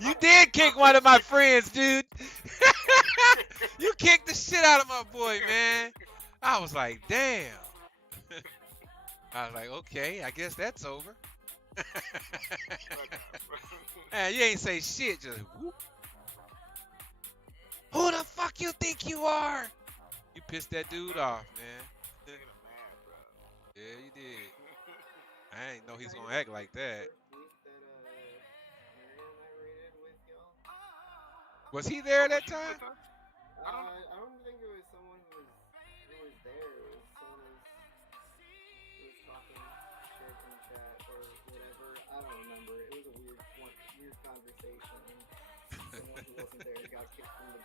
You did kick one of my friends, dude. You kicked the shit out of my boy, man. I was like, damn. I was like, okay, I guess that's over. Man, you ain't say shit, just whoop. Who the fuck you think you are? You pissed that dude off, man. Yeah, you did. I ain't know he's gonna act like that. Was he there that time? I don't think it was someone who was there. It was someone who was talking shit in chat or whatever. I don't remember. It was a weird conversation. And someone who wasn't there got kicked from the.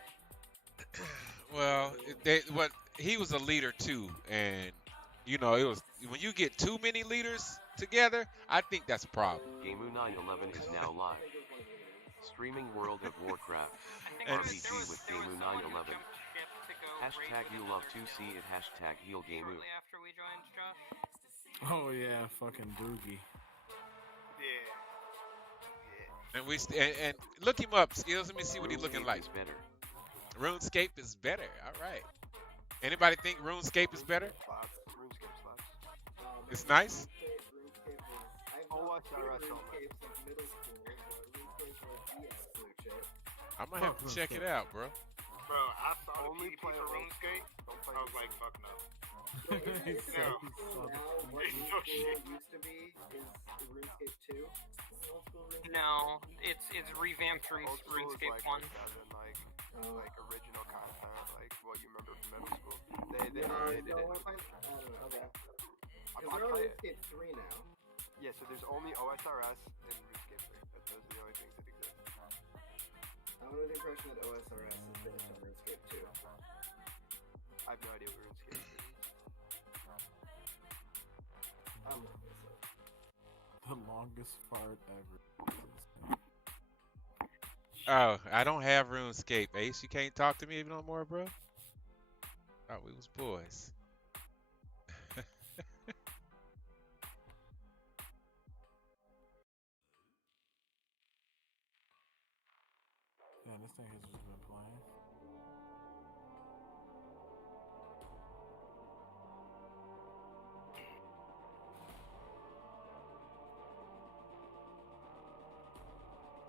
Well, he was a leader too, and you know it was when you get too many leaders together, I think that's a problem. Gamu 911 is now live. Streaming World of Warcraft. RPG with Gamu 911. Hashtag you love to see it. Hashtag heal Gamu. After we joined, Josh. Oh yeah, fucking Doogie. And and look him up, Skills. Let me see what he's looking like. Is better. RuneScape is better. All right. Anybody think RuneScape is better? RuneScape slaps. It's nice. I might have to check it out, bro. Bro, I saw the PvP for RuneScape. I was like, fuck no. What used to be is RuneScape 2. No, it's revamped RuneScape 1. Like original content, like what you remember from middle school. They did it. Okay. Because they're on RuneScape 3 now. Yeah, so there's only OSRS and RuneScape 3. Those are the only things that exist. I'm under the impression that OSRS is based on RuneScape 2. I have no idea what RuneScape 3 is. I'm looking this up. The longest fart ever. Oh, I don't have RuneScape. Ace, you can't talk to me no more, bro? Thought we was boys. Yeah, this thing has just been playing.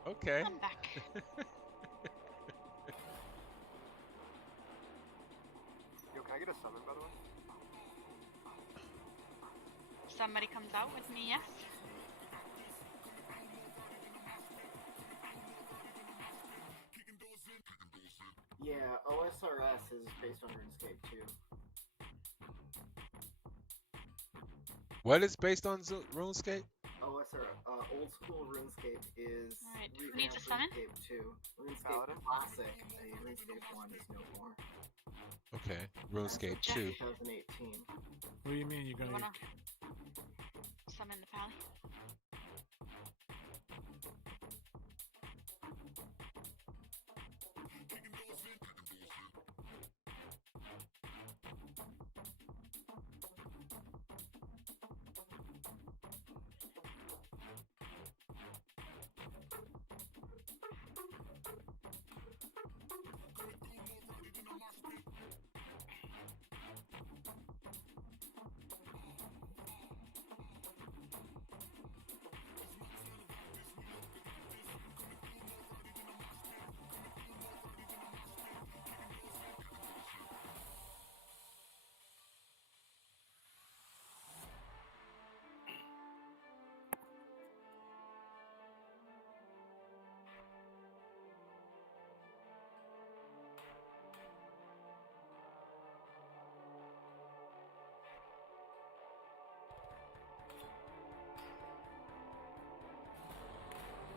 Okay. I'm back. Yo, can I get a summon, by the way? Somebody comes out with me, yes? Yeah, OSRS is based on RuneScape 2. What is based on RuneScape? Old school RuneScape is Alright, who revamped needs a summon? RuneScape 2. RuneScape Paladin? Classic, RuneScape 1 is no more. Okay, RuneScape 2. 2018. What do you mean you're You gonna? wanna summon the pally?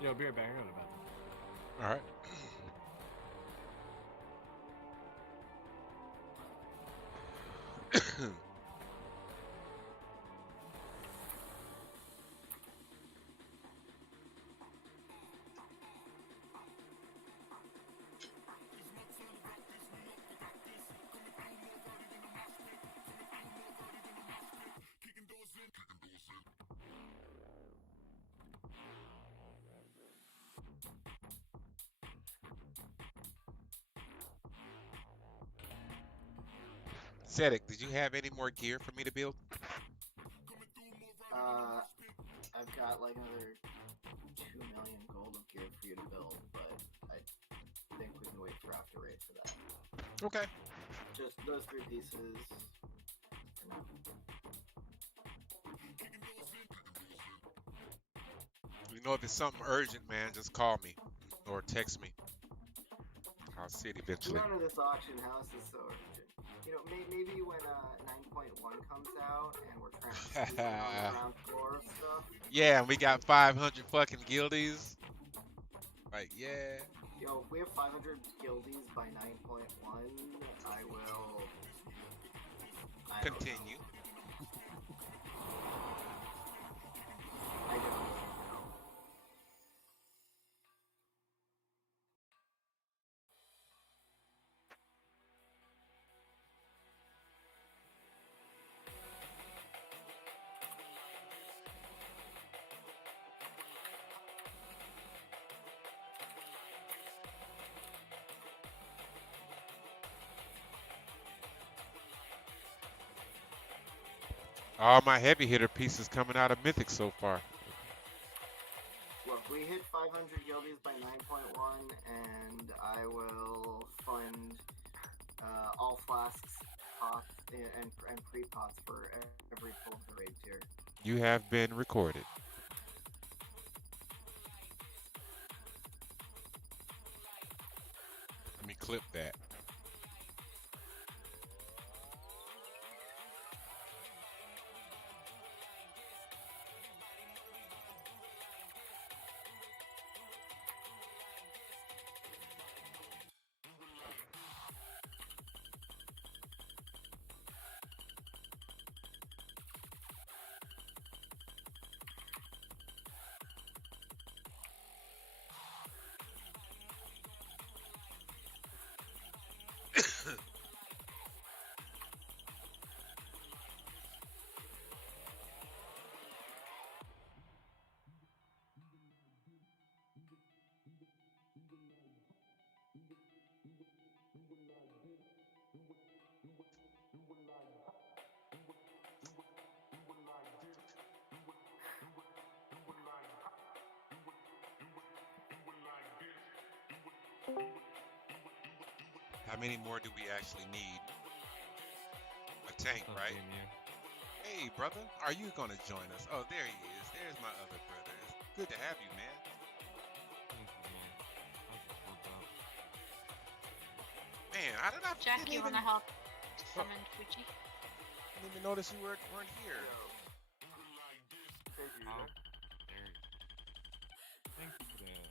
Yo, be right back. I got a bathroom. All right. Cedric, did you have any more gear for me to build? I've got like another 2 million gold of gear for you to build, but I think we can wait for after raid for that. Okay. Just those 3 pieces. For now. You know, if it's something urgent, man, just call me or text me. I'll see it eventually. None of this auction house is so urgent. You know, maybe when 9.1 comes out and we're trying to squeeze in on the ground floor stuff. Yeah, and we got 500 fucking guildies. Like, yeah. Yo, if we have 500 guildies by 9.1, I will... Continue. I don't know. All my heavy hitter pieces coming out of Mythic so far. Look, we hit 500 guildies by 9.1, and I will fund all flasks, pots, and pre-pots for every pull of the raid tier. You have been recorded. Let me clip that. How many more do we actually need? A tank, right? Hey, brother, are you gonna join us? Oh, there he is. There's my other brother. It's good to have you, man. Man, how did I Jack, didn't you even, wanna help summon Fuji? didn't even notice you weren't here. Thank you. Oh, There. there you go. Thank you for that.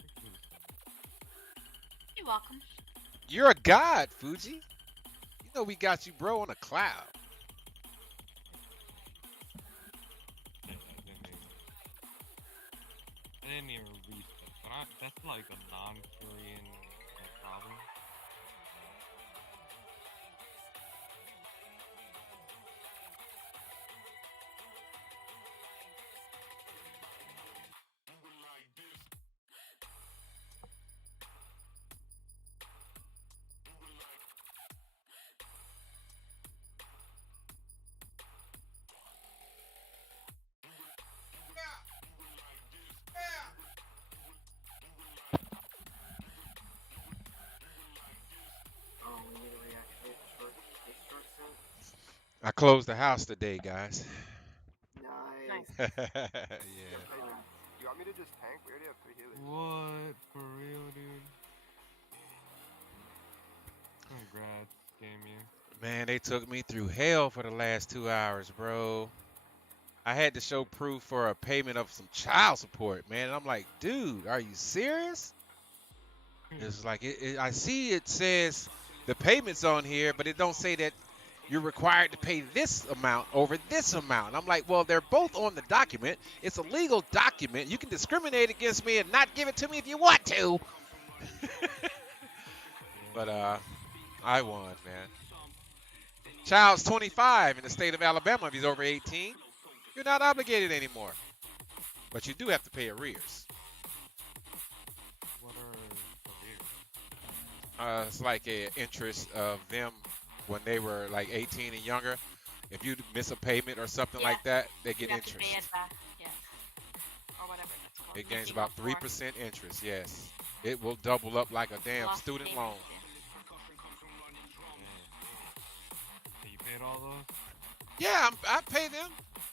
Thank you for the summon. You're welcome. You're a god, Fuji. You know we got you, bro, on a cloud. I didn't even read that, but that's like a non-Korean problem. Oh, we need to reactivate the short sense. I closed the house today, guys. Nice. Yeah. You want me to just tank? We already have 3 healers. What? For real, dude? Congrats, Damien. Man, they took me through hell for the last 2 hours, bro. I had to show proof for a payment of some child support, man. And I'm like, dude, are you serious? It's like, I see it says the payment's on here, but it don't say that you're required to pay this amount over this amount. And I'm like, well, they're both on the document. It's a legal document. You can discriminate against me and not give it to me if you want to. But I won, man. Child's 25 in the state of Alabama if he's over 18. You're not obligated anymore. But you do have to pay arrears. What are careers? It's like an interest of them when they were like 18 and younger. If you miss a payment or something Yeah. like that, they get You have to pay interest. it back. Yes. Or whatever that's called. It gains Missing about of four. 3% interest. Yes, it will double up like a damn Lost student payment, loan. So you paid all those? Yeah, I pay them,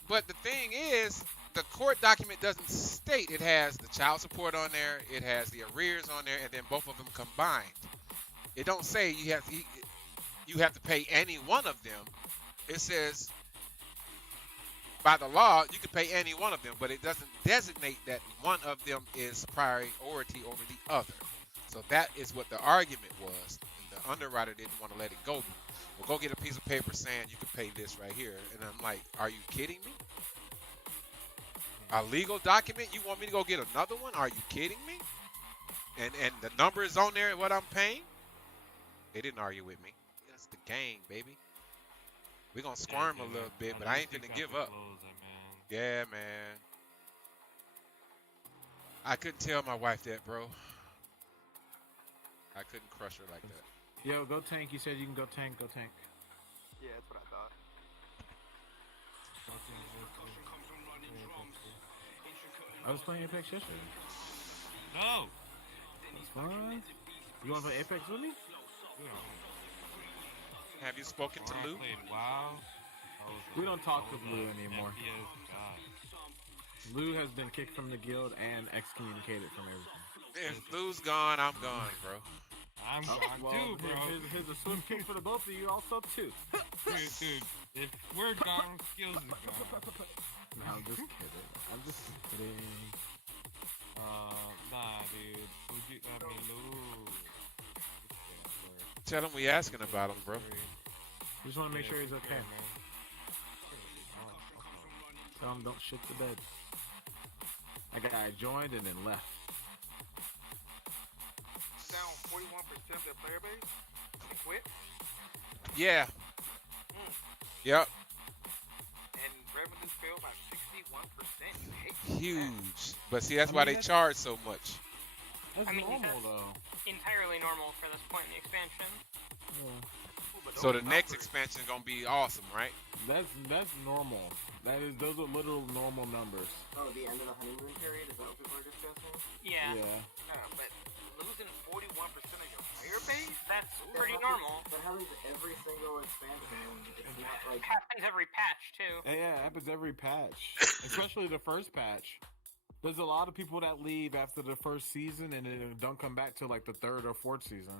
but the thing is, the court document doesn't state it has the child support on there, it has the arrears on there, and then both of them combined. It don't say you have to pay any one of them. It says by the law you can pay any one of them, but it doesn't designate that one of them is priority over the other. So that is what the argument was. And the underwriter didn't want to let it go. Well, go get a piece of paper saying you can pay this right here. And I'm like, are you kidding me? A legal document? You want me to go get another one? Are you kidding me? And the number is on there what I'm paying? They didn't argue with me. That's the game, baby. We're going to squirm a little bit, but I ain't finna give up. Yeah, man. I couldn't tell my wife that, bro. I couldn't crush her like that. Yo, go tank. You said you can go tank. Go tank. Yeah, that's what I thought. I was playing Apex yesterday. No. That's fine. You want to play Apex with me? Have you spoken to Lou? Played WoW. We don't talk to Lou anymore. FPS god. Lou has been kicked from the guild and excommunicated from everything. If Lou's gone, I'm gone, bro. I'm gone too, bro. Here's a swim kick for the both of you also, too. Dude, if we're gone, skills is gone. No, I'm just kidding. I'm just kidding. Nah, dude. Lou. Tell him we asking about him, bro. Just want to make sure he's okay. Tell him don't shit the bed. That guy joined and then left. Down 41% of their player base? They quit? Yeah. Yep. And revenues fell by 61%. Huge. But see, that's why they charge so much. That's I mean, normal, that's though. entirely normal for this point in the expansion. Yeah. So the next expansion is gonna be awesome, right? That's normal. Those are literal normal numbers. Oh, the end of the honeymoon period? Is that what people are discussing? Yeah. But losing 41% of your player base? That's That pretty happens- normal. That happens every single expansion. It's not like... It happens every patch, too. Yeah, it happens every patch. Especially the first patch. There's a lot of people that leave after the first season and then don't come back till like the third or fourth season.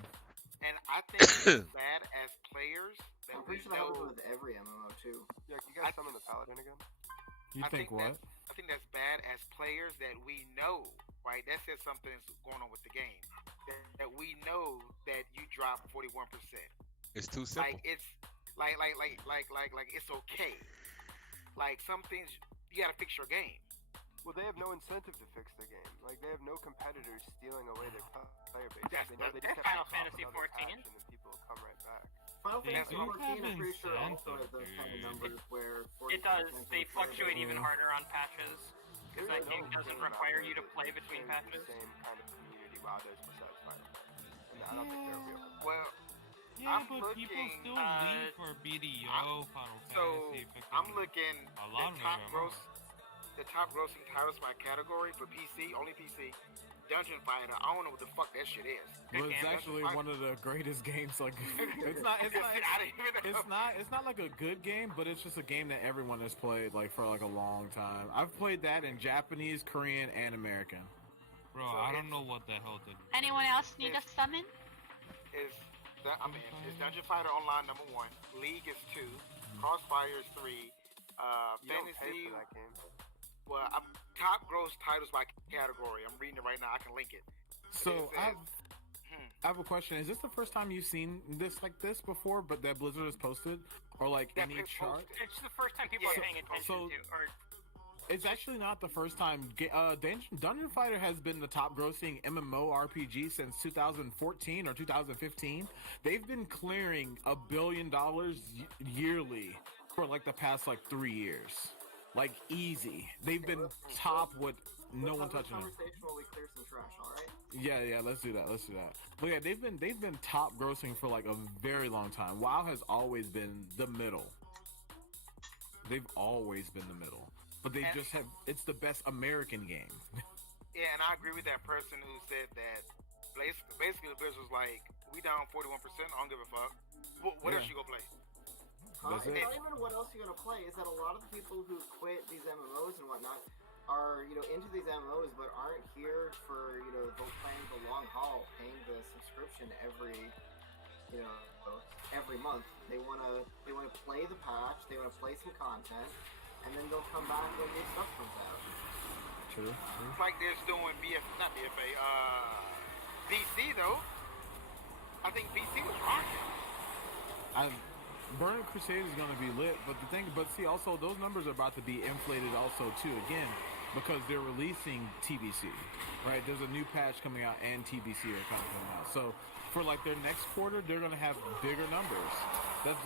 And I think it's bad as players that I'm we pretty sure that know. happens with every MMO, too. Yeah, you guys summon the paladin again? You think what? I think that's bad as players that we know, right? That says something's going on with the game. That we know that you drop 41%. It's too simple. Like it's like it's okay. Like some things you gotta fix your game. Well, they have no incentive to fix their game. Like they have no competitors stealing away their player base. That's They know they that's just have Final to drop Fantasy another 14. patch and then people will come right back. Final They Fantasy do 14, have I'm pretty sure, also incentive, has those kind of dude. numbers where... It does. 40% They of the fluctuate player even base- harder on patches. Because that game doesn't require you to play between patches. The same kind of community WoW does besides Final Fantasy. And I don't think they're real. Well, Yeah, I'm but people looking, still leave for BDO, Final so Fantasy. I'm looking A lot the of top them are. the top grossing titles by category for PC, only PC. Dungeon Fighter. I don't know what the fuck that shit is. Well, it's game. actually one of the greatest games. Like, it's not like a good game, but it's just a game that everyone has played like for like a long time. I've played that in Japanese, Korean, and American. Bro, I don't know what the hell did. Anyone else need a summon? Is Dungeon Fighter Online number 1, League is 2, Crossfire is 3, You don't pay Fantasy. for that game. Well, I'm top gross titles by category. I'm reading it right now. I can link it. So It says- I have a question. Is this the first time you've seen this like this before, but that Blizzard has posted, or like That any it's chart? posted. It's the first time people are paying attention so- to, or It's actually not the first time. Dungeon Fighter has been the top grossing MMORPG since 2014 or 2015. They've been clearing $1 billion yearly for like the past like 3 years. Like easy. They've been top with no one touching it. Conversation while we clear some trash, alright? Yeah, let's do that. But yeah, they've been top grossing for like a very long time. WoW has always been the middle. They've always been the middle. But they just have, it's the best American game. Yeah, and I agree with that person who said that basically the bitch was like, we down 41%, I don't give a fuck. What else you gonna play? That's It's it. not even what else you're gonna play. Is that a lot of the people who quit these MMOs and whatnot are, into these MMOs, but aren't here for, playing the long haul, paying the subscription every month. They wanna play the patch, they wanna play some content, and then they'll come back when new stuff comes out. True. It's like they're doing BC though. I think BC was rocking. Burning Crusade is going to be lit, but see, also those numbers are about to be inflated also too again because they're releasing TBC, right? There's a new patch coming out and TBC are coming out. So for like their next quarter, they're going to have bigger numbers. That's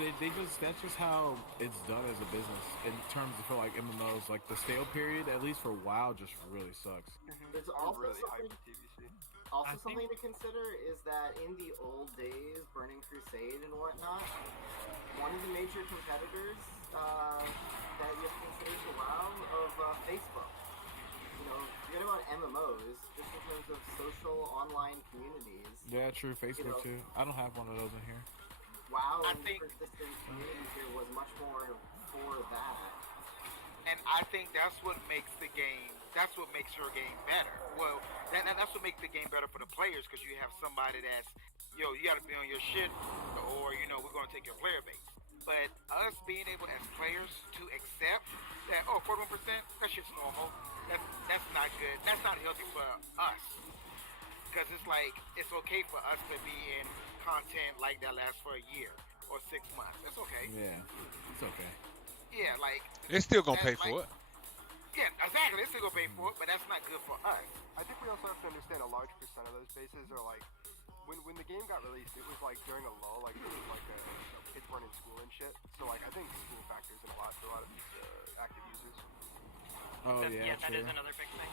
just how it's done as a business in terms of for like MMOs. Like the stale period, at least for WoW, just really sucks. There's I'm also really something. hyped for TBC. Also, something to consider is that in the old days, Burning Crusade and whatnot, one of the major competitors that you have to consider to WoW of Facebook. Forget about MMOs, just in terms of social online communities. Yeah, true. Facebook too. I don't have one of those in here. WoW and the persistent community here was much more for that. And I think that's what makes the game. That's what makes your game better. Well, that's what makes the game better for the players because you have somebody that's, you got to be on your shit, or we're gonna take your player base. But us being able as players to accept that 41%, that shit's normal. That's not good. That's not healthy for us because it's like it's okay for us to be in content like that lasts for a year or 6 months. It's okay. Yeah, it's okay. Yeah, like They're still gonna pay for it. Yeah, exactly. They're still gonna pay for it, but that's not good for us. I think we also have to understand a large percent of those bases are like, when the game got released, it was like during a lull, like it was like kids weren't in school and shit. So like I think school factors in a lot for a lot of these active users. Oh yeah, that true. is another big thing.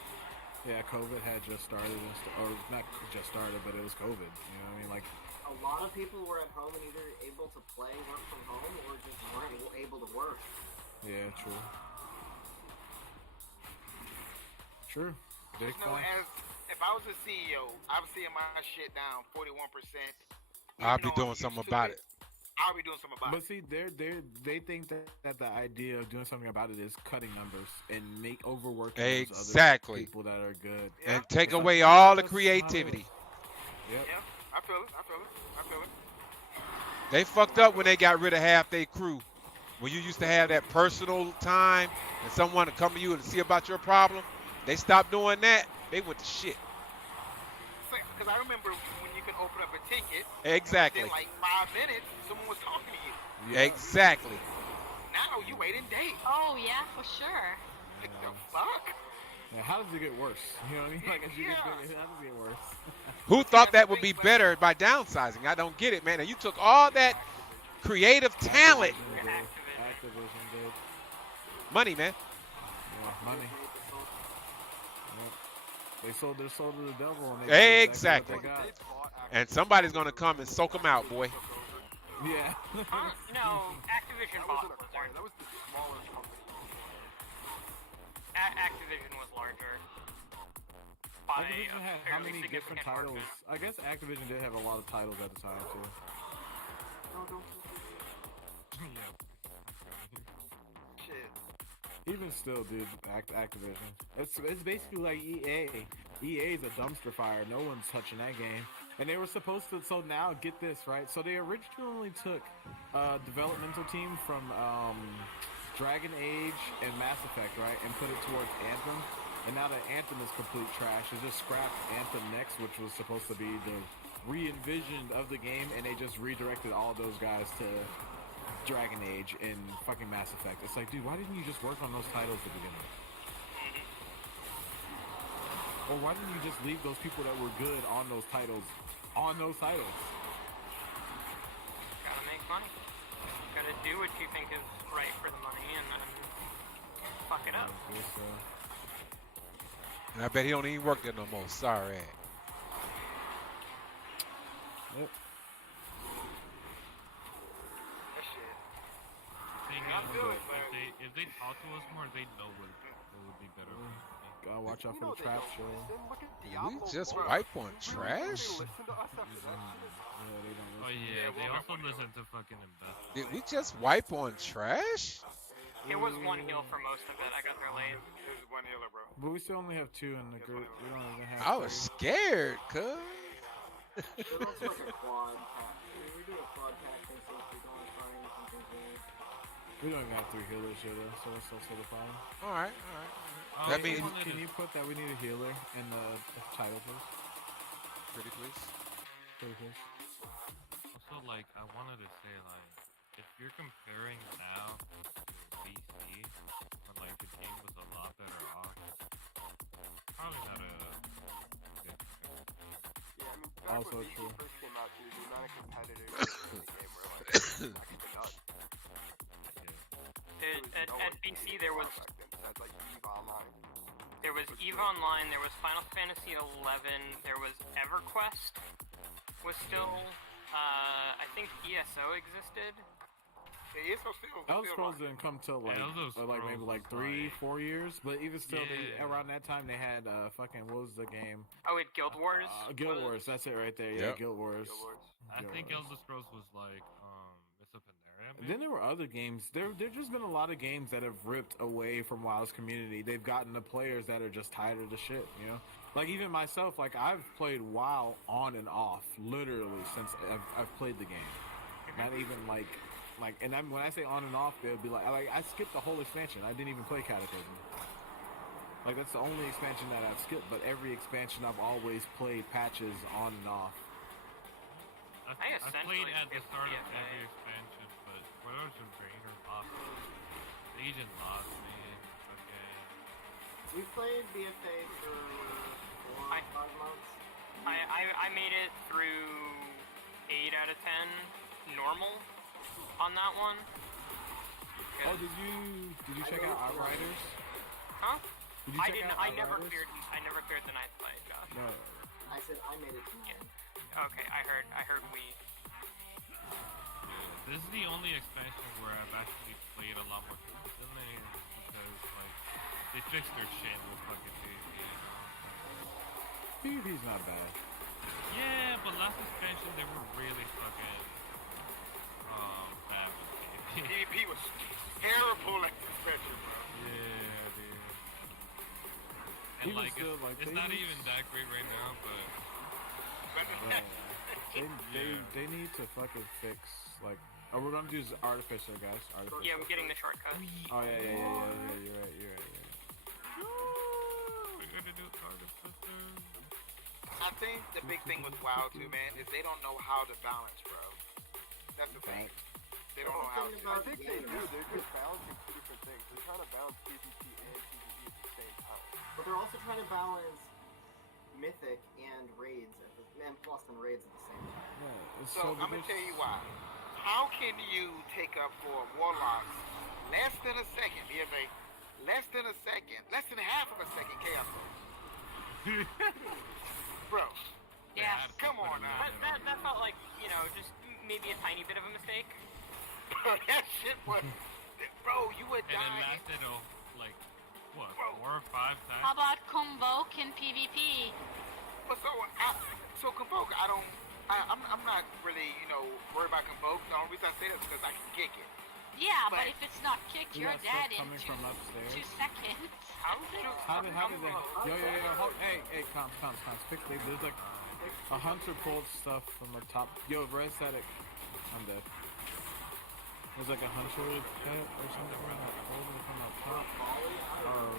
Yeah, COVID had just started, or not just started, but it was COVID. You know what I mean? Like a lot of people were at home and either able to play, work from home, or just weren't able to work. Yeah, true. True. Big If I was a CEO, I was seeing my shit down 41%. I'll be doing something about it. I'll be doing something about it. But see, they think that the idea of doing something about it is cutting numbers and make overworking those other people that are good. And take away all the creativity. Yep. Yeah, I feel it. They fucked up when they got rid of half their crew. When you used to have that personal time and someone to come to you and see about your problem, they stopped doing that. They went to shit. Because I remember when you could open up a ticket. Exactly. In like 5 minutes, someone was talking to you. Yeah. Exactly. Now you waiting days. Oh yeah, for sure. Like the fuck? Yeah, how does it get worse? You know what I mean? Like as you get bigger, how does it get worse? Who thought that would be better by downsizing? I don't get it, man. And you took all that creative talent. Activision did. Money, man. Yeah, money. Yep. They sold their soul to the devil. And they Exactly. what they got. And somebody's gonna come and soak them out, boy. Yeah. No, Activision That bought wasn't a choir. That was the smaller company. Activision was larger. By Activision had how many different titles? I guess Activision did have a lot of titles at the time too. Shit. Even still, dude, Activision. It's basically like EA. EA is a dumpster fire. No one's touching that game. And they were supposed to. So now, get this right. So they originally took a developmental team from Dragon Age and Mass Effect, right, and put it towards Anthem. And now that Anthem is complete trash, they just scrapped Anthem Next, which was supposed to be the re-envisioned of the game, and they just redirected all those guys to Dragon Age and fucking Mass Effect. It's like, dude, why didn't you just work on those titles to begin with? Or why didn't you just leave those people that were good on those titles on those titles? Gotta make money. Gotta do what you think is right for the money and then fuck it up. And I bet he don't even work there no more. Sorry. Yep. That shit. Thing I is, feel it, but- if they talk to us more, they know what would be better. Gotta watch out You for know the they trap don't show. listen. Look at Did Diablo we just Immortal. wipe on You really think trash? they listen to us after that shit? Yeah, they don't Oh listen. yeah, they we'll also have one listen to fucking Invest. Did we just wipe on trash? It was one heal for most of it. I got there late. This is one healer, bro. But we still only have 2 in the group. We don't even have I was 3. scared, cuz. There's also like a quad pack. We do a quad pack thing so if you're going fine and things like that. We don't even have 3 healers here though, so that's also the problem. Alright. Oh, That I means wanted Can to- you put that we need a healer in the title, please? pretty please. Pretty please. Also, like, I wanted to say, like, if you're comparing now to BC, when, like, the game was a lot better off, probably not a good comparison. Yeah, I mean, back Also when BC true. first came out, dude, the amount of competitors in the game were like fucking nuts. Yeah. At BC there was back then besides like EVE Online. EVE Online, there was Final Fantasy 11, there was EverQuest was still I think ESO existed. Yeah, ESO still. Elder still Scrolls rocking. didn't come till like, Elder like maybe Scrolls like was 3-4 years, but even still, Yeah. around that time they had fucking what was the game? Oh, it Guild Wars. Guild was- Wars. That's it right there. Yeah, Yep. Guild Wars. Guild Wars. I Guild think Wars. Elder Scrolls was like, Myth of Pandaria, maybe? Then there were other games. There's just been a lot of games that have ripped away from WoW's community. They've gotten the players that are just tired of the shit, you know? Like even myself, like I've played WoW on and off, literally since I've played the game. Not even like, and when I say on and off, they'll be like I skipped the whole expansion. I didn't even play Cataclysm. Like that's the only expansion that I've skipped, but every expansion I've always played patches on and off. I I essentially played at the skipped start of PFA. every expansion, but Spoilers of Drainer lost. Legion lost me. Okay. We played BFA for 4 or 5 months. I made it through 8 out of 10 normal on that one. Oh, did you check out Outriders? Huh? Did you I check didn't. out I never Outriders? cleared the ninth fight, Josh. No. I said I made it to 9. Okay, I heard we. Yeah, this is the only expansion where I've actually played a lot more consistently because, like, they fixed their shit with fucking PvP, you know? PvP's not bad. Yeah, but last expansion they were really fucking bad with PvP. PvP was terrible at the expansion, bro. Yeah, dude. And Even like, still, like, it's they not need- even that great right now, but They need to fucking fix like. Oh, we're gonna do artificial, guys. Artificial. Yeah, I'm getting the shortcut. Oh yeah. You're right. we're gonna do artificial. I think the big thing with WoW too, man, is they don't know how to balance, bro. That's the thing. They don't know how to. I think they do. They're just balancing 2 different things. They're trying to balance PvP and PvE at the same time. But they're also trying to balance Mythic and raids and plus and raids at the same time. Yeah, So I'm gonna tell you why. How can you take up for warlocks less than a second, BFA? Less than a second, less than half of a second chaos mode. Bro, Yeah. come on now. That felt like, you know, just maybe a tiny bit of a mistake. Bro, that shit was. Bro, you would And it die. lasted, like, what, Bro. 4 or 5 times? How about Convoke in PvP? But so Convoke, I'm not really, worried about Convoke. The only reason I say that is because I can kick it. Yeah, but But- if it's not kicked, You you're got stuff dead in coming from upstairs? 2 seconds. How should How did they? Yo, hold, hey, comms. Quickly, there's like a hunter pulled stuff from the top. Yo, res static. I'm dead. There's like a hunter pet or something pulled it from up top. Or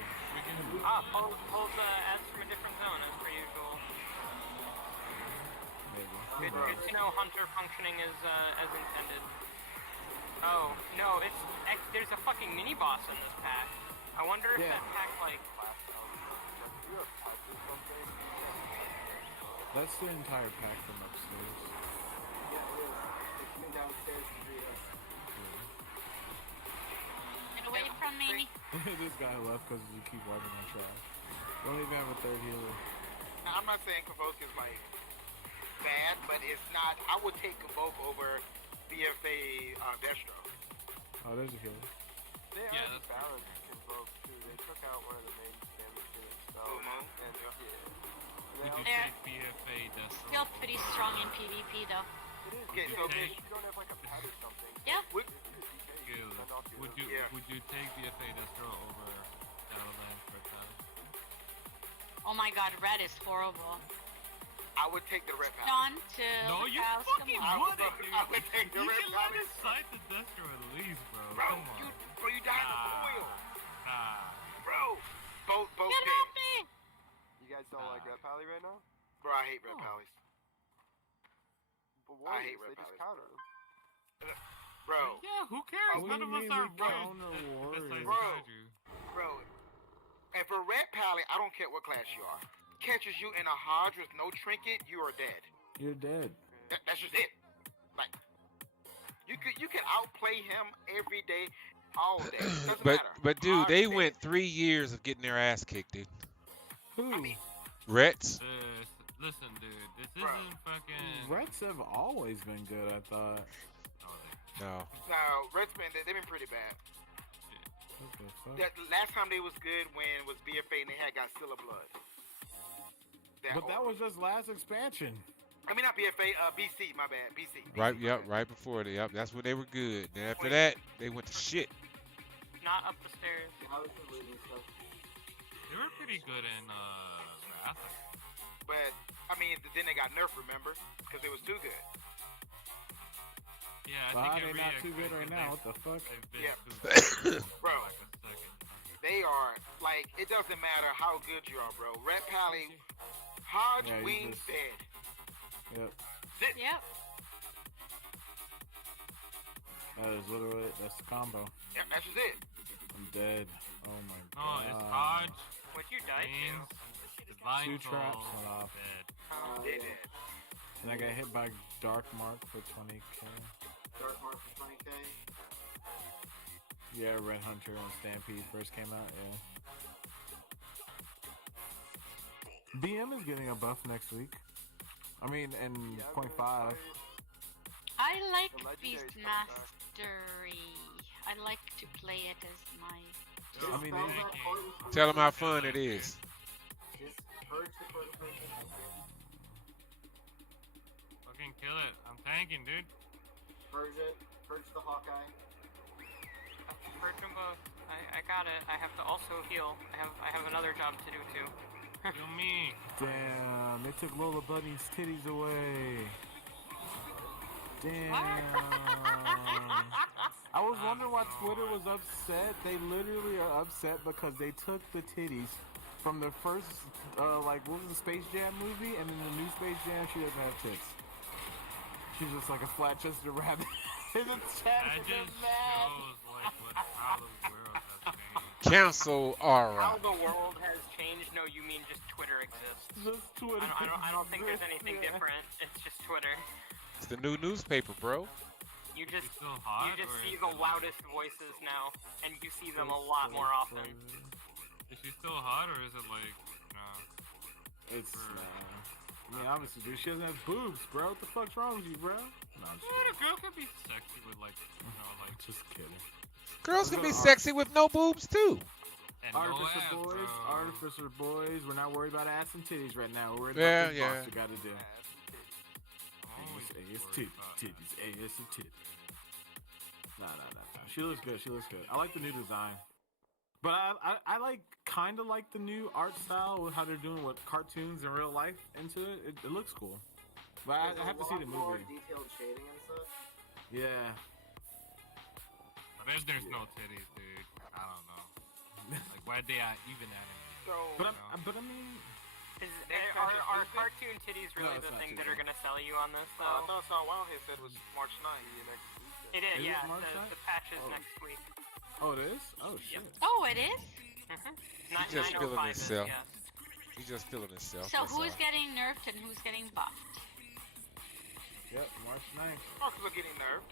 Hold ads from a different zone as per usual. maybe. Good to know Hunter functioning as intended. Oh, no, there's a fucking mini boss in this pack. I wonder if Yeah. that pack, like, Do you have touch or something? That's the entire pack from upstairs. Yeah, it is. They came downstairs to greet us. Get away from me. This guy left because you keep wiping on trash. Don't even have a third healer. Now, I'm not saying Convoke is like bad, but it's not. I would take Convoke over BFA Destro. Oh, there's a healer. They Yeah, already that's balanced Convoke too. They took out one of the main damage units, so Mhm. and Would you They're take BFA Destro still pretty over- strong in PvP though. it is. Okay, if so you take- don't have like a pet or something. Yeah. Would- Gil, Send off your would you Yeah. would you take BFA Destro over Shadowlands for time? Oh my god, red is horrible. I would take the red palace. John to No, you House, fucking come on. would it, dude. I would take the You red can let palace. it sight the Destro at least, bro. Bro, Come on. you died in the foil. Nah. Bro, both Get dead. off me! You guys don't like Red Pally right now? Bro, I hate red Oh. pallies. But I hate Warriors, Red they just Palace. counter them. Bro, Yeah, who cares? What None do of you us mean are we right. counter Besides warriors? Bro. Kaiju. bro. If a red pally, I don't care what class you are, catches you in a Hodge with no trinket, you are dead. You're dead. That's just it. Like, you can outplay him every day, all day. Doesn't matter. But dude, Hodge they dead. went 3 years of getting their ass kicked, dude. Who? I mean, Rets. Listen, dude, this Bro. isn't fucking. Reds have always been good, I thought. Oh, No. no, Redsman, they've been pretty bad. What the fuck? That last time they was good when it was BFA and they had Godzilla blood. But that was just last expansion. I mean, not BFA, BC, my bad, BC. Right. Yep. Right before it. Yep. That's when they were good. Then after that, they went to shit. Not up the stairs. I was deleting stuff. They were pretty good in Wrath. But, I mean, then they got nerfed, remember? Because they was too good. Yeah, I Why are think they every not too good right expansion now? What the fuck? They've been Yeah. too good for Bro. like a second. They are, like, it doesn't matter how good you are, bro. Red Pally, Hodge, Yeah, you Wings, just- dead. Yep. Zip. Yep. That is literally, that's the combo. Yeah, that's just it. I'm dead. Oh my No, god. it's Hodge, What'd you die Wings, to? Divine Two Soul, traps went off. dead. They dead. And I got hit by Dark Mark for 20k. Dark Mark for 20k. Yeah, Red Hunter and Stampede first came out, yeah. BM is getting a buff next week. I mean, in Yeah, I'm point really 5. excited. I like The legendary's Beast coming back. Mastery. I like to play it as my. I mean, Spell they- that poison Tell them how fun it is. Just purge the poison. Fucking kill it. I'm tanking, dude. Purge it. Purge the Hawkeye. Purge them both. I got it. I have to also heal. I have another job to do too. Kill me. Damn, they took Lola Bunny's titties away. Damn. I was wondering why Twitter was upset. They literally are upset because they took the titties from the first, like, what was the Space Jam movie? And in the new Space Jam, she doesn't have tits. She's just like a flat-chested rabbit. There's a chat That and they're just mad. shows like how the world has changed. Cancel aura. How the world has changed? No, you mean just Twitter exists. Just Twitter. I don't think there's anything Yeah. different. It's just Twitter. It's the new newspaper, bro. You just She's still hot, you just or see is the it, like- loudest voices now, and you see them a lot more often. Is she still hot, or is it like, no? It's, I mean, obviously, dude, she doesn't have boobs, bro. What the fuck's wrong with you, bro? No, I'm just, What, a girl could be sexy with like, like just kidding. Girls can be sexy with no boobs too. and no Artificer ass, boys, bro. artificer boys. We're not worried about ass and titties right now. We're worried Yeah, about this yeah. boss we gotta do. I'm always Ass, worried titties, about- titties, ass and titties. Nah. She looks good. She looks good. I like the new design, but I like kind of like the new art style with how they're doing with cartoons in real life into it. It looks cool, but I have to see the More movie. detailed shading and stuff. Yeah. But there's no titties, dude. I don't know. Like, why they even animated? So, But I mean, Are cartoon titties really it's the not thing too that are bad. gonna sell you on this though? no, so Wild Head said it was March 9th. It is, Is it yeah. March The, 9th? the patch is Oh. next week. oh, it is. Oh shit. Oh, it is? Mm-hmm. just feeling 905 is, himself. yes. He's just feeling himself. So that's who's all. getting nerfed and who's getting buffed? Yep, March 9th. Marcus are getting nerfed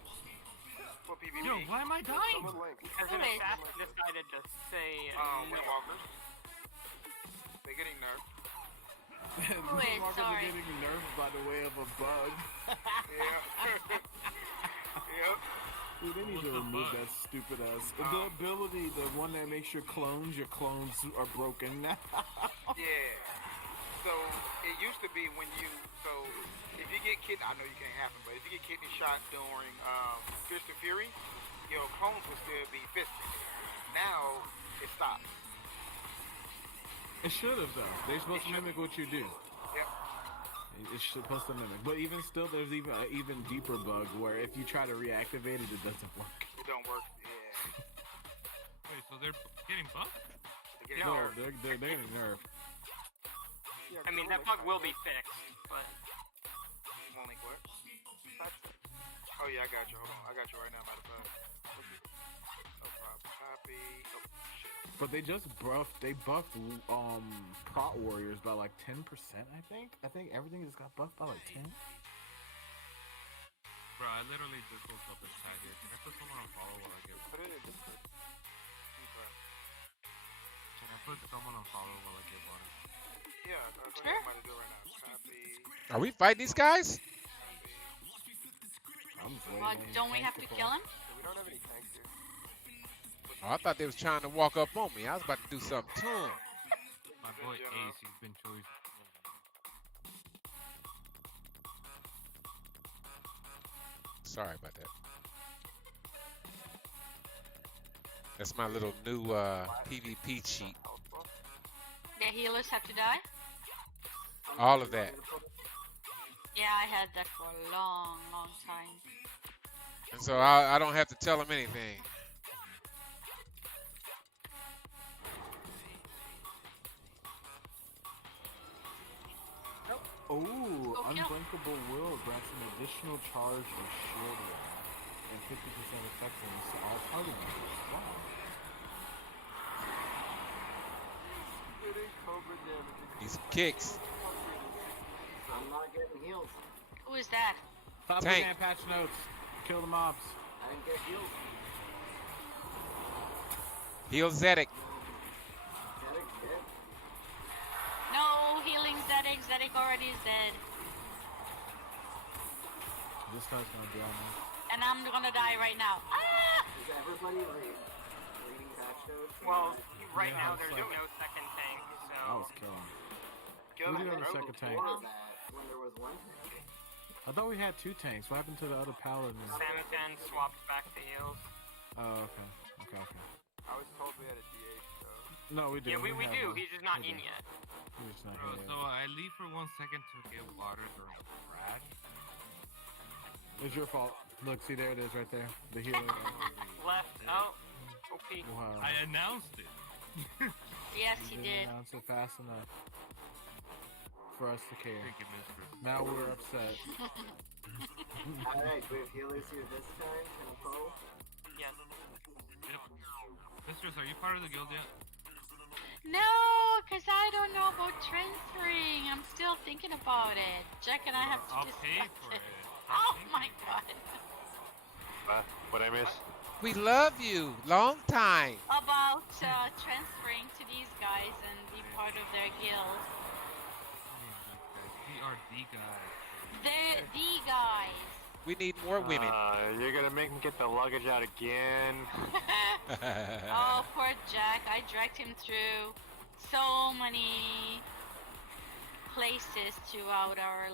for PvP. Yo, why am I dying? Someone link. Because Who an is? assassin decided to say Windwalkers. They're getting nerfed. Who is? Markers are Sorry. getting nerfed by by the way of a bug. Yeah. Yep. Dude, they need to remove that stupid ass. The ability, the one that makes your clones are broken now. Yeah. So it used to be when you if you get kidney, I know you can't happen, but if you get kidney shot during Fist of Fury, your clones will still be fisted. Now it stops. It should have though. They're supposed to mimic what you do. Yep. It's supposed to mimic, but even still, there's even an even deeper bug where if you try to reactivate it, it doesn't work. It don't work. Yeah. Wait, so they're getting buffed? They're getting No, nerfed. they're getting nerfed. Yeah, I mean, that bug will be fixed, but One link what? Oh yeah, I got you. Hold on, I got you right now. Matter of fact. No problem. Copy. Oh shit. But they just buffed Prot Warriors by like 10%, I think. I think everything just got buffed by like 10. Bro, I literally just woke up and sat here. Can I put someone on follow while I get Put water? it in Discord. Okay. Can I put someone on follow while I get water? Yeah, that's what I'm about to do right now. Copy. Are we fighting these guys? I'm just Well, waiting on don't we tanks have to fall. kill him? So we don't have any tanks here. Oh, I thought they was trying to walk up on me. I was about to do something to him. My boy Ace, he's been chosen. Sorry about that. That's my little new PvP cheat. The healers have to die? All of that. Yeah, I had that for a long, long time. And so I don't have to tell them anything. Oh, Go kill. Unblinkable Will grants an additional charge of shield wall and 50% effectiveness to all party members. Wow. Getting Cobra damage. These kicks. I'm not getting heals. Who is that? Stop Tank. looking at patch notes. Kill the mobs. I didn't get heals. Heal Zedek. Zedek's dead. No, healing Zedek. Zedek already is dead. This guy's gonna be on me. And I'm gonna die right now. Ah! Is everybody reading patch notes? well, right Yeah, now it's there's like- no second tank, so I was killing. Kill We them. do have a bro. second tank. Before that, when there was one tank. I thought we had 2 tanks. What happened to the other paladin? Samuken swapped back the heals. Oh, okay. Okay. I was told we had a DH, so No, we do. Yeah, we have do. one. He's just not We in do. yet. He's just not Bro, here yet. so I leave for 1 second to get water during Brad. It's your fault. Look, see, there it is right there. The healer. Left. Oh. OP. Wow. I announced it. Yes, he didn't did. announce it fast enough for us to care. Thank you, mistress. Now we're upset. Alright, we have healers here this time. Can I follow? Yes. Yep. Mistress, are you part of the guild yet? No, because I don't know about transferring. I'm still thinking about it. Jack and I have to I'll discuss pay for it. Oh my god. What'd I miss? We love you. Long time. About transferring to these guys and be part of their guild. We are the guys. They're the guys. We need more women. You're gonna make me get the luggage out again. Oh, poor Jack. I dragged him through so many places throughout our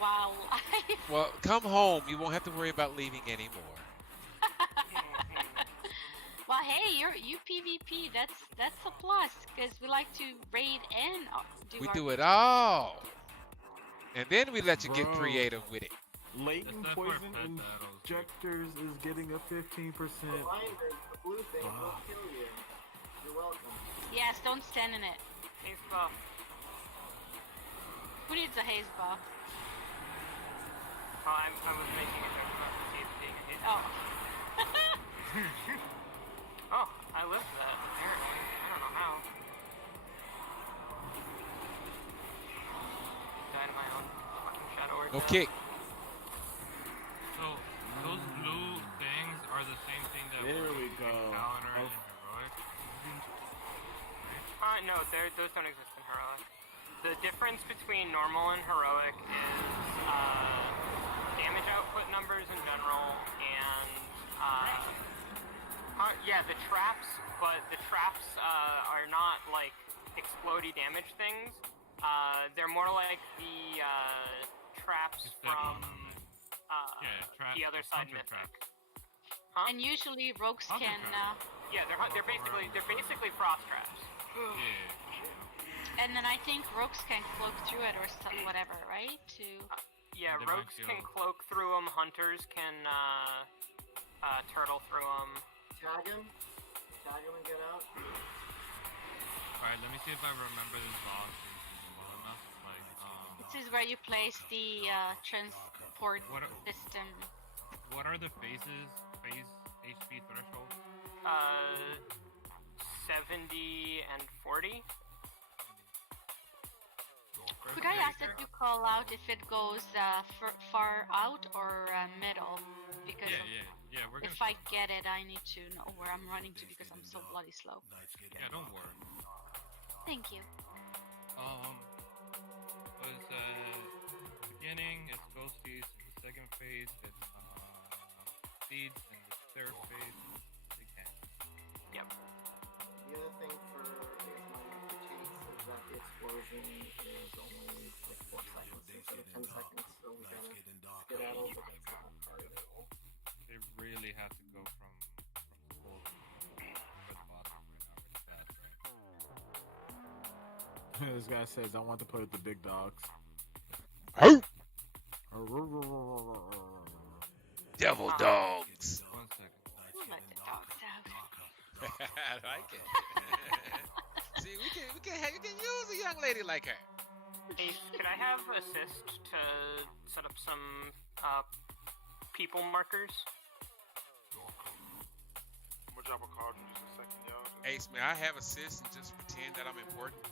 WoW life. Well, come home. You won't have to worry about leaving anymore. Well, hey, you PvP. That's a plus because we like to raid and We our do it all. And then we let you get Bro. creative with it. Latent That's for poison pet battles. injectors is getting a 15%. Blinders, the blue thing will Wow. kill you. You're welcome. Yes, don't stand in it. He's buff. Who needs a haze buff? Oh, I was making a joke about the teeth being a hit. Oh. Oh, I lived that, apparently. I don't know how. Died of my own fucking shadow or No death. kick. So, those blue things are the same thing that There were we in go. Calendar Oh. and Heroic? No, those don't exist in Heroic. The difference between normal and Heroic is input numbers in general, and yeah, the traps, but the traps are not like explodey damage things. They're more like the traps from the other side mythic. Huh? And usually rogues Hunter can. traps. Yeah, they're basically frost traps. Yeah. And then I think rogues can cloak through it or whatever, right? Yeah, They rogues might can go- cloak through them. Hunters can turtle through them. Tag him and get out. Alright, let me see if I remember this boss well enough. Like, This is where you place the transport system. what are the phase HP threshold? 70 and 40. Could I ask that you call out if it goes far out or middle? Because Yeah, we're gonna... if I get it, I need to know where I'm running to because I'm so bloody slow. Yeah, don't worry. Thank you. Was beginning, it's ghosties. In the second phase, it's seeds. In the third phase, they can. Yep. The other thing for my critiques is that the explosion is only like 4 seconds instead of 10 seconds, so we gotta skedaddle, but that's not hard at all. They really have to go from school to the bottom right now really fast, right? This guy says, I want to play with the big dogs. Devil dogs. 1 second. We'll let the dogs out. I like it. See, we can use a young lady like her. Ace, could I have assist to set up some people markers? I'm gonna drop a card in just a second, y'all. Ace, may I have assist and just pretend that I'm important?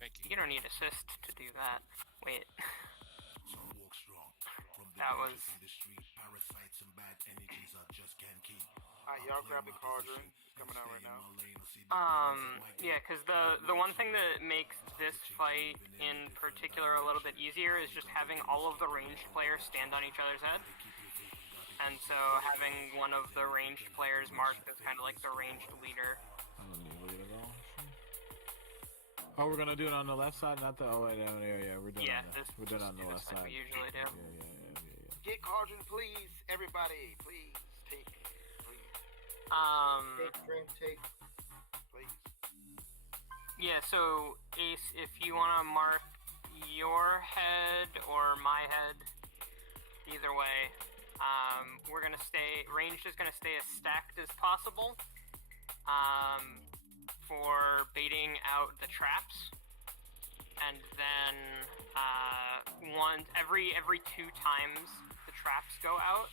Thank you. You don't need assist to do that. Wait. That was... Alright, y'all grab the cauldron. It's coming out right now. Yeah, because the one thing that makes this fight in particular a little bit easier is just having all of the ranged players stand on each other's head. And so having one of the ranged players marked as kind of like the ranged leader. Oh, we're gonna do it on the left side, not the. Oh wait, yeah, we're doing. We're doing it on the left side. We usually do. Yeah. Get cauldron, please. Everybody, please. Take. Please. Take, drink, take. Please. Yeah, so Ace, if you want to mark your head or my head, either way, we're gonna stay. Ranged is gonna stay as stacked as possible. For baiting out the traps, and then every 2 times the traps go out,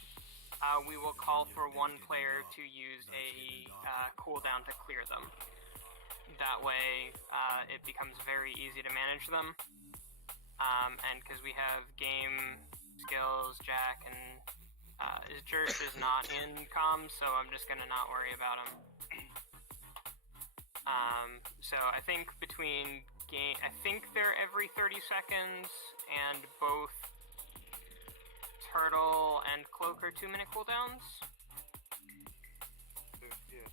we will call for one player to use a cooldown to clear them. That way, it becomes very easy to manage them. And because we have game skills, Jack, and Jersh is not in comms, so I'm just gonna not worry about him. So I think I think they're every 30 seconds, and both Turtle and Cloak are 2-minute cooldowns. Yeah.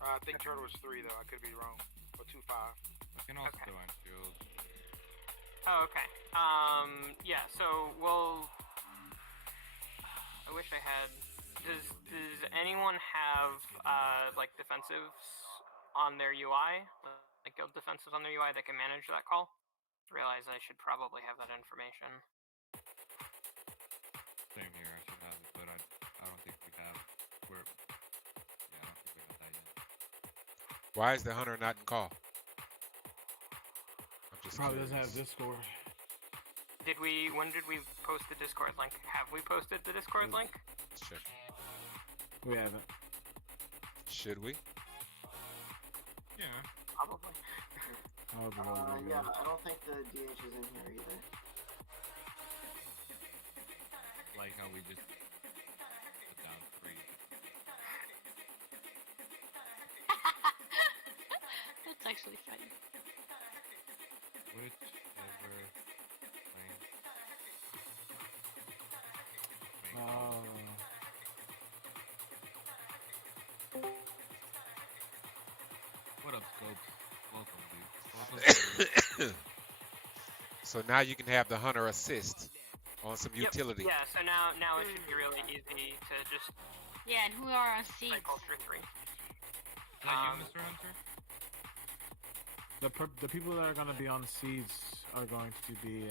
I think Turtle was 3 though. I could be wrong. Or 2-5. I can also Okay. go on shield. Oh, okay. Yeah. So we'll. I wish I had. Does anyone have like defensives on their UI, like guild defensives on their UI that can manage that call? Realize I should probably have that information. Same here, I should have it, but I don't think we have. I don't think we have that yet. Why is the hunter not in call? I'm just Probably doesn't curious. have Discord. When did we post the Discord link? Have we posted the Discord link? Let's check. We haven't. Should we? Yeah. Probably. Yeah, I don't think the DH is in here either. Like how we just put down 3. That's actually funny. Whichever lane. So now you can have the hunter assist on some Yep. utility. Yeah, so now it should be really easy to just Yeah, and who are on play seeds? Culture 3. Is that you, Mr. Hunter? The people that are going to be on seeds are going to be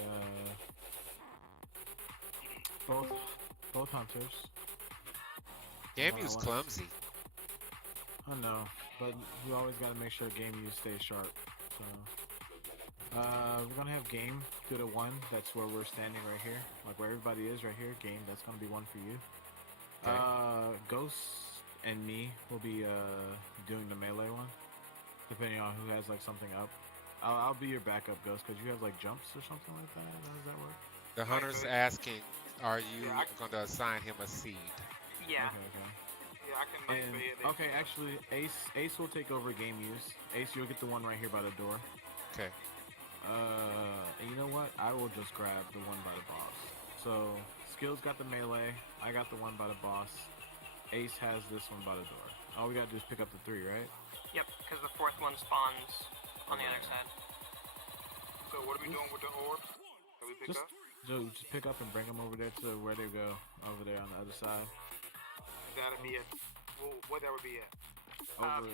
both hunters. Game Well, U's I wanna- clumsy. I know, but we always got to make sure Game U stays sharp. So, we're gonna have Game go to 1. That's where we're standing right here, like where everybody is right here. Game, that's gonna be 1 for you. Okay. Ghost and me will be doing the melee one, depending on who has like something up. I'll be your backup, Ghost, because you have like jumps or something like that. How does that work? The hunter's asking, are you going to assign him a seed? Yeah. Okay. Yeah, I can make And, it. okay, actually, Ace will take over game use. Ace, you'll get the one right here by the door. Okay. And you know what? I will just grab the one by the boss. So, Skills got the melee. I got the one by the boss. Ace has this one by the door. All we gotta do is pick up the 3, right? Yep, because the 4th one spawns on the other side. So what are we doing with the orbs that we pick up? Just pick up and bring them over there to where they go. Over there on the other side. That'll be it. Well, what that would be at?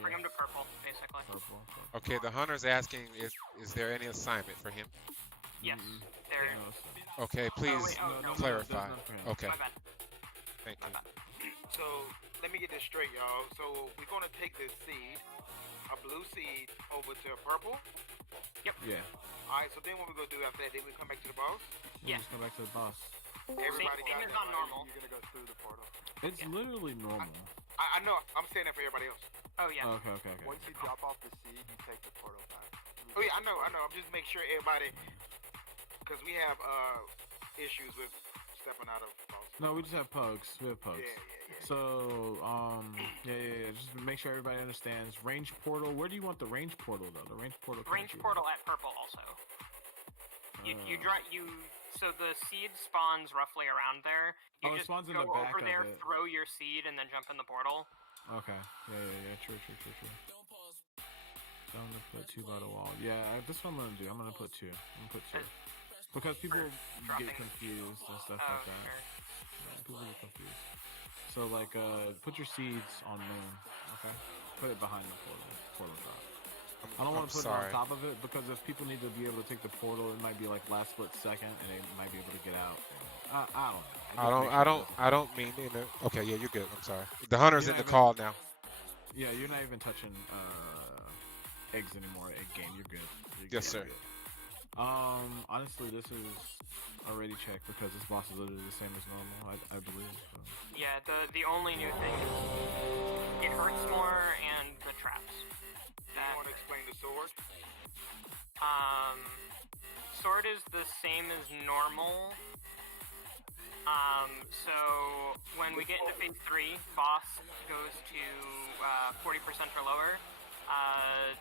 Bring him to purple, basically. Purple. Okay, the hunter's asking, is there any assignment for him? Yes, there. Okay, please wait, no, clarify. there's none for him. Okay, My bad. thank you. So let me get this straight, y'all. So we're gonna take this seed, a blue seed, over to a purple. Yeah. All right. So then what we gonna do after that? Then we come back to the boss. Yeah. Just go back to the boss. Everybody Same got as that, on right? normal. You're gonna go through the portal. It's literally normal. I know. I'm saying that for everybody else. Oh, yeah. Okay. Once you drop off the seed, you take the portal back. Oh yeah, I know. I'm just making sure everybody, because we have issues with stepping out of boss. No, we just have pugs. We have pugs. Yeah. So, yeah. Just make sure everybody understands. Range portal. Where do you want the range portal though? The range portal. Range portal at purple also. So the seed spawns roughly around there. You it just spawns in go the back over of there, it. throw your seed, and then jump in the portal. Okay. Yeah. True. So I'm gonna put 2 by the wall. Yeah, that's what I'm gonna do. I'm gonna put 2. Because people get confused and stuff like that. Sure. Yeah, people get confused. So like, put your seeds on moon. Okay. Put it behind the portal top. I don't want to put it on top of it because if people need to be able to take the portal, it might be like last split second, and they might be able to get out. I don't know. I don't mean in the. Okay, yeah, you're good. I'm sorry. The hunter's in the call now. Yeah, you're not even touching eggs anymore. Egg game, you're good. Yes, sir. Good. Honestly, this is already checked because this boss is literally the same as normal. I believe. So. Yeah, the only new thing is it hurts more and the traps. You want to explain the sword? Sword is the same as normal. So when we get into phase 3, boss goes to 40% or lower.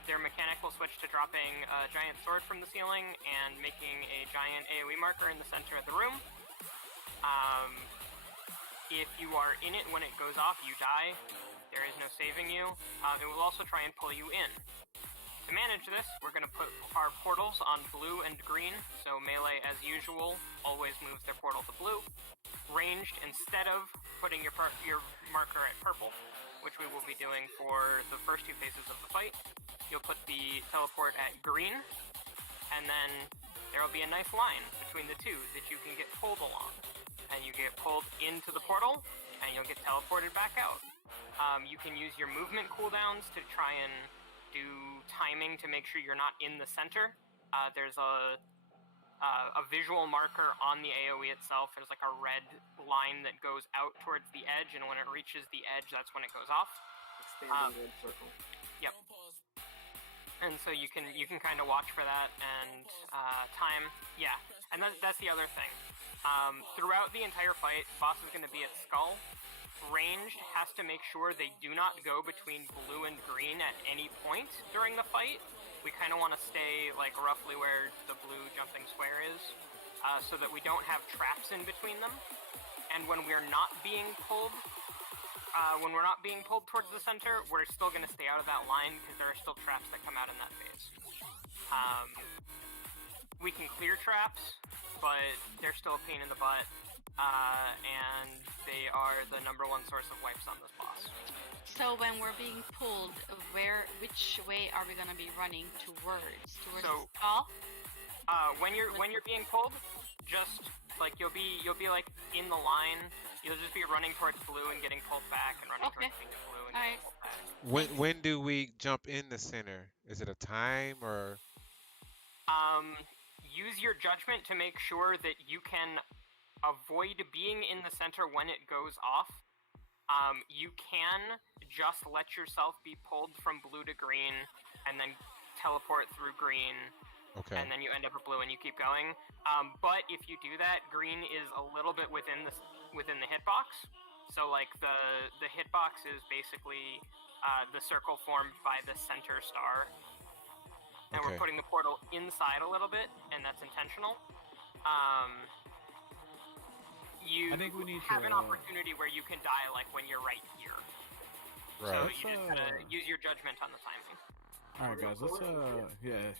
Their mechanic will switch to dropping a giant sword from the ceiling and making a giant AoE marker in the center of the room. If you are in it when it goes off, you die. There is no saving you. It will also try and pull you in. To manage this, we're going to put our portals on blue and green, so melee, as usual, always moves their portal to blue. Ranged, instead of putting your marker at purple, which we will be doing for the first 2 phases of the fight, you'll put the teleport at green, and then there will be a nice line between the 2 that you can get pulled along. And you get pulled into the portal, and you'll get teleported back out. You can use your movement cooldowns to try and do timing to make sure you're not in the center. There's a visual marker on the AoE itself. There's like a red line that goes out towards the edge, and when it reaches the edge, that's when it goes off. Expanding red circle. Yep. And so you can kind of watch for that and time. Yeah, and that's the other thing. Throughout the entire fight, boss is going to be at skull. Ranged has to make sure they do not go between blue and green at any point during the fight. We kind of want to stay like roughly where the blue jumping square is, so that we don't have traps in between them. And when we're not being pulled, towards the center, we're still going to stay out of that line because there are still traps that come out in that phase. we can clear traps, but they're still a pain in the butt, and they are the #1 source of wipes on this boss. So when we're being pulled, which way are we gonna be running towards? Towards So- the stall? When you're being pulled, just like you'll be like in the line. You'll just be running towards blue and getting pulled back, and running Okay. towards pink and blue and Alright. getting pulled back. When do we jump in the center? Is it a time or? Use your judgment to make sure that you can avoid being in the center when it goes off. You can just let yourself be pulled from blue to green, and then teleport through green. Okay. And then you end up at blue and you keep going. But if you do that, green is a little bit within the hitbox. So like the hitbox is basically the circle formed by the center star. And Okay. we're putting the portal inside a little bit, and that's intentional. You I think we need have to, an opportunity where you can die like when you're right here. So Right. you just gotta use your judgment on the timing. All right, guys. Let's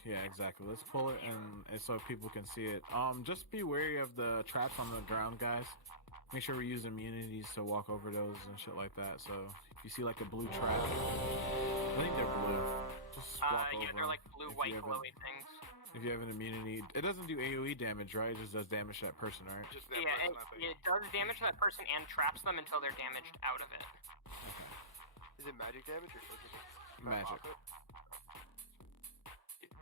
yeah, exactly. Let's pull it and so people can see it. Just be wary of the traps on the ground, guys. Make sure we use immunities to walk over those and shit like that. So if you see like a blue trap, I think they're blue. Just walk over. Yeah, they're like blue, if white, you have glowy things. If you have an immunity, it doesn't do AOE damage, right? It just does damage to that person, right? Just that Yeah, person, I think. it does damage to that person and traps them until they're damaged out of it. Is it magic damage or is it Magic.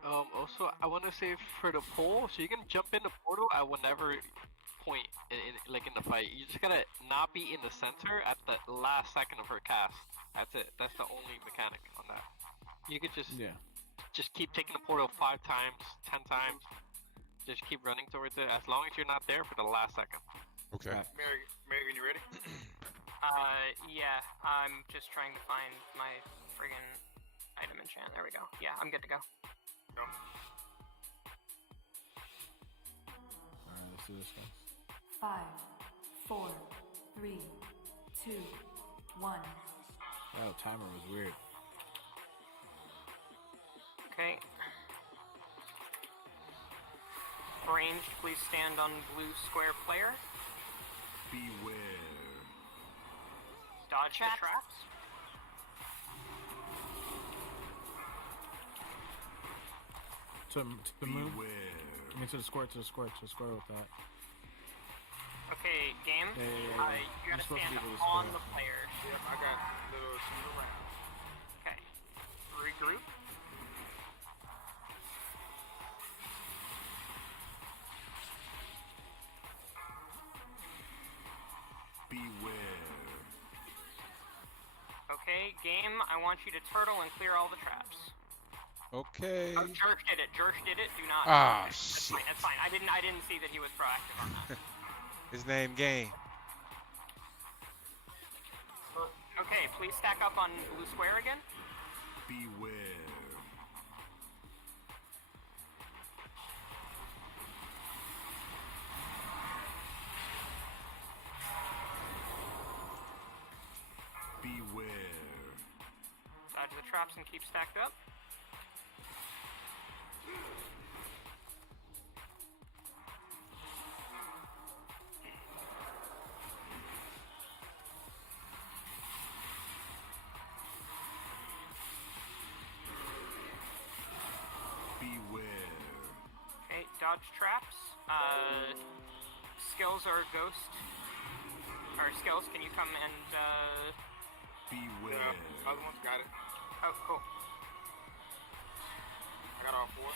Also, I want to say for the pole, so you can jump in the portal at whatever point in the fight. You just gotta not be in the center at the last second of her cast. That's it. That's the only mechanic on that. You could just keep taking the portal 5 times, 10 times. Just keep running towards it as long as you're not there for the last second. Okay. Mary, you ready? Yeah, I'm just trying to find my friggin' item enchant. There we go. Yeah, I'm good to go. Go. Alright, let's do this, guys. 5, 4, 3, 2, 1. Oh, timer was weird. Okay. Ranged, please stand on blue square player. Beware. Dodge the traps. To move. I mean, to the square with that. Okay, game. Yeah. You You're gotta supposed to stand be able to on square. the player. Yep, I got little swing around. Okay. Regroup. Beware. Okay, game. I want you to turtle and clear all the traps. Okay. Oh, Jerk did it. Jerk did it. Do not. Ah, Okay, that's shit. fine. That's fine. I didn't see that he was proactive on that. His name Game. Okay, please stack up on blue square again. Beware. Beware. Dodge the traps and keep stacked up. Beware. Okay, dodge traps. Skills are ghost. Or skills, can you come and Beware. Yeah, other one's got it. Oh, cool. I got all 4.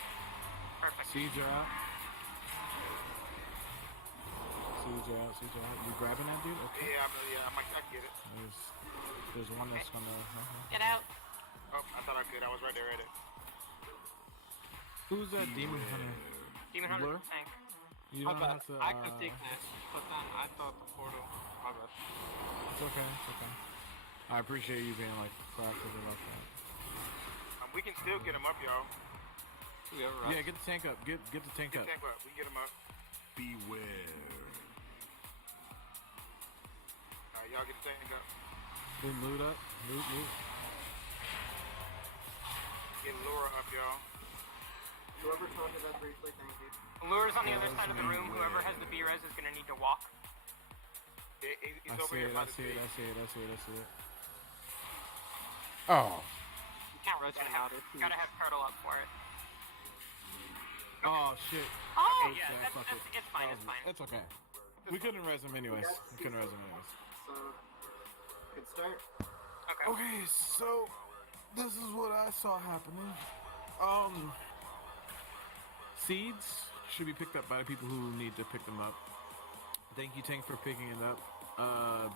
Perfect. Siege are out. Siege out. You grabbing that dude? Okay. Yeah, I might get it. There's one that's gonna. Get out. Oh, I thought I could. I was right there at it. Who's that demon hunter? Demon Hunter Blur? tank. You My don't bad. have to. I could take this, but then I thought the portal. My bad. It's okay. It's okay. I appreciate you being like proactive about that. We can still get him up, y'all. Yeah, get the tank up. Get the tank up. Tank up. We can get him up. Beware. Alright, y'all get the tank up. Then loot up. Loot. Get Laura up, y'all. Whoever taunted that briefly, thank you. Lure's on the other side of the room. Whoever has the B-res is gonna need to walk. He's I over see here it, by I the see it, tree. I see it, I see it, I see it. Oh. You can't rush him out. Gotta have Turtle up for it. Oh, shit. Oh, Oops, yeah, fuck it. it's fine, it's fine. It's okay. We couldn't res him anyways. We couldn't res him anyways. So, good start. Okay. Okay, so this is what I saw happening. Seeds should be picked up by the people who need to pick them up. Thank you, Tank, for picking it up.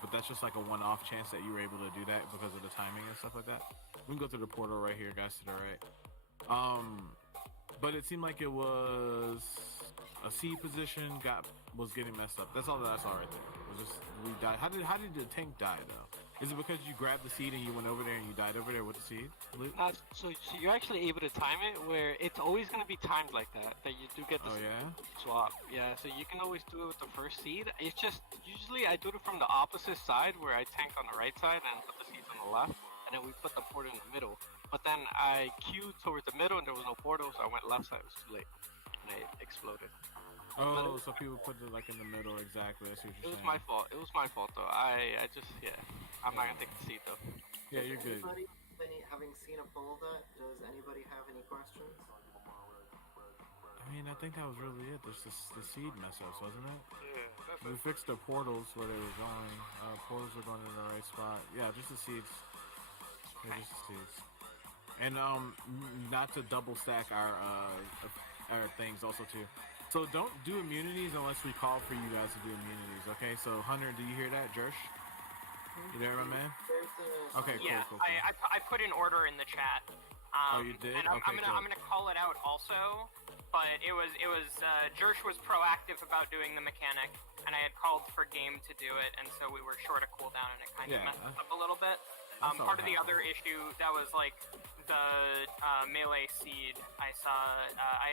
But that's just like a one-off chance that you were able to do that because of the timing and stuff like that. We can go through the portal right here, guys, to the right. But it seemed like it was a seed position was getting messed up. That's all that I saw right there. It was just we died. How did the tank die though? Is it because you grabbed the seed and you went over there and you died over there with the seed? Luke? So you're actually able to time it where it's always going to be timed like that you do get the swap. Yeah, so you can always do it with the first seed. It's just, usually I do it from the opposite side where I tank on the right side and put the seeds on the left, and then we put the portal in the middle. But then I queued towards the middle and there was no portal, so I went left side, it was too late. And it exploded. Oh, so people put it like in the middle, exactly. I see what you're saying. It was my fault though. I just, I'm not gonna take the seat though. Yeah, you're good. Having seen a poll of that, does anybody have any questions? I mean, I think that was really it. There's the seed mess ups, wasn't it? Yeah, We fixed the portals where they were going. Portals were going in the right spot. Yeah, just the seeds. Yeah, just the seeds. And not to double stack our things also too. So don't do immunities unless we call for you guys to do immunities. Okay, so Hunter, do you hear that, Jersh? You there, my man? Okay, cool, Yeah, cool. I put an order in the chat. Oh, you did? And I'm gonna call it out also. But it was Jersh was proactive about doing the mechanic, and I had called for game to do it, and so we were short a cooldown, and it kind of messed us up a little bit. Part of the other issue that was like the melee seed. I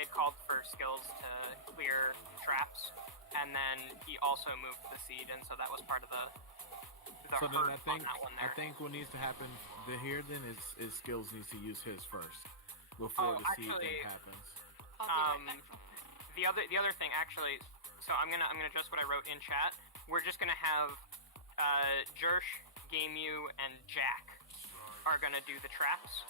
had called for skills to clear traps, and then he also moved the seed, and so that was part of the So then hurt on that one there. I think what needs to happen here then is skills needs to use his first before the seed thing happens. The other thing actually, so I'm gonna adjust what I wrote in chat. We're just gonna have Jersh, GameU, and Jack are gonna do the traps.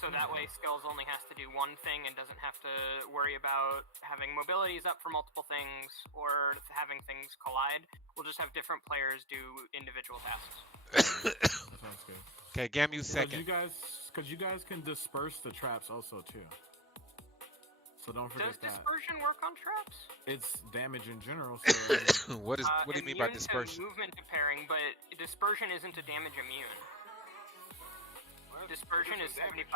So that way skills only has to do one thing and doesn't have to worry about having mobilities up for multiple things or having things collide. We'll just have different players do individual tasks. That sounds good. Okay, GameU second. Because you guys can disperse the traps also too. So don't forget Does that. dispersion work on traps? It's damage in general. So what do you mean by Immune to dispersion? movement to pairing, but dispersion isn't a damage immune. Dispersion is 75%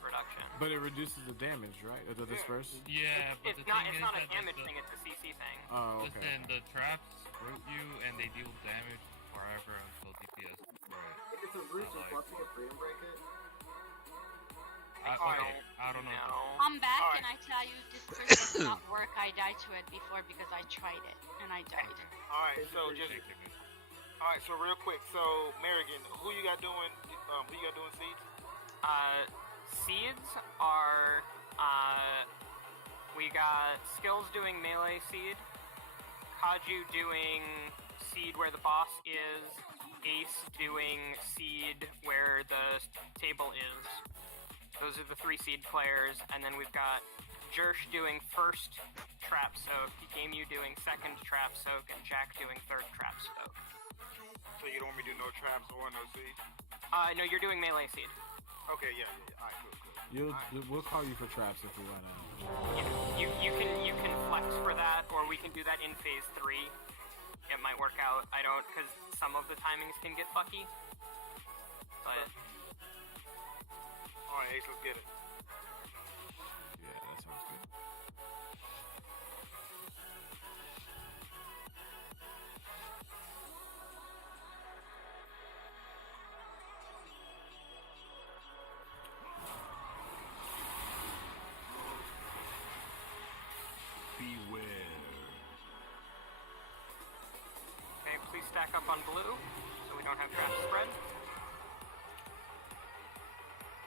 reduction. But it reduces the damage, right? The disperse? Yeah, but It's the not. thing It's is not a that damage thing. It's a CC thing. Oh, okay. Listen, the traps root you and they deal damage forever until DPS destroy it. If it's a root, just watching it free and break it. I don't know. I'm back and I tell you this person does not work. I died to it before because I tried it and I died. Alright, so real quick, so Merrigan, who you got doing seeds? Seeds are we got skills doing melee seed, Kaju doing seed where the boss is, Ace doing seed where the table is. Those are the 3 seed players, and then we've got Jersh doing first trap soak, GameU doing second trap soak, and Jack doing third trap soak. So you don't want me to do no traps or no seeds? No, you're doing melee seed. Okay, yeah. Alright, cool. We'll call you for traps if we run out. You can flex for that, or we can do that in phase 3. It might work out. I don't, because some of the timings can get fucky. But alright, Ace, let's get it. Yeah, that sounds good. Beware. okay, please stack up on blue, so we don't have trap spread.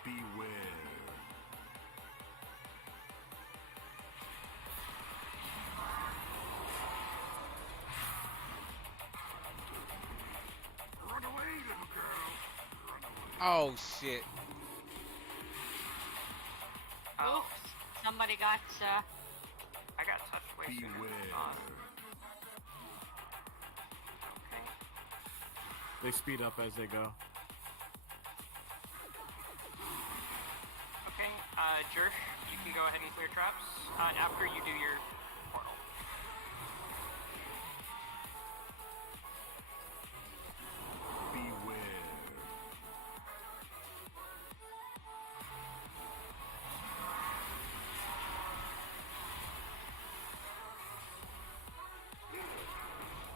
Beware. Oh shit. Oh, Oops. Somebody got. I got touched way sooner than I thought. Okay. They speed up as they go. Okay, Jersh, you can go ahead and clear traps after you do your portal. Beware.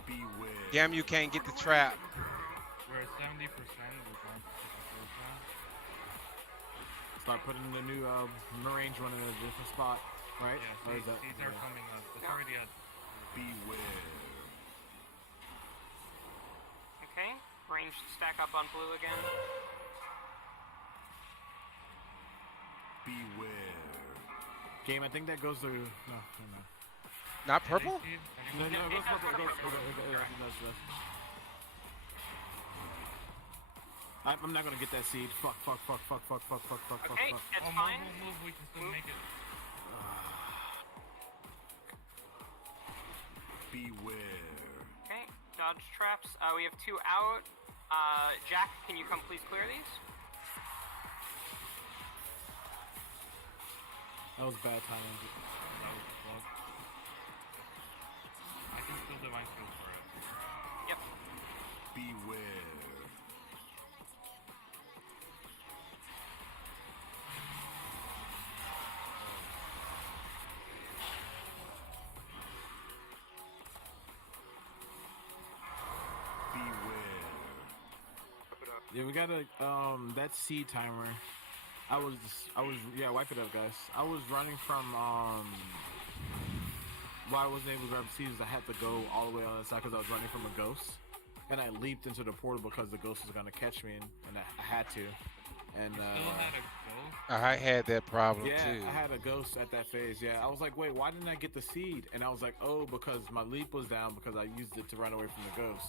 Beware. Damn, you can't get the trap. We're at 70%. We're going to take the first round. Start putting the new range one in a different spot, right? Yeah, Or is that? seeds are coming up. It's already at. Beware. Okay, range stack up on blue again. Beware. Game, I think that goes to. No, no. Not purple? No, it goes purple. It goes. I'm not gonna get that seed. Fuck. Okay, it's fine. Move. We can still make it. Beware. Okay, dodge traps. We have 2 out. Jack, can you come please clear these? That was bad timing. That was close. I can still divine shield for it. Yep. Beware. Yeah, we got a that seed timer. I was yeah, wipe it up, guys. I was running from why I wasn't able to grab the seeds. I had to go all the way on the side because I was running from a ghost, and I leaped into the portal because the ghost was gonna catch me, and I had to. And Still had a ghost? I had that problem yeah, too. I had a ghost at that phase. Yeah, I was like, wait, why didn't I get the seed? And I was like, oh, because my leap was down because I used it to run away from the ghost.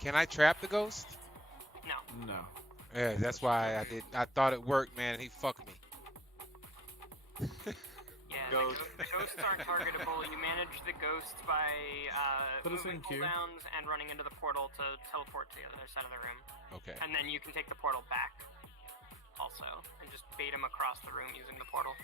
Can I trap the ghost? No. No. Yeah, that's why I did. I thought it worked, man. He fucked me. Yeah, the ghosts aren't targetable. You manage the ghosts by Put us in moving queue. cooldowns and running into the portal to teleport to the other side of the room. Okay. And then you can take the portal back also and just bait him across the room using the portal.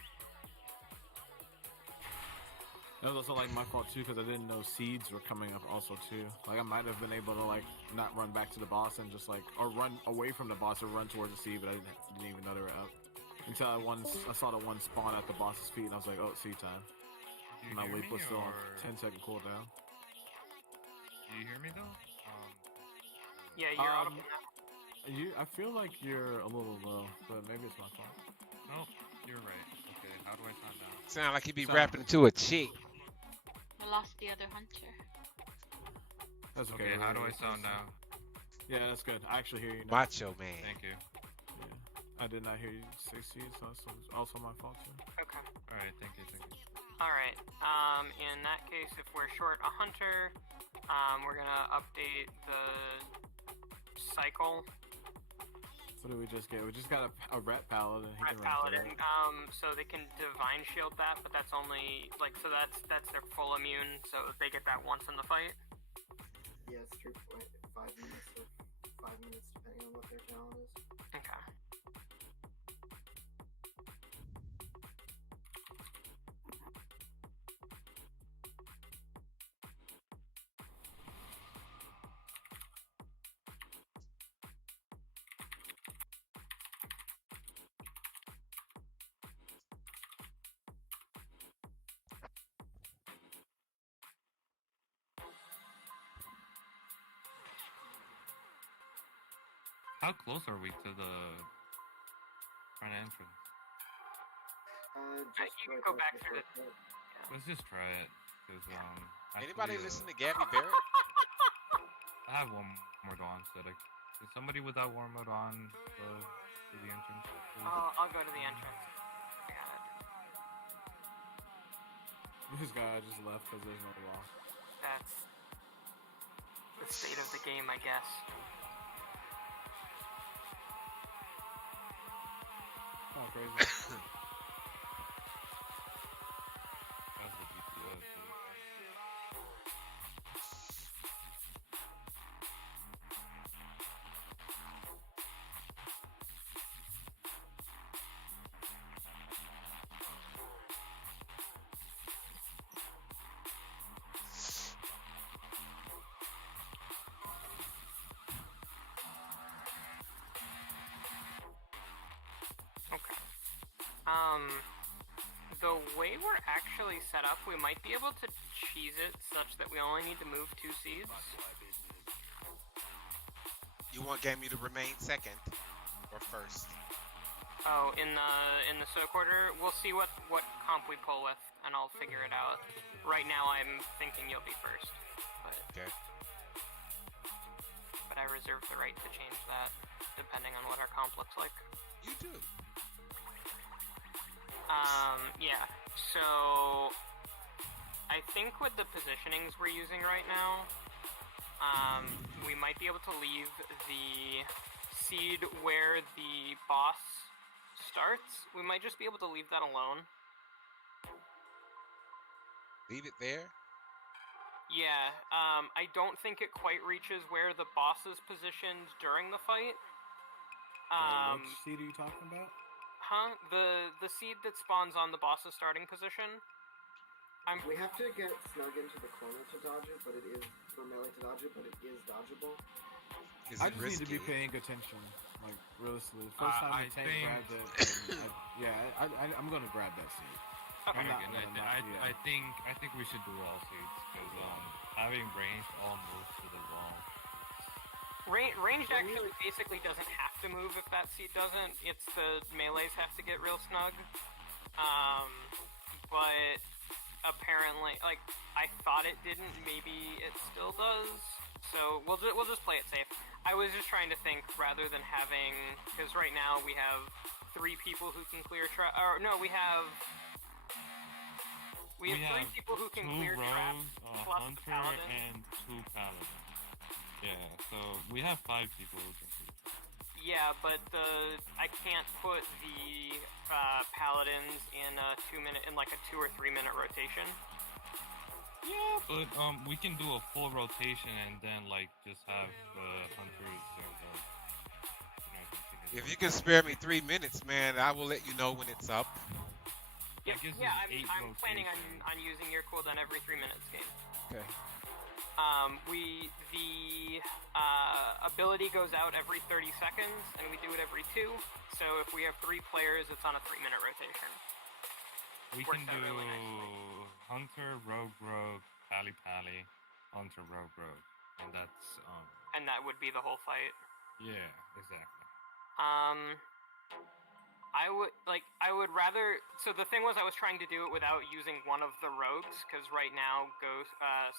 That was also like my fault too because I didn't know seeds were coming up also too. Like I might have been able to like not run back to the boss and just like or run away from the boss or run towards the seed, but I didn't even know they were up until I saw the one spawn at the boss's feet and I was like, oh, seed time. My leap was still on 10-second cooldown. Do you hear me though? Yeah, you're audible now. I feel like you're a little low, but maybe it's my fault. No, you're right. Okay, how do I sound down? Sound like he be rapping to a chick. We lost the other hunter. That's okay. Okay, how do I sound now? Yeah, that's good. I actually hear you now. Macho man. Thank you. Yeah. I did not hear you say seed, so that's also my fault too. Okay. Alright, thank you. Alright, in that case, if we're short a hunter, we're gonna update the cycle. What did we just get? We just got a ret paladin. He Ret can run paladin. through it. So they can divine shield that, but that's only like so that's their full immune, so they get that once in the fight. Yeah, it's true. 5 minutes or 5 minutes, depending on what their talent is. Okay. How close are we to the front entrance? Just you can right go past back the through first pit. Let's just try it. Cause Anybody actually, listen to Gabby Barrett? I have one mode on, so like, is somebody with that war mode on go to the entrance? please? I'll go to the entrance. I got it. This guy just left because there's no wall. That's the state of the game, I guess. Oh, crazy. That's the BTS. Okay. The way we're actually set up, we might be able to cheese it such that we only need to move 2 seeds. You want Gamey to remain second or first? Oh, in the soak order, we'll see what comp we pull with, and I'll figure it out. Right now, I'm thinking you'll be first. Okay. But I reserve the right to change that, depending on what our comp looks like. You do. Yeah. So, I think with the positionings we're using right now, we might be able to leave the seed where the boss starts. We might just be able to leave that alone. Leave it there? Yeah, I don't think it quite reaches where the boss is positioned during the fight. Which seed are you talking about? Huh? The seed that spawns on the boss's starting position. We have to get snug into the corner to dodge it, but it is for melee to dodge it, but it is dodgeable. I just need to be paying attention, like realistically. The first time the tank grabbed it, I'm gonna grab that seed. Okay. I think we should do all seeds because having ranged all moves to the wall. Ranged actually basically doesn't have to move if that seed doesn't. It's the melees have to get real snug. But apparently, like, I thought it didn't. Maybe it still does. So we'll just play it safe. I was just trying to think rather than having, because right now we have 3 people who can clear trap. Or no, we have 3 people who can clear traps. Plus Hunter paladin. and 2 paladins. Yeah, so we have 5 people who can clear traps. Yeah, but I can't put the paladins in a 2-minute, in like a 2 or 3 minute rotation. Yeah, but we can do a full rotation and then like just have the hunters continue. If you can spare me 3 minutes, man, I will let you know when it's up. Yeah, I'm planning on using your cooldown every 3 minutes game. Okay. The ability goes out every 30 seconds, and we do it every 2. So if we have 3 players, it's on a 3-minute rotation. We can do Hunter, Rogue, Pally, Hunter, Rogue, and that's And that would be the whole fight. Yeah, exactly. I would rather. So the thing was, I was trying to do it without using one of the rogues, because right now,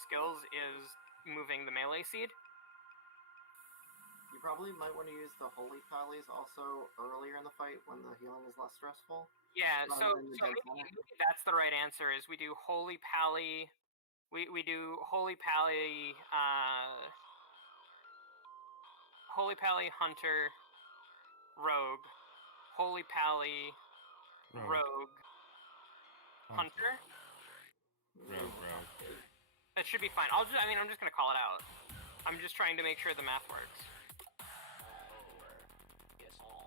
skills is moving the melee seed. You probably might want to use the Holy Pallies also earlier in the fight when the healing is less stressful. Yeah, so maybe that's the right answer, is we do Holy Pally, we do Holy Pally, Hunter, Rogue, Holy Pally, Rogue, Hunter? Rogue. That should be fine. I'm just gonna call it out. I'm just trying to make sure the math works.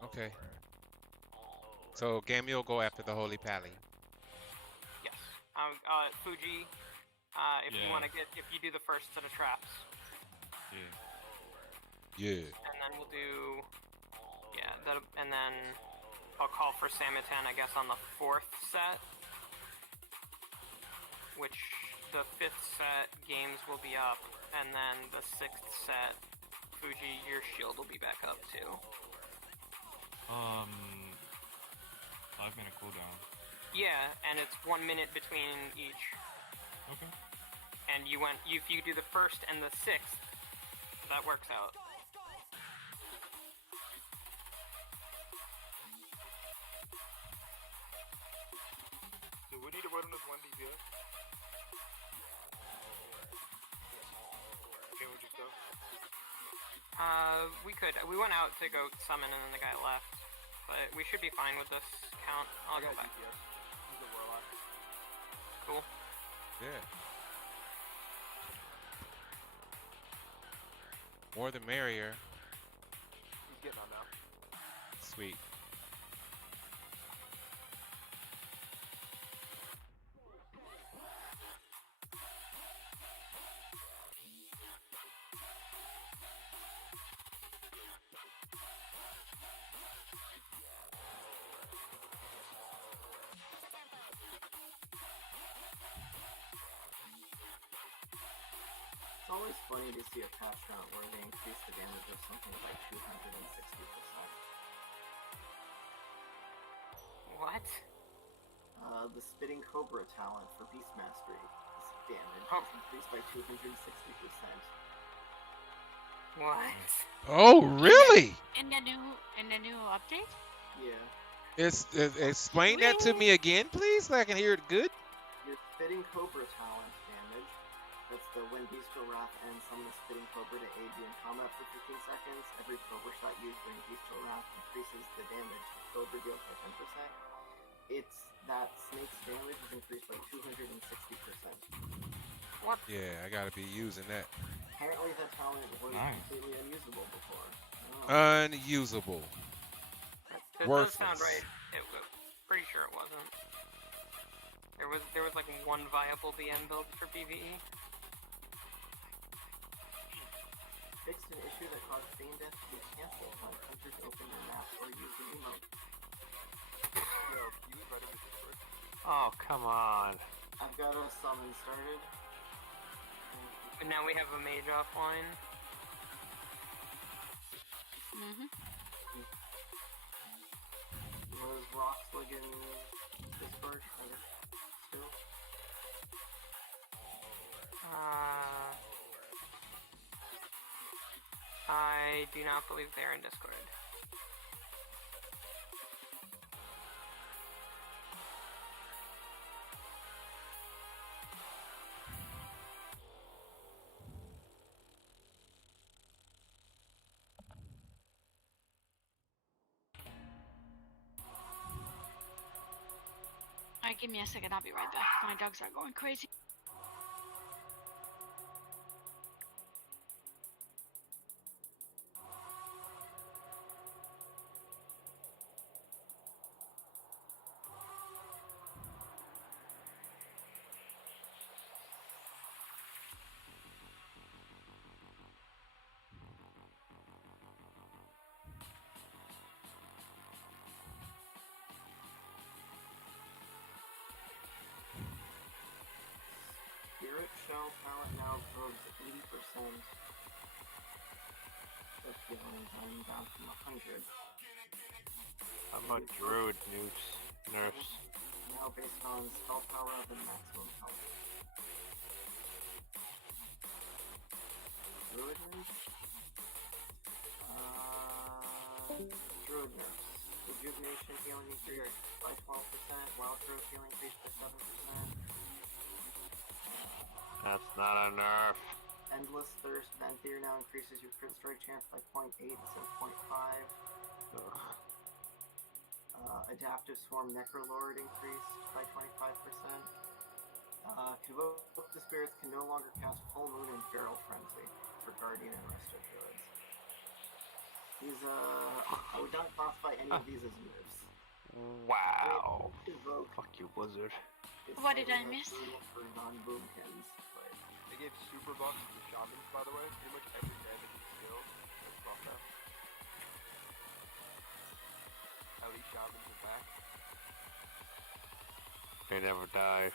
Okay. So Gammy will go after the Holy Pally. Yes. Fuji, if you do the first set of traps. Yeah. And then we'll do, and then I'll call for Samiten, I guess, on the 4th set. Which, the 5th set, games will be up, and then the 6th set, Fuji, your shield will be back up too. 5-minute cooldown. Yeah, and it's 1 minute between each. Okay. And if you do the 1st and the 6th, that works out. Do we need to run on this 1 DPS? Can we just go? We could. We went out to go summon and then the guy left. but we should be fine with this count. I'll go got back. DPS. He's a warlock. Cool. Yeah. More the merrier. He's getting on now. Sweet. It's always funny to see a patch count where they increase the damage of something by 260%. What? The Spitting Cobra talent for Beast Mastery damage Oh. is increased by 260%. What? Oh, really? In the new update? Yeah. Explain that to me again, please, so I can hear it good. Your Spitting Cobra talent damage, that's the when Bestial Wrath ends, summon a Spitting Cobra to aid you in combat for 15 seconds. Every Cobra shot used during Bestial Wrath increases the damage the Cobra deals by 10%. It's that Snake's damage is increased by 260%. What? Yeah, I gotta be using that. Apparently that talent was Nice. completely unusable before. I don't know. Unusable. That does Worthless. sound right. Pretty sure it wasn't. There was like one viable BM build for PvE. Fixed an issue that caused Bane Death to be cancelled when hunters open your map or use an emote. Yo, you was right over Discord. Oh, come on. I've got a summon started. And now we have a mage offline. Mm-hmm. Was Roxlig in Discord? Still? I do not believe they're in Discord. Alright, give me a second. I'll be right back. My dogs are going crazy. Spirit Shell talent now absorbs 80% of healing time down from 100. How about Druid nerfs? Now based on spell power and maximum health. Druid nerfs? Druid nerfs. Rejuvenation healing increased by 12%, Wild Growth healing increased by 7%. That's not a nerf. Endless Thirst Venthyr now increases your crit strike chance by 0.8 instead of 0.5. Adaptive Swarm Necrolord increased by 25%. Convoke the Spirits can no longer cast Full Moon and Feral Frenzy for Guardian and Resto Druids. These, I would not classify any of these as moves. Wow. Convoke Fuck you, Blizzard. is What did I something miss? that's useful for non-boomkins, but They gave super buffs to the shamans, by the way. Pretty much every damage and skill is buffed now. At least shamans are back. They never die.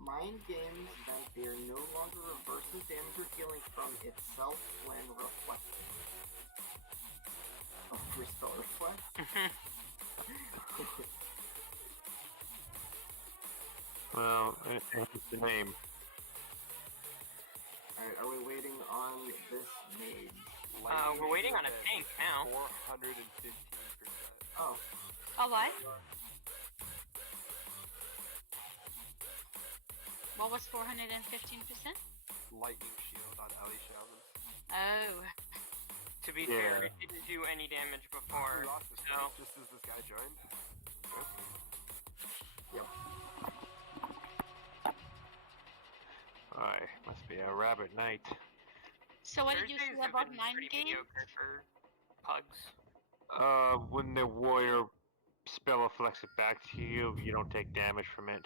Mind Games Venthyr no longer reverses damage or healing from itself when reflecting. Oh, Restore Reflect? Well, it's the name. Alright, are we waiting on this mage? We're waiting on a tank now. 415%. Oh. Oh, what? What was 415%? Lightning shield on Ali Shamans. Oh. To be fair, it didn't do any damage before, We lost this so... fight just as this guy joined. Yep. Aye, must be a rabbit night. So what did you Thursdays say have about been 9 pretty games? mediocre for pugs. When the warrior spell reflects it back to you, you don't take damage from it.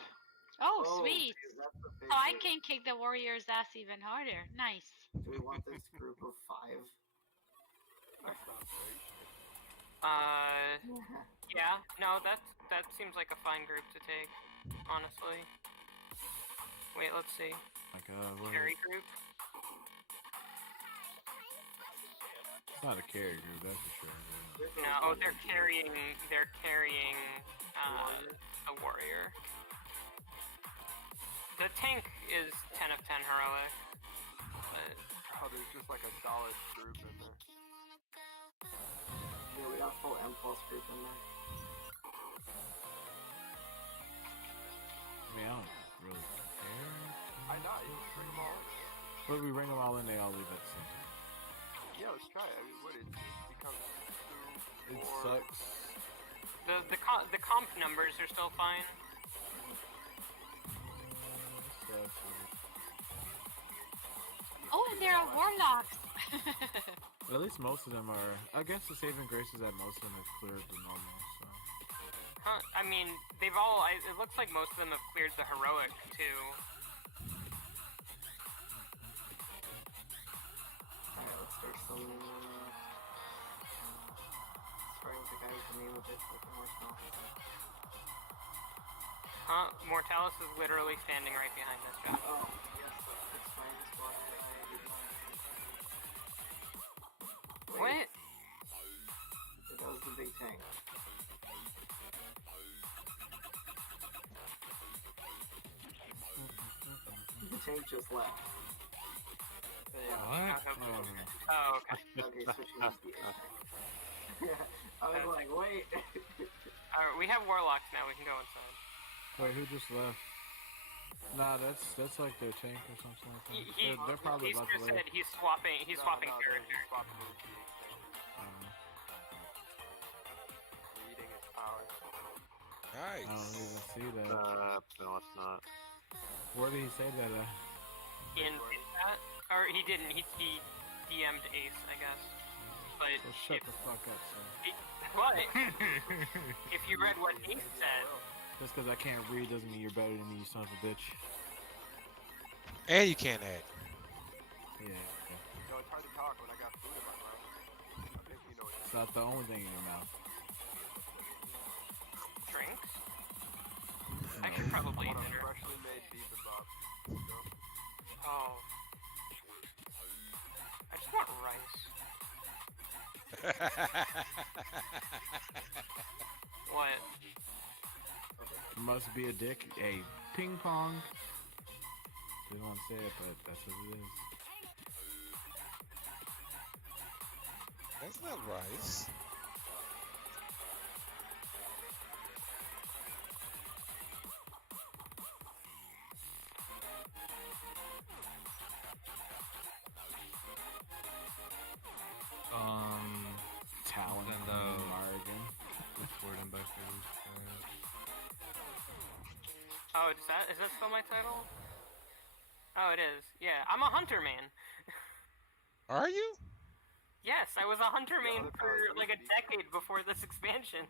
Oh, Oh, sweet. dude, that's the big So I thing. can kick the warrior's ass even harder. Nice. Do we want this group of 5? That's not very Yeah, no, that seems like a fine group to take, honestly. Wait, let's see. Like what Carry group? it's not a carry group, that's for sure. No, oh, they're carrying a warrior. The tank is 10 of 10 heroic. But Oh, there's just like a solid group in there. Yeah, we got full impulse group in there. I mean, I don't really care. I know, you just bring them all in. But if we bring them all in, they all leave at the same time. Yeah, let's try it. I mean, what, it becomes 2, It 4... sucks. the comp numbers are still fine. It sucks. Oh, and there are warlocks. But at least most of them are. I guess the saving grace is that most of them have cleared the normal. So. Huh, I mean, they've all. It looks like most of them have cleared the heroic too. Alright, let's start some. Starting with the guy with the name of it with the horse mouth. Huh? Mortalis is literally standing right behind this guy. Oh, yes, it's fine. It's blocked by What? That was the big tank. The tank just left. What? Oh, okay. Okay, switching to the tank. I was like, wait. Alright, we have warlocks now. We can go inside. Wait, who just left? Nah, that's like their tank or something like that. They're probably about to Heaster leave. said he's swapping characters. Reading his power. Nice. I don't even see that. No, it's not. Where did he say that? In that? Or he didn't. He DM'd Ace, I guess. But Well, shut the fuck up, son. what? If you read what Ace said. Just because I can't read doesn't mean you're better than me, you son of a bitch. And you can't add. Yeah. No, it's hard to talk when I got food in my mouth. I think you know what It's not the only thing in your mouth. Drinks? I should probably eat dinner. freshly made bibimbap. Oh. I just want rice. What? Must be a dick. Hey, ping pong. Didn't want to say it, but that's what it is. That's not rice. Talent. Margin. Reporting by Phillies. Oh, is that still my title? Oh, it is. Yeah, I'm a hunter man. Are you? Yes, I was a hunter man for like a decade before this expansion.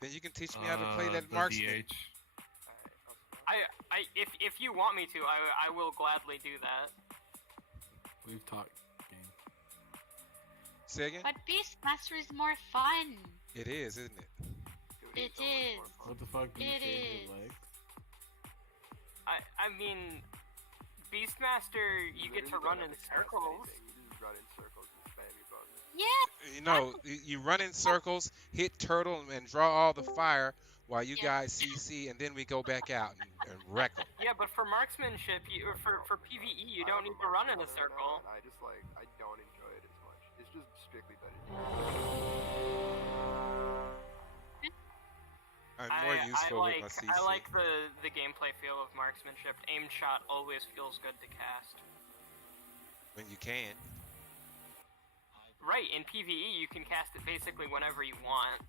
Then you can teach me how to play that marksman. If you want me to, I will gladly do that. We've talked game. Say again? But Beastmaster is more fun. It is, isn't it? It is. What the fuck do you It change is. your legs? I mean, Beastmaster, you get to run in circles. You just run in circles and spam your buttons. Yeah. You know, you run in circles, hit turtle, and draw all the fire while you guys CC, and then we go back out and wreck them. Yeah, but for marksmanship, for PvE, you don't need to run in a circle. I just I don't enjoy it as much. It's just strictly better. I'm more useful with my CC. I like the gameplay feel of marksmanship. Aimed shot always feels good to cast. When you can. Right, in PvE you can cast it basically whenever you want.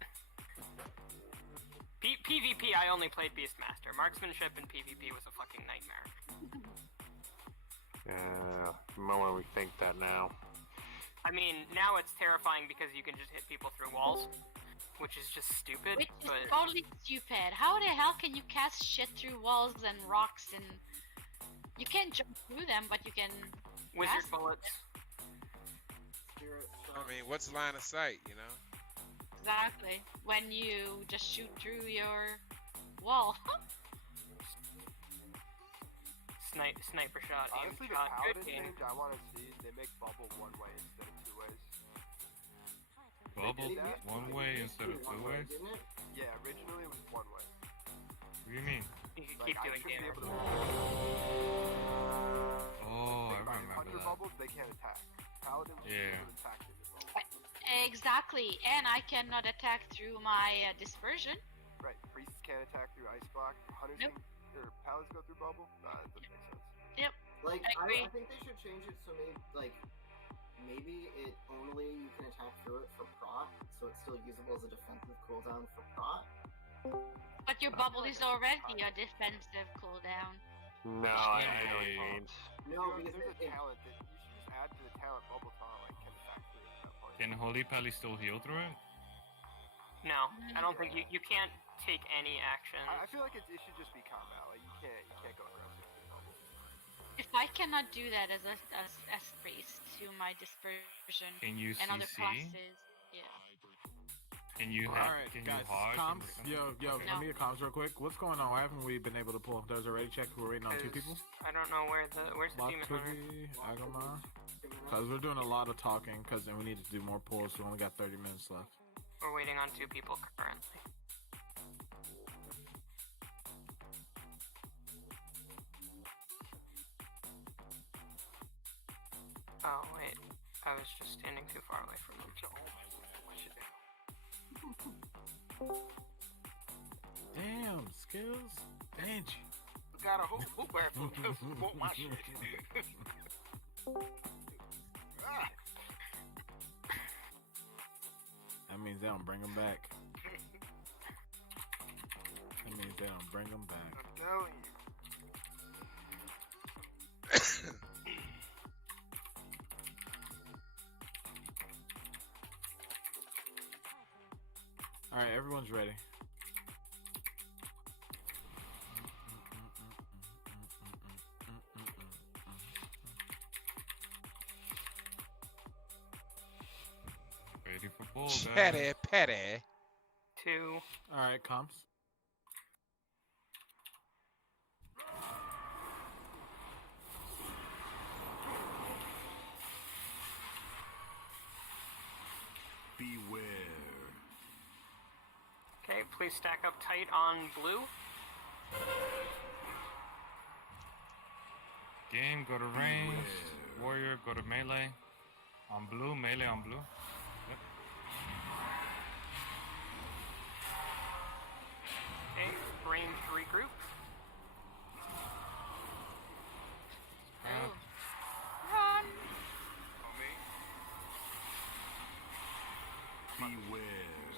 PvP I only played Beastmaster. Marksmanship in PvP was a fucking nightmare. Yeah, the moment we think that now. I mean, now it's terrifying because you can just hit people through walls, which is just stupid. Which is but totally stupid. How the hell can you cast shit through walls and rocks and... You can't jump through them, but you can... wizard cast bullets. I mean, what's line of sight, you know? Exactly. When you just shoot through your wall. Sniper shot, aim Honestly, the shot, good paladin game. change I want to see is they make bubble one way instead of two ways. Bubble did that. one way instead of two ways? Yeah, originally it was one way. What do you mean? You can Like, keep I doing should be damage. able to Oh, I like, remember under that. bubbles, they can't attack. Paladins should be Yeah. able to attack in the bubble. Exactly. And I cannot attack through my dispersion. Right, priests can't attack through ice block. Hunters Nope. can, or paladins go through bubble. Nah, that doesn't make sense. Yep. Like, I agree. I think they should change it so maybe it only you can attack through it for prot, so it's still usable as a defensive cooldown for prot. But your bubble is already a defensive cooldown. No, I know what it means. No, There's because a talent that you should just add to the talent bubble taunt, like can attack through it at that point. Can Holy Pally still heal through it? No, I don't think you can't take any action. I feel like it should just be combat. Like you can't go aggressive with bubble. If I cannot do that as priest to my dispersion Can you and other CC? classes, yeah. Can you Alright, can guys, you hog? comms. Yo, No. let me get comms real quick. What's going on? Why haven't we been able to pull? There's a raid check. We're waiting on two people. I don't know where's the demon hunter. Lockwoody, Agama. Because we're doing a lot of talking, because we need to do more pulls, so we only got 30 minutes left. We're waiting on 2 people currently. Oh wait, I was just standing too far away from them. Damn, skills. Angie. Got a who bathroom just want my shit. Ah, That means they don't bring them back. That means they don't bring them back. I'm telling you. Alright, everyone's ready. Ready for bull, guys. Petty, petty. 2. Alright, comms. Beware. Okay, please stack up tight on blue. Game, go to range. Warrior, go to melee. On blue, melee on blue. Yep. Okay, range regroup. Oh. Run! On me. Beware.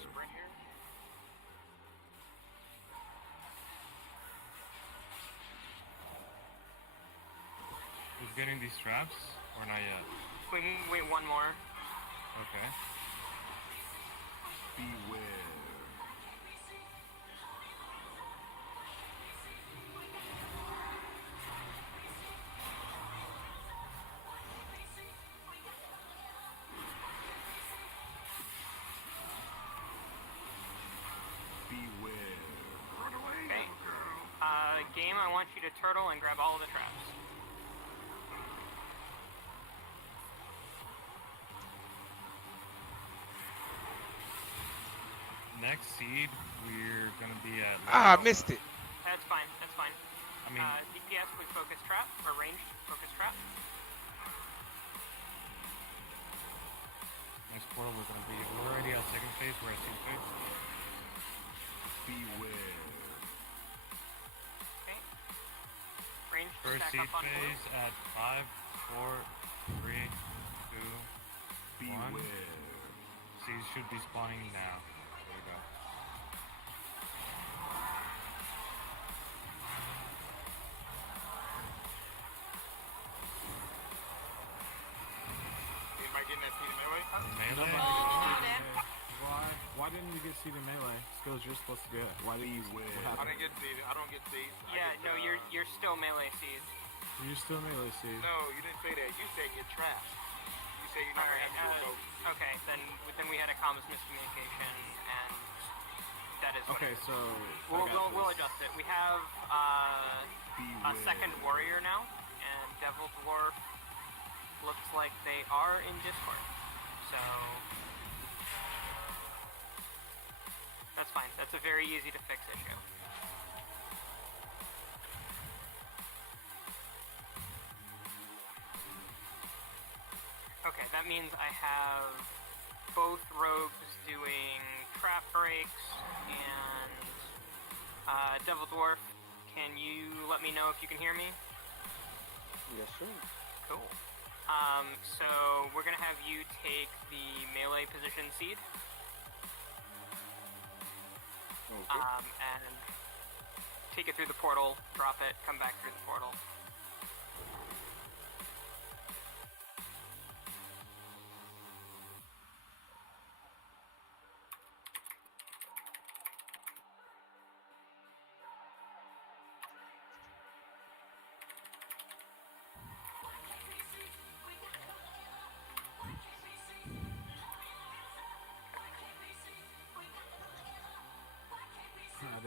Sprint here. Who's getting these traps? Or not yet? We can wait 1 more. Okay. Beware. Beware. Run away. Okay. Game, I want you to turtle and grab all of the traps. Next seed, we're gonna be at. Ah, I missed it. That's fine, that's fine. I mean, DPS with focus trap, or ranged focus trap. next portal we're gonna be. We're already at second phase. We're at second phase. Beware. Okay. Range First stack seed up on blue. phase at 5, 4, 3, 2, One. Beware. Seeds should be spawning now. There we go. Anybody getting that seed in melee? Melee? Why didn't you get seed in melee? Skills you're supposed to get. Why did you? What I happened? didn't get seed. I don't get seed. Yeah, no, you're still melee seed. You're still melee seed. No, you didn't say that. You said get trapped. You said you're not Alright, gonna have to do both. okay, then we had a comms miscommunication, and that is what Okay, it is. so We'll adjust it. We have a second warrior now, and Devil Dwarf looks like they are in Discord. So that's fine. That's a very easy to fix issue. Okay, that means I have both rogues doing trap breaks and Devil Dwarf. Can you let me know if you can hear me? Yes, sir. Cool. So we're gonna have you take the melee position seed. Okay. And take it through the portal, drop it, come back through the portal.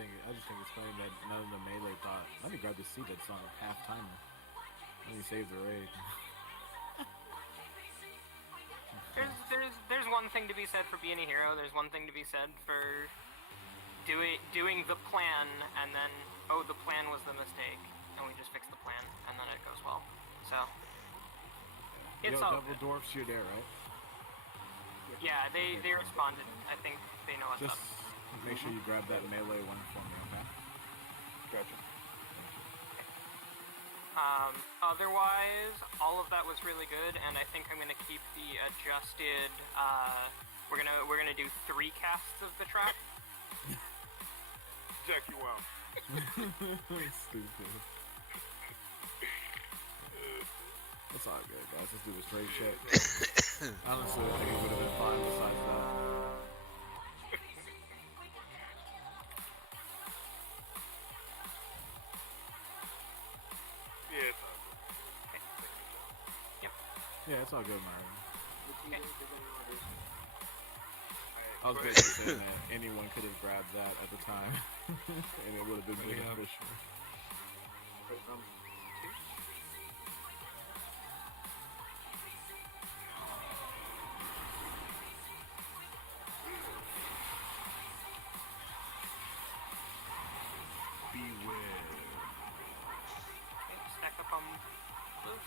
I just think it's funny that none of the melee thought, let me grab the seed that's on half timer. Let me save the raid. There's one thing to be said for being a hero. There's one thing to be said for doing the plan, and then the plan was the mistake, and we just fixed the plan, and then it goes well. So it's all Double good. Dwarfs, you're there, right? Yeah, they responded. I think they know what's Just up. make sure you grab that melee one for me, okay? Gotcha. Otherwise, all of that was really good, and I think I'm gonna keep the adjusted. We're gonna do 3 casts of the trap. Check you out. Stupid. It's all good, guys. Let's do this straight check. Honestly, I think it would have been fine besides that. Yeah, it's all good. Yep. Yeah, it's all good, Myron. Okay. I was basically saying that anyone could have grabbed that at the time, and it would have been beneficial. Beware. Okay, stack up on blue.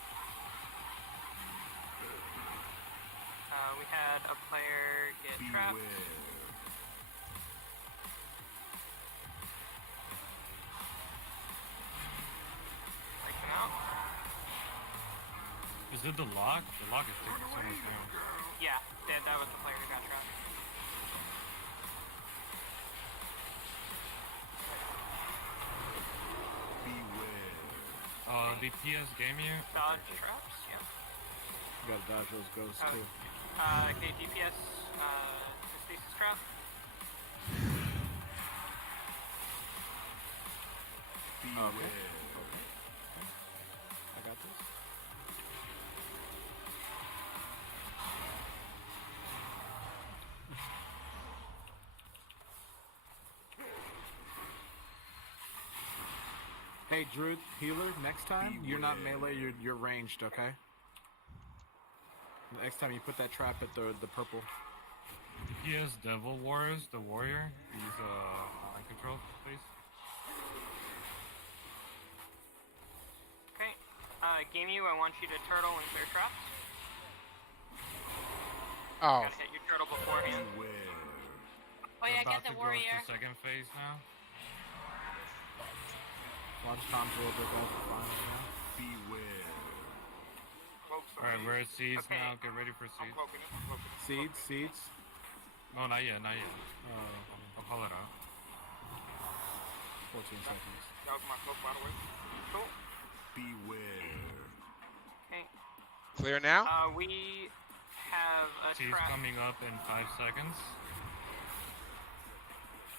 We had a player get trapped. Take them out. Is it the lock? The lock is taking so much damage. Yeah, that was the player who got trapped. DPS game you? Dodge traps, yeah. You gotta dodge those ghosts too. Okay, DPS, the stasis trap. Okay. I got this. Hey, Drew, healer, next time, you're not melee, you're ranged, okay? Next time you put that trap at the purple. DPS Devil Warriors, the warrior. He's mind control face. Okay, Game U, I want you to turtle and clear traps. Oh. Gotta hit your turtle beforehand. Oh yeah, About get the to warrior. Go to second phase now. Watch Tom's a little bit better. Final now. Cloaks Alright, we're at seeds Okay. now. Get ready for I'm seeds. cloaking it. I'm cloaking it. Seeds, seeds. No, not yet, not yet. I'll call it out. 14 seconds. That was my cloak, by the way. Cool. Beware. Okay. Clear now? We have a Seeds trap. coming up in 5 seconds.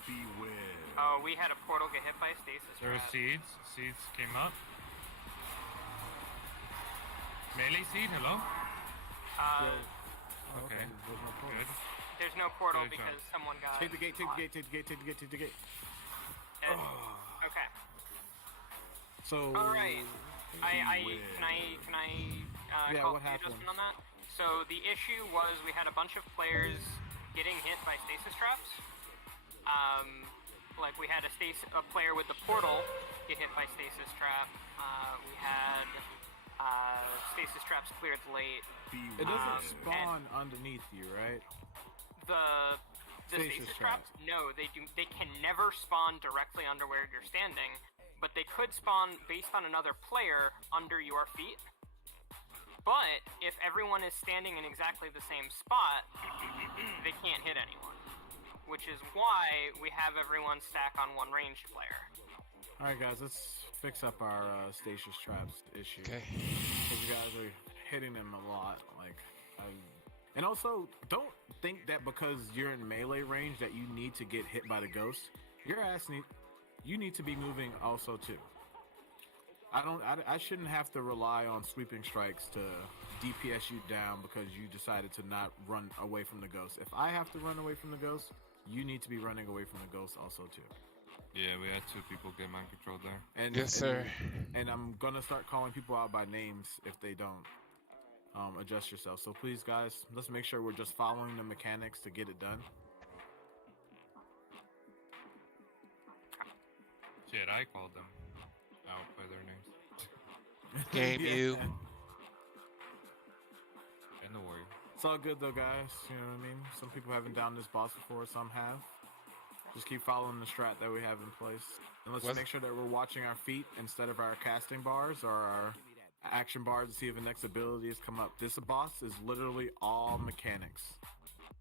Beware. We had a portal get hit by a stasis There are trap. seeds. Seeds came up. Melee seed, hello? Okay. There's no portal. Good. There's no portal Good job. because someone got. Take the gate, take the gate, take the gate, take the gate, take the gate. Okay. So. All right. Can I Yeah, call what for the happened? adjustment on that? So the issue was we had a bunch of players getting hit by stasis traps. Like we had a player with the portal get hit by stasis trap. We had stasis traps cleared late. It doesn't spawn underneath you, right? The Stasis stasis traps? No, they do. They can never spawn directly under where you're standing, but they could spawn based on another player under your feet. But if everyone is standing in exactly the same spot, they can't hit anyone. Which is why we have everyone stack on one ranged player. Alright, guys, let's fix up our stasis traps issue. Okay. Because you guys are hitting them a lot. And also, don't think that because you're in melee range that you need to get hit by the ghost. You need to be moving also too. I shouldn't have to rely on sweeping strikes to DPS you down because you decided to not run away from the ghost. If I have to run away from the ghost, you need to be running away from the ghost also too. Yeah, we had 2 people get mind control there. And, Yes, sir. And I'm gonna start calling people out by names if they don't adjust yourself. So please, guys, let's make sure we're just following the mechanics to get it done. Shit, I called them out by their names. Game you. And the warrior. It's all good though, guys. You know what I mean? Some people haven't downed this boss before, some have. Just keep following the strat that we have in place. And let's make sure that we're watching our feet instead of our casting bars or our action bars to see if the next ability has come up. This boss is literally all mechanics.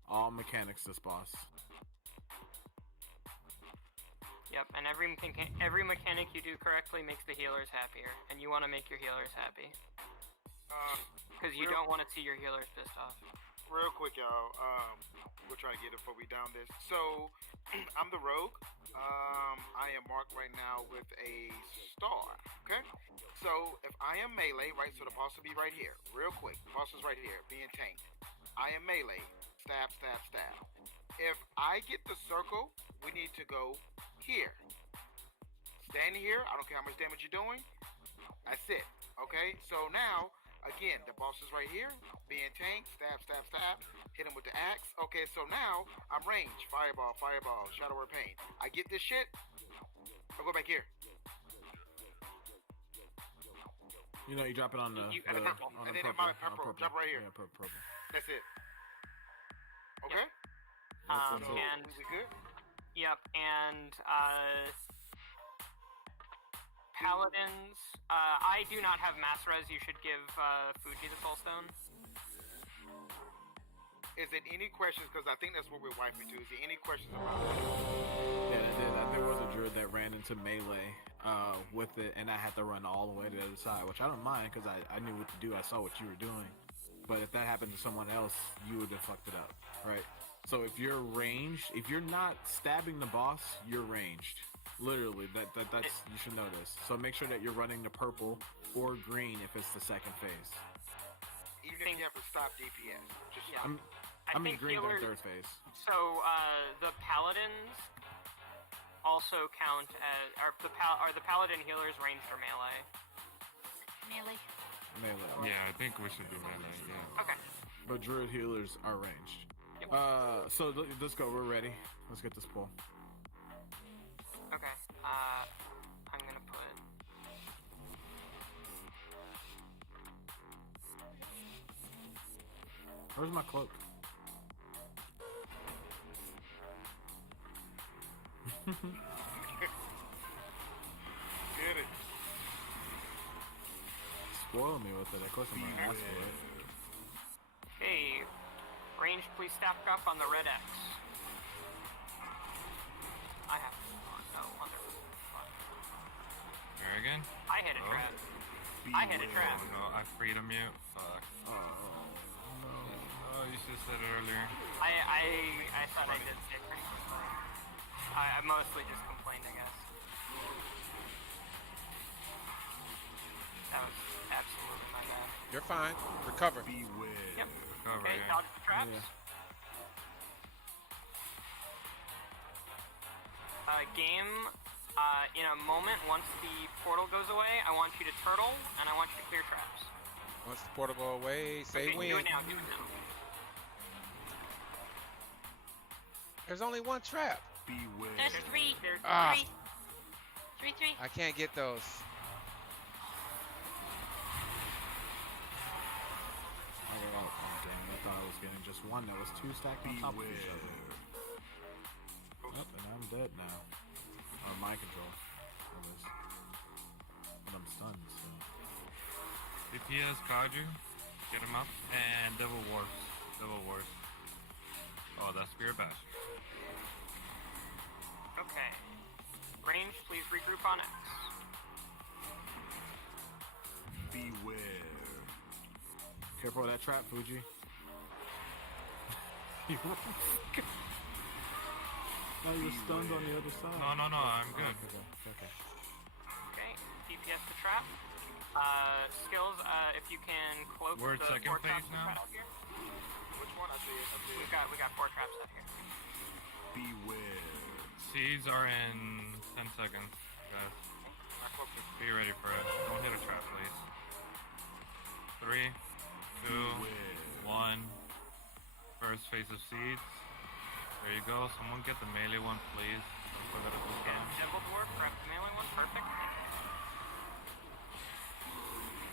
All mechanics, this boss. Yep, and every mechanic you do correctly makes the healers happier, and you want to make your healers happy. Because you don't want to see your healers pissed off. Real quick, y'all. We're trying to get it before we down this. So, I'm the rogue. I am marked right now with a star. Okay? So, if I am melee, right? So the boss will be right here. Real quick. The boss is right here, being tanked. I am melee. Stab, stab, stab. If I get the circle, we need to go here. Stand here. I don't care how much damage you're doing. That's it. Okay? So now, again, the boss is right here, being tanked, stab, stab, stab, hit him with the axe. Okay, so now, I'm ranged, fireball, fireball, shadow of pain. I get this shit, I'll go back here. You know, you drop it on the purple. on And the then purple. my purple, on drop right here. Yeah, purple. That's it. Okay? That's it. And We good? yep, and paladins. I do not have mass res. You should give Fuji the soul stone. Is it any questions? Because I think that's what we're wiping to. Is there any questions about it? Yeah, there was a druid that ran into melee with it, and I had to run all the way to the other side, which I don't mind because I knew what to do. I saw what you were doing. But if that happened to someone else, you would have fucked it up, right? So if you're ranged, if you're not stabbing the boss, you're ranged. Literally, that's you should know this. So make sure that you're running the purple or green if it's the second phase. Even if you have to stop DPS. Just Yeah. I mean think green on healers- third phase. So the paladins also count as are the paladin healers ranged or melee? Melee. Melee. Yeah, I think we should be melee, yeah. Okay. But druid healers are ranged. Yep. So let's go. We're ready. Let's get this pull. Okay. I'm gonna put. Where's my cloak? Get it. spoil me with it. Of course I'm gonna ask for it. Okay, range, please stack up on the red X. I have no other. Here again? I hit a trap. I hit a trap. Oh, no, I freedom you. Fuck. Oh, no. Oh, you should have said it earlier. I thought I did say pretty much. I mostly just complained, I guess. That was absolutely my bad. You're fine. Recover. Beware. Yep. Recover, Okay, yeah. dodge the traps. Yeah. Game, in a moment, once the portal goes away, I want you to turtle, and I want you to clear traps. Once the portal go away, say Okay, win. do it now, do it now. There's only one trap. Beware. There's three. Ah. Three. I can't get those. Oh, dang. I thought I was getting just one that was two stacked on top of each other. Yep, and I'm dead now. On my control. That was. But I'm stunned, so. DPS Kaiju. Get him up. And Devil Wars. Devil Wars. Oh, that's Spirit Bash. Okay. Range, please regroup on X. Beware. Careful of that trap, Fuji. Now you're stunned on the other side. No, I'm good. Okay. Okay, DPS the trap. Skills, if you can cloak We're at the second 4 traps phase now? out here. Which one? I see it. We got 4 traps out here. Beware. Seeds are in 10 seconds, guys. Be ready for it. Don't hit a trap, please. 3, 2, 1. First phase of seeds. There you go. Someone get the melee one, please. Don't forget it this time. Devil Dwarf, grab the melee one, perfect.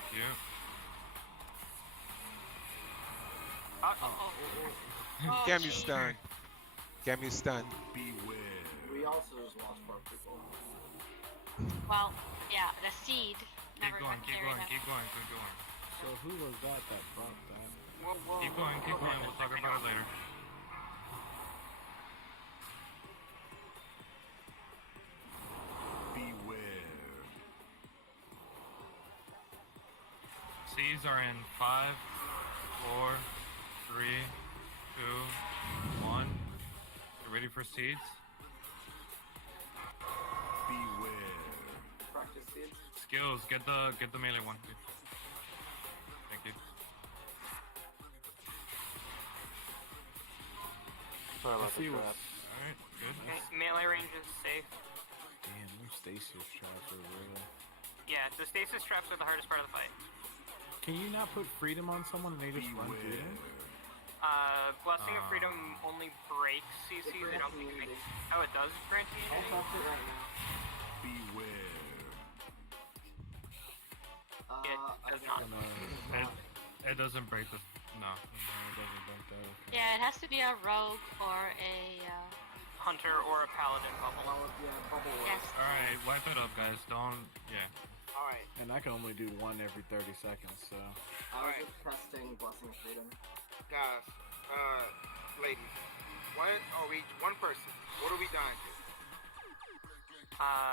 Thank you. Gamu stun. Gamu stun. Beware. We also just lost 4 people. Well, yeah, the seed. Keep going. So who was that brought that? Keep going. We'll talk about it later. Beware. Seeds are in 5, 4, 3, 2, 1. You ready for seeds? Beware. Practice seeds. Skills, get the melee one. Thank you. Sorry about see the what's- trap. Alright, good. Okay, melee range is safe. Damn, them stasis traps are real. Yeah, the stasis traps are the hardest part of the fight. Can you not put freedom on someone and they just run through them? Blessing of Freedom only breaks CCs. I don't think it makes. Oh, it does grant I'll immunity? talk to it right now. Beware. It does not. It doesn't break the. No. No, it doesn't break that. Okay. Yeah, it has to be a rogue or a. Hunter or a paladin bubble. Bubble works. Yes. Alright, wipe it up, guys. Don't. Yeah. Alright. And I can only do one every 30 seconds, so. I was just testing Blessing of Freedom. Guys, ladies, what are we, one person, what are we dying to?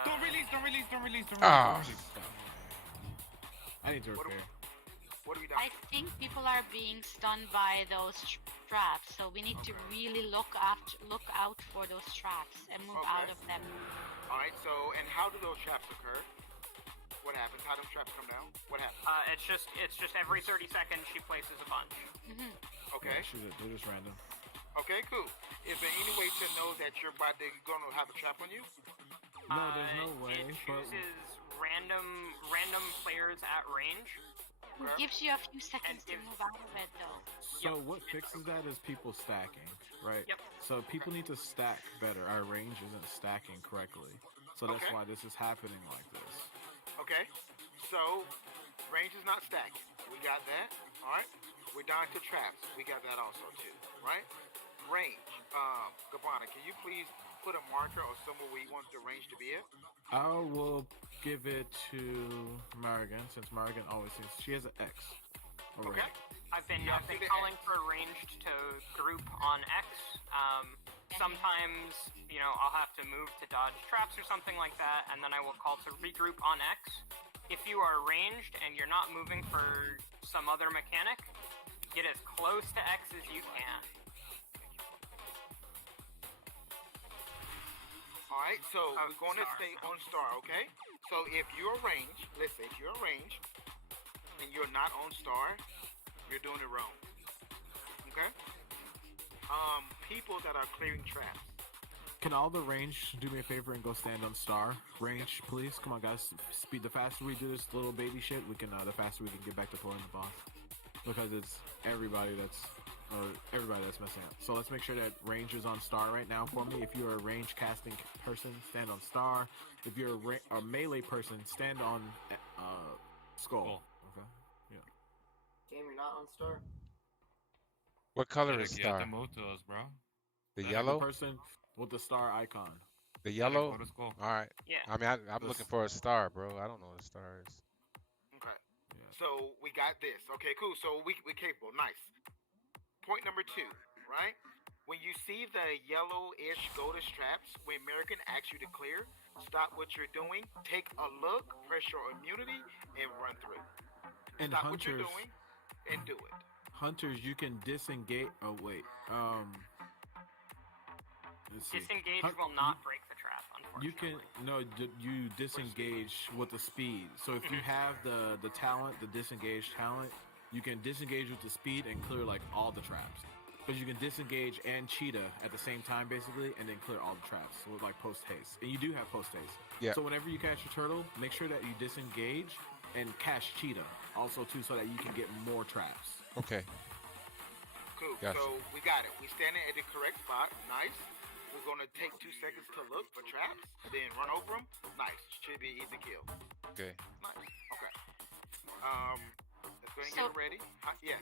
Don't release. Ah. I need to repair. What are we I dying to? think people are being stunned by those traps, so we need to really look out for those traps and move out of them. Alright, so, and how do those traps occur? What happens? How do those traps come down? What happens? It's just every 30 seconds she places a bunch. Okay. Yeah, they're just random. Okay, cool. Is there any way to know that you're about to gonna have a trap on you? No, there's no way. It But chooses random players at range. It gives you a few seconds to move out of it, though. so what fixes that is people stacking, right? Yep. So people need to stack better. Our range isn't stacking correctly, so that's Okay. why this is happening like this. Okay. So, range is not stacking. We got that. Alright. We're down to traps. We got that also too. Right? Range. Gabbana, can you please put a marker or somewhere where you want the range to be at? I will give it to Marigan, since Marigan always seems she has an X. Already. Okay. I've been Yeah, I see the calling X. for ranged to group on X. Sometimes, you know, I'll have to move to dodge traps or something like that, and then I will call to regroup on X. If you are ranged and you're not moving for some other mechanic, get as close to X as you can. Alright, so Oh, we're going to star. stay on star, okay? So if you're ranged, listen, if you're ranged and you're not on star, you're doing it wrong. Okay? People that are clearing traps. Can all the range do me a favor and go stand on star? Range, please. Come on, guys. Speed. The faster we do this little baby shit, we can. The faster we can get back to pulling the boss. Because it's everybody that's messing up. So let's make sure that range is on star right now for me. If you're a range casting person, stand on star. If you're a melee person, stand on skull. Okay. Yeah. Game, you're not on star. What color Gotta is get star? to move to us, bro. The The yellow? person with the star icon. The yellow? Go to school. All right. Yeah. I mean, I'm looking for a star, bro. I don't know what a star is. Okay. Yeah. So we got this. Okay, cool. So we're capable. Nice. Point number 2, right? When you see the yellow-ish golden straps, when American asks you to clear, stop what you're doing, take a look, press your immunity, and run through. And Stop what you're hunters, doing and do it. hunters, you can disengage. Oh wait. Let's see. Disengage Hunt- will not break the trap, You can unfortunately. you disengage with the speed. So if you have the talent, the disengage talent, you can disengage with the speed and clear like all the traps. Because you can disengage and cheetah at the same time basically, and then clear all the traps with like post haste. And you do have post haste. Yeah. So whenever you catch your turtle, make sure that you disengage and catch cheetah also too, so that you can get more traps. Okay. Cool. Gotcha. So we got it. We standing at the correct spot. Nice. We're gonna take 2 seconds to look for traps, and then run over them. Nice. Should be easy kill. Okay. Nice. Okay. Let's go ahead and get So- it ready. Yes.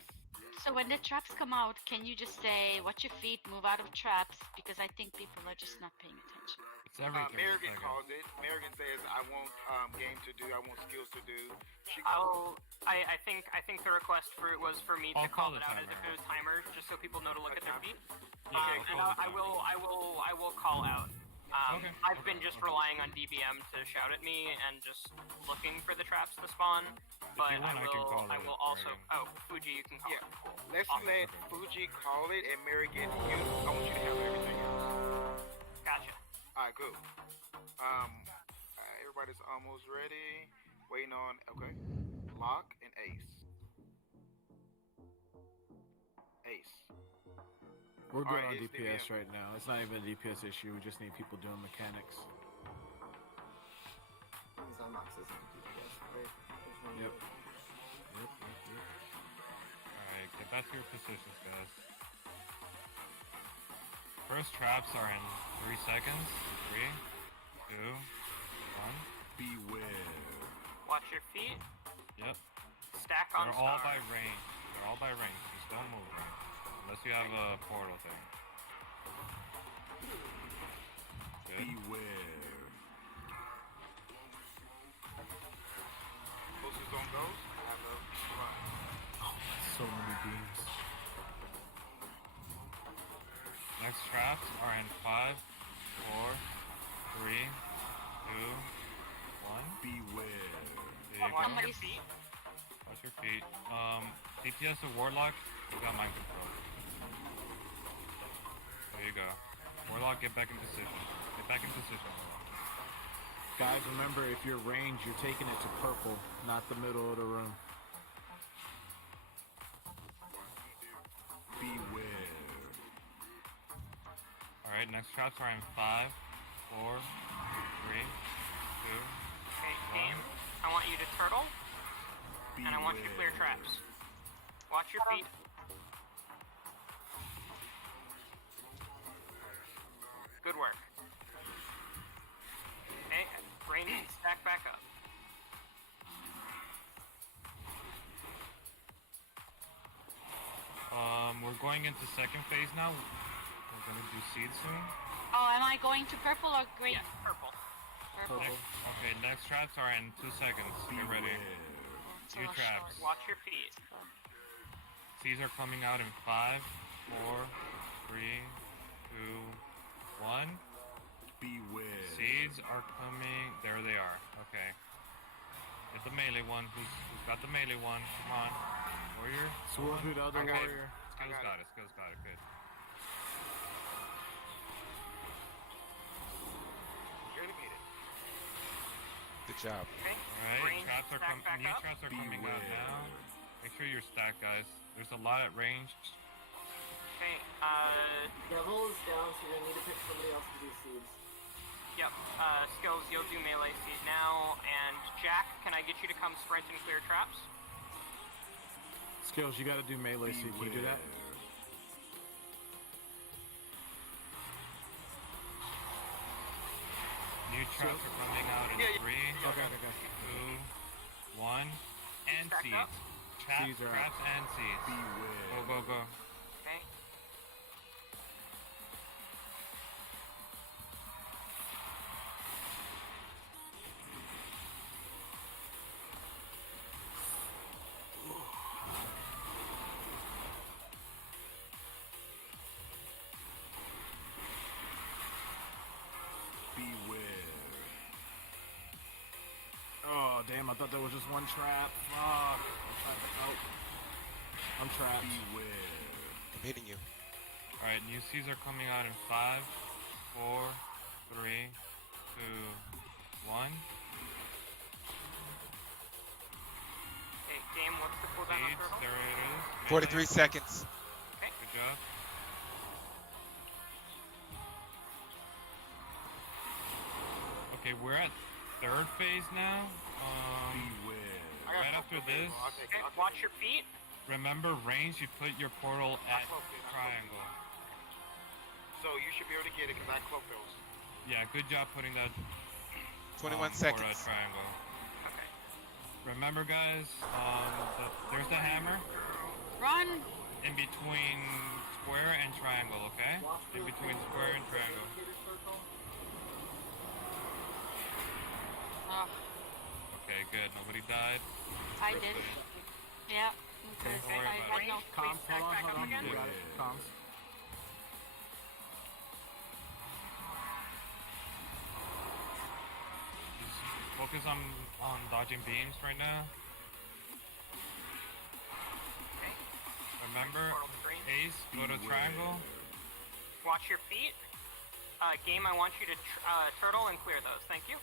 So when the traps come out, can you just say, watch your feet, move out of traps? Because I think people are just not paying attention. It's every 30 Marigan seconds. calls it. Marigan says, "I want game to do. I want skills to do." She I think the request for it was for me to I'll call call it the out as timer. if it was timer, just so people know to look at their feet. Yeah, I'll And call the I will call out. Okay, I've okay, been just okay. relying on DBM to shout at me and just looking for the traps to spawn. But you want, I can call I it, will also. Marigan. Oh, Fuji, you can call Yeah. it. Cool. Let's Awesome. let Fuji call it, and Marigan, I want you to handle everything else. Gotcha. All right, cool. Everybody's almost ready. Waiting on. Okay. Lock and Ace. Ace. We're good Alright, on it's DPS DBM. right now. It's not even a DPS issue. We just need people doing mechanics. Zimox isn't DPS, right? There's no Yep. way. Alright, get back to your positions, guys. First traps are in 3 seconds. 3, 2, 1. Beware. Watch your feet. Yep. Stack on They're all star. by range. They're all by range. Just don't move range. Unless you have a portal thing. Good. Beware. Closest on goes. Have a run. So many beams. Next traps are in 5, 4, 3, 2, 1. Beware. There you go. Watch your Somebody's- feet. Watch your feet. DPS of Warlock, you got mind control. There you go. Warlock, get back in position. Get back in position. Guys, remember, if you're range, you're taking it to purple, not the middle of the room. Beware. Alright, next traps are in 5, 4, 3, 2. Okay, game. I want you to turtle, and I want you to clear traps. Watch your feet. Good work. Okay, range and stack back up. We're going into second phase now. We're gonna do seed soon. Oh, am I going to purple or green? Yeah, purple. Purple. Okay, next traps are in 2 seconds. Get ready. So New I'll traps. show Watch your feet. Seeds are coming out in 5, 4, 3, 2, 1. Beware. Seeds are coming. There they are. Okay. Get the melee one. Who's got the melee one? Come on. Warrior. Sword to the other Okay. warrior. Skills got it. Skills got it. Good. Good job. Okay. Alright, Range traps are stack back new up. traps are coming out now. Make sure you're stacked, guys. There's a lot at range. Okay. Devil is down, so you're gonna need to pick somebody else to do seeds. Yep. Skills, you'll do melee seed now. And Jack, can I get you to come sprint and clear traps? Skills, you gotta do melee, so can you do that? New traps are coming out in 3, Okay. 2, 1, and Stacked seeds. up. Seeds are Traps and seeds. Go, go, go. Okay. Oh, damn, I thought there was just one trap. Fuck. I'm trapped. I'm hitting you. Alright, new seeds are coming out in 5, 4, 3, 2, 1. Okay, game, what's the cooldown on Seeds, turtle? there it is. 43 Melee. seconds. Okay. Good job. Okay, we're at 3rd phase now. Right after this, Okay, watch your feet. remember range, you put your portal at triangle. So you should be able to get it because I cloaked those. Yeah, good job putting that 21 portal at seconds. triangle. Okay. Remember guys, there's the hammer Run! in between square and triangle, okay? In between square and triangle. Oh, Okay, good. Nobody died. I did. Yeah. Because Don't worry I about had no Comms, stack hold on, back hold up on. again? You got it. Comms. Just focus on dodging beams right now. Okay. Remember, Portal to green. Ace, go to triangle. Watch your feet. Game, I want you to turtle and clear those. Thank you.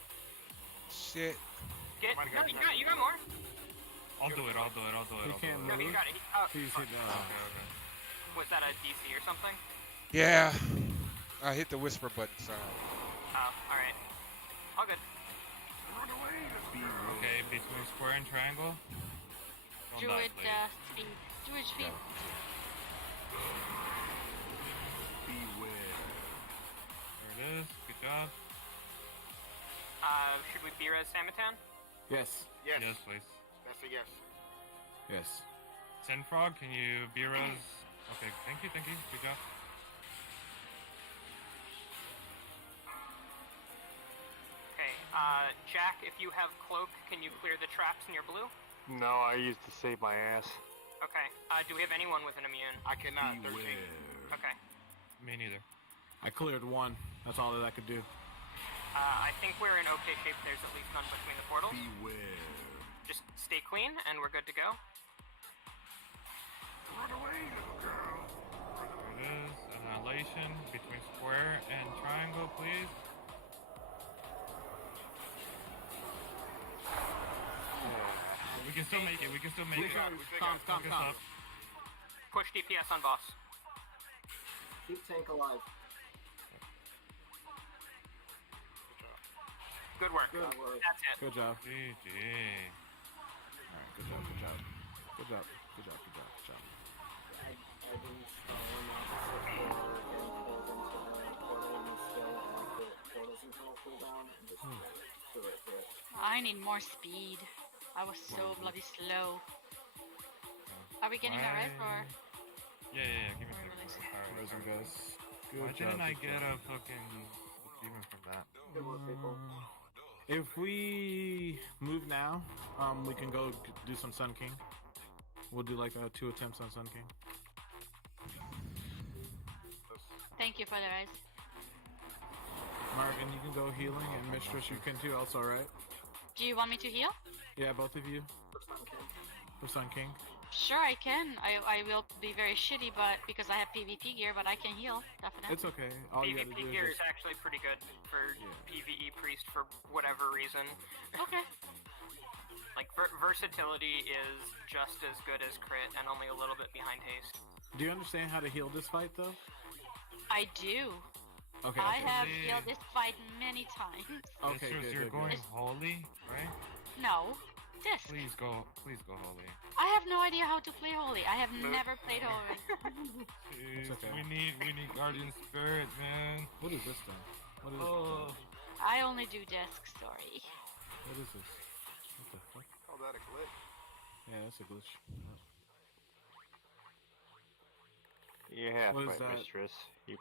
Shit. Get. No, you got more. I'll do it. He can't No, you move. got it. Please hit Okay. Was that a DC or something? Yeah. I hit the whisper button, sorry. Oh, alright. All good. Okay, between square and triangle. Don't die, Druid please. speed. Druid speed. There it is. Good job. Should we B-res Samatan? Yes. Yes. Yes, please. That's a yes. Yes. Sinfrog, can you B-res? Okay, thank you. Good job. Okay, Jack, if you have cloak, can you clear the traps in your blue? No, I used to save my ass. Okay, do we have anyone with an immune? I cannot. 13. Okay. Me neither. I cleared one. That's all that I could do. I think we're in okay shape. There's at least none between the portals. Just stay clean, and we're good to go. There it is. Annihilation between square and triangle, please. We can still make it. Focus up. Push DPS on boss. Keep tank alive. Good work. Good work. That's it. Good job. GG. Alright, good job. I didn't storm off the floor and pulled into the portal and still active portals until cooldown and just threw it. I need more speed. I was so bloody slow. Are we getting a res or? Yeah. Give me a second. Resin guys. Why didn't I get a fucking achievement from that? Good work, people. If we move now, we can go do some Sun King. We'll do like 2 attempts on Sun King. Thank you for the rise. Marvin, you can go healing, and Mistress, you can too. Also, right? Do you want me to heal? Yeah, both of you. For Sun King. Sure, I can. I will be very shitty, but because I have PvP gear, but I can heal, definitely. It's okay. All you gotta do PvP is gear just... is actually pretty good for PvE priest for whatever reason. Okay. Like versatility is just as good as crit and only a little bit behind haste. Do you understand how to heal this fight, though? I do. Okay. I have healed this fight many times. Okay, Mistress, you're going holy, right? No. Disc. Please go holy. I have no idea how to play holy. I have never played holy. Jeez, okay. we need guardian spirit, man. What is this then? What is this? I only do disc, sorry. What is this? What the fuck? Call that a glitch. Yeah, that's a glitch. You have What my is that? mistress. You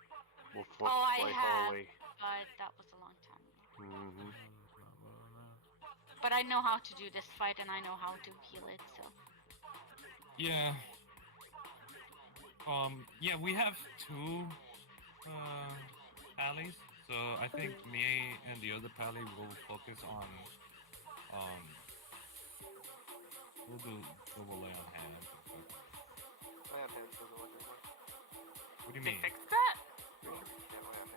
will Oh, I play have, holy. but that was a long time ago. Mm-hmm. But I know how to do this fight and I know how to heal it, so. Yeah. Yeah, we have 2 pallies, so I think me and the other pally will focus on we'll do double lay on hands. Lay on hands doesn't work anymore. What do you They mean? fixed that? Pretty sure you can't lay on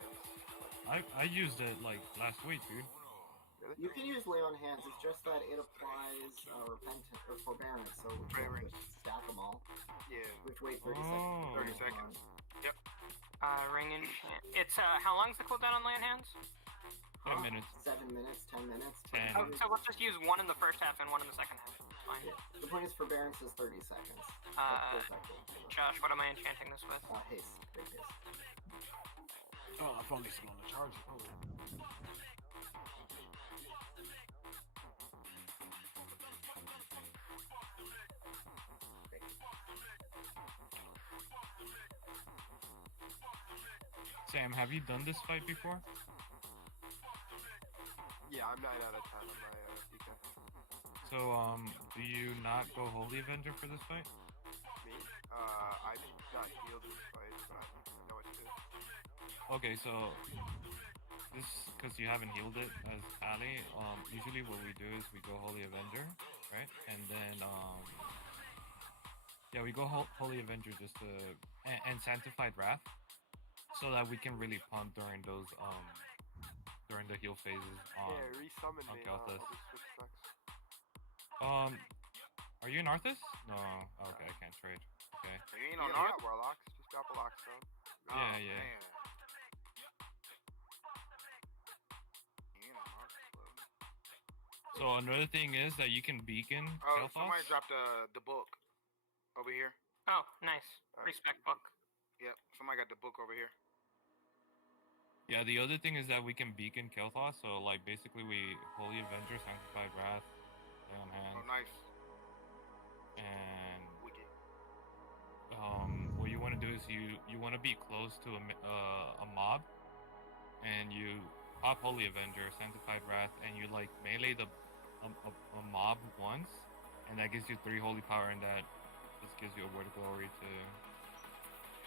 hands. I used it like last week, dude. Really? You can use lay on hands, it's just that it applies repentant or forbearance, so we Forbearance. just stack them all. Yeah. Which wait 30 Oh. seconds. 30 seconds. Yep. Ring enchant. It's how long's the cooldown on lay on hands? 10 minutes. 7 minutes, 10 minutes. 10. Oh, so let's just use 1 in the first half and 1 in the second half. It's fine. Yeah. The point is forbearance is 30 seconds. Josh, what am I enchanting this with? Haste. Great haste. Oh, my phone needs to go on the charger. Oh. Sam, have you done this fight before? Yeah, I'm 9 out of 10 on my DK. So, do you not go Holy Avenger for this fight? Me? I've not healed this fight, but I know what to do. Okay, so this because you haven't healed it as Ali. Usually what we do is we go Holy Avenger, right? And then yeah, we go Holy Avenger just to and Sanctified Wrath, so that we can really punt during those during the heal phases. Yeah, resummon on me. Kalthus. I'll just switch specs. Are you in Arthas? No. Okay, I can't trade. Okay. You ain't Yeah, on I Arc? got Warlocks. Just drop a Lockstone. Oh, Yeah, yeah. Man. You ain't on Arc, bro. So another thing is that you can beacon Oh, Kalthus. somebody dropped the book over here. Oh, nice. Alright. Respect book. Yep, somebody got the book over here. Yeah, the other thing is that we can beacon Kalthus, so like basically we Holy Avenger, Sanctified Wrath, lay on hands, Oh, nice. and Wicked. what you want to do is you want to be close to a mob, and you pop Holy Avenger, Sanctified Wrath, and you like melee a mob once, and that gives you 3 holy power, and that just gives you a word of glory to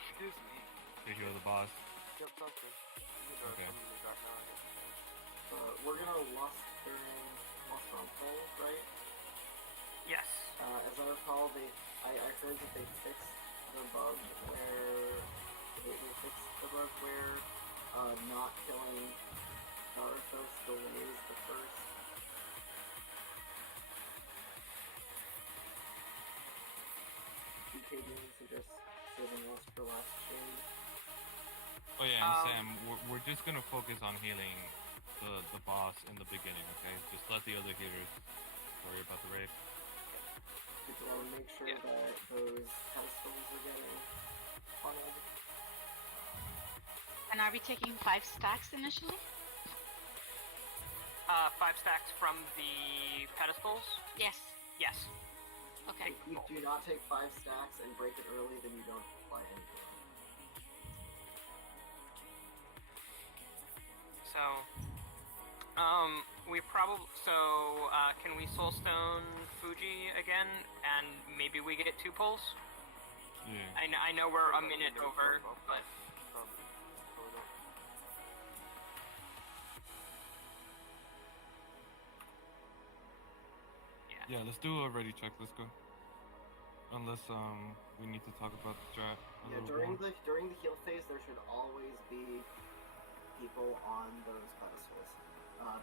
Excuse me. heal the boss. Yep, sounds good. Okay. We're gonna lust during Lust on Full, right? Yes. As I recall, I heard that they fixed the bug where not killing Garthos delays the first. DKD suggests saving lust for last shade. Oh yeah, and Sam, we're just gonna focus on healing the boss in the beginning, okay? Just let the other healers worry about the raid. People want to make sure that those pedestals are getting funneled. And are we taking 5 stacks initially? 5 stacks from the pedestals? Yes. Yes. Okay. If you do not take 5 stacks and break it early, then you don't apply anything. So, We probably can we soulstone Fuji again, and maybe we get 2 pulls? Yeah. I know we're a minute over, but yeah, let's do a ready check. Let's go. Unless we need to talk about the strat. Yeah, during the heal phase, there should always be people on those pedestals.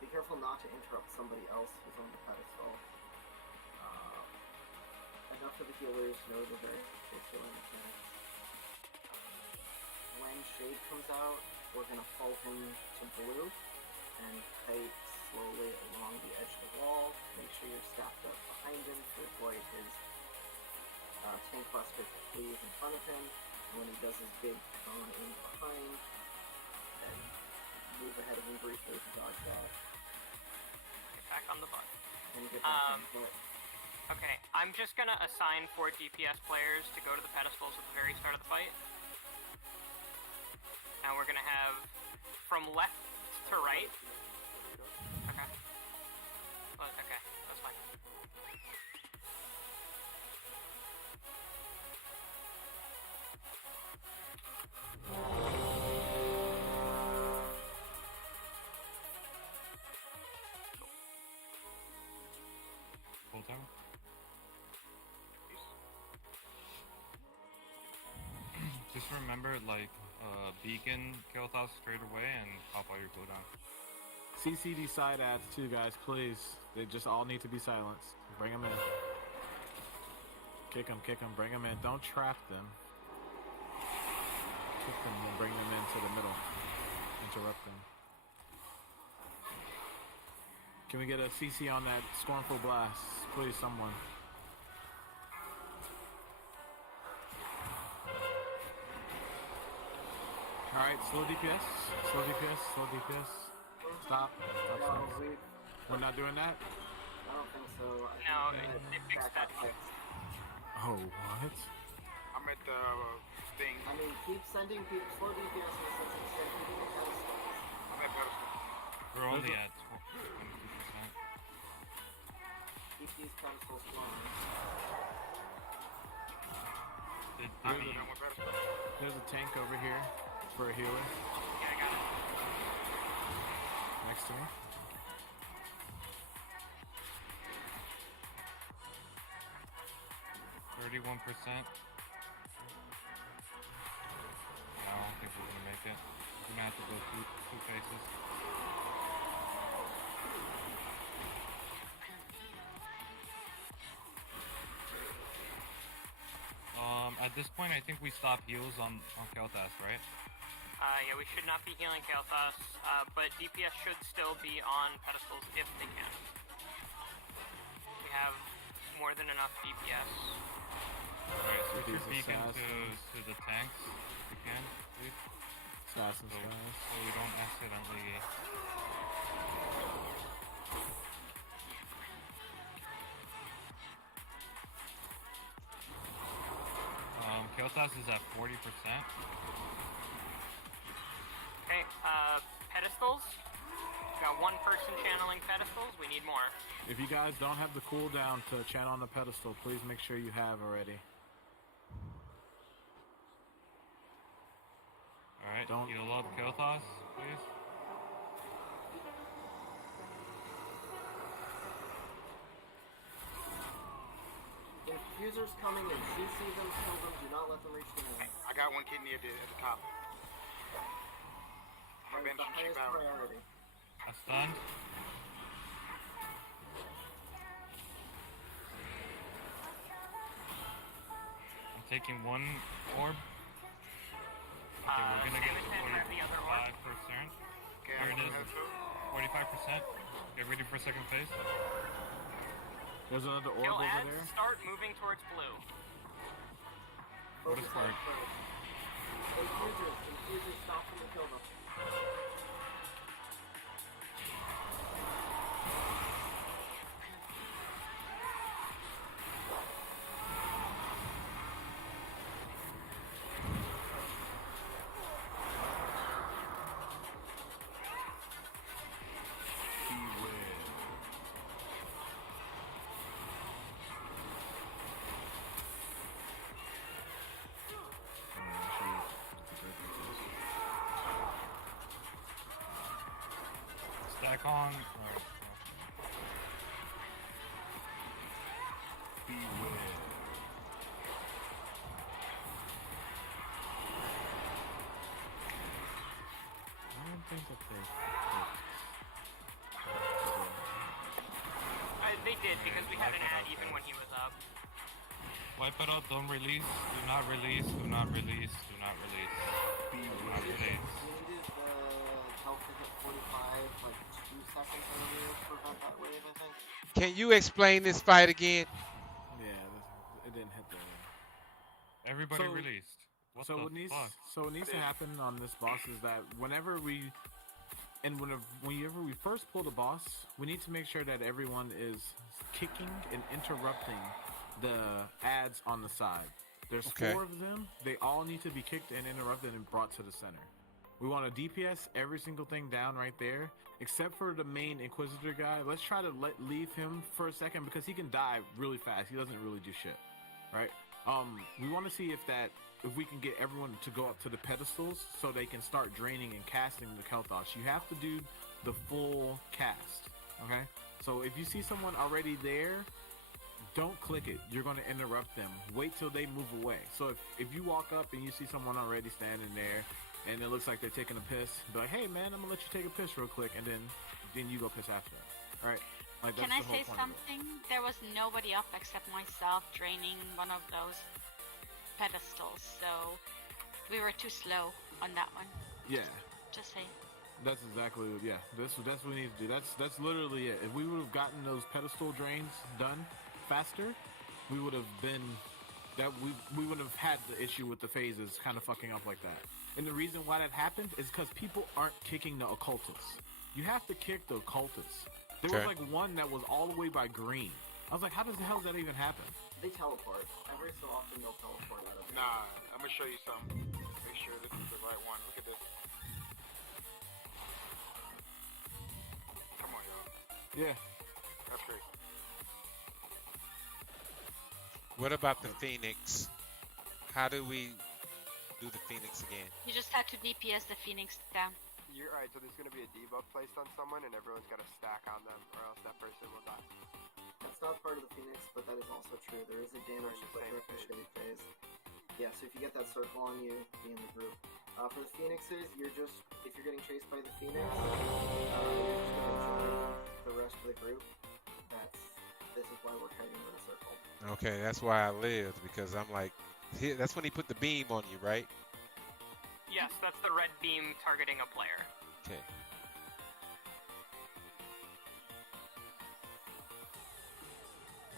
Be careful not to interrupt somebody else who's on the pedestal. Enough of the healers know the various healing mechanics. When Shade comes out, we're gonna pull him to blue and kite slowly along the edge of the wall. Make sure you're stacked up behind him to avoid his tank buster to flees in front of him. And when he does his big cone in behind, then move ahead of him briefly to dodge that. get back on the butt. And get back on the butt. Okay, I'm just gonna assign 4 DPS players to go to the pedestals at the very start of the fight. Now we're gonna have from left to right. Okay. Well, okay, that's fine. Full time. Just remember, like, beacon Kel'Thas straight away and pop all your cooldown. CCD side ads too, guys, please. They just all need to be silenced. Bring them in. Kick them, bring them in. Don't trap them. Kick them and bring them into the middle. Interrupt them. Can we get a CC on that Scornful Blast? Please, someone. Alright, slow DPS. Slow DPS. Slow DPS. Stop. We're not doing that? I don't think so. No, they fixed that. Oh, what? I'm at the thing. I mean, keep sending people slow DPS and send people to pedestals. I'm at pedestal. We're only at 22%. Keep these pedestals strong. There's a tank over here for a healer. Yeah, I got it. Next to me. $31%. Yeah, I don't think we're gonna make it. We're gonna have to go through 2 phases. At this point, I think we stop heals on Kel'Thas, right? Yeah, we should not be healing Kel'Thas, but DPS should still be on pedestals if they can. We have more than enough DPS. Alright, switch your beacon to the tanks if you can, please. Assassins, guys. So we don't accidentally... Kel'Thas is at 40%. Okay, pedestals. Got 1 person channeling pedestals. We need more. If you guys don't have the cooldown to channel on the pedestal, please make sure you have already. Alright, heal up Kel'Thas, please. Infusers coming in. CC them, kill them. Do not let them reach the middle. I got 1 kidney at the top. That is the highest priority. I stunned. I'm taking 1 orb. Okay, we're gonna get to 45%. Okay, Here it is. 45%. Get ready for second phase. There's another orb Kill over ads, there. start moving towards blue. What is part? Infusers, stop them and kill them. Beware. on. Beware. I don't think that they. They did because we had an ad even when he was up. Wipe it out, don't release, do not release, do not release, do not release. Do not release. We needed the health to hit 45, like 2 seconds earlier to prevent that wave, I think. Can you explain this fight again? Yeah, it didn't hit the. Everybody released. What the fuck? So what needs to happen on this boss is that whenever we first pull the boss, we need to make sure that everyone is kicking and interrupting the ads on the side. There's 4 of them. They all need to be kicked and interrupted and brought to the center. We want to DPS every single thing down right there, except for the main Inquisitor guy. Let's try to leave him for a second because he can die really fast. He doesn't really do shit, right? We want to see if we can get everyone to go up to the pedestals so they can start draining and casting the Kel'Thas. You have to do the full cast, okay? So if you see someone already there, don't click it. You're going to interrupt them. Wait till they move away. So if you walk up and you see someone already standing there and it looks like they're taking a piss, be like, hey man, I'm going to let you take a piss real quick, and then you go piss after them, all right? Like, Can I say something? There was nobody up except myself draining one of those pedestals, so we were too slow on that one. Yeah. Just saying. That's exactly, yeah. That's what we need to do. That's literally it. If we would have gotten those pedestal drains done faster, we would have been we wouldn't have had the issue with the phases kind of fucking up like that. And the reason why that happened is because people aren't kicking the occultists. You have to kick the occultists. There was like one that was all the way by green. I was like, how does the hell did that even happen? They teleport. Every so often they'll teleport out of it. Nah, I'm gonna show you something. Make sure this is the right one. Look at this. Come on, y'all. Yeah. That's great. What about the Phoenix? How do we do the Phoenix again? You just had to DPS the Phoenix down. You're right, so there's gonna be a debuff placed on someone and everyone's got to stack on them or else that person will die. That's not part of the Phoenix, but that is also true. There is a damage clicker for shitty phase. Yeah, so if you get that circle on you, be in the group. For the Phoenixes, if you're getting chased by the Phoenix, you're just gonna join the rest of the group. This is why we're cutting in a circle. Okay, that's why I lived, because I'm like, that's when he put the beam on you, right? Yes, that's the red beam targeting a player. Okay.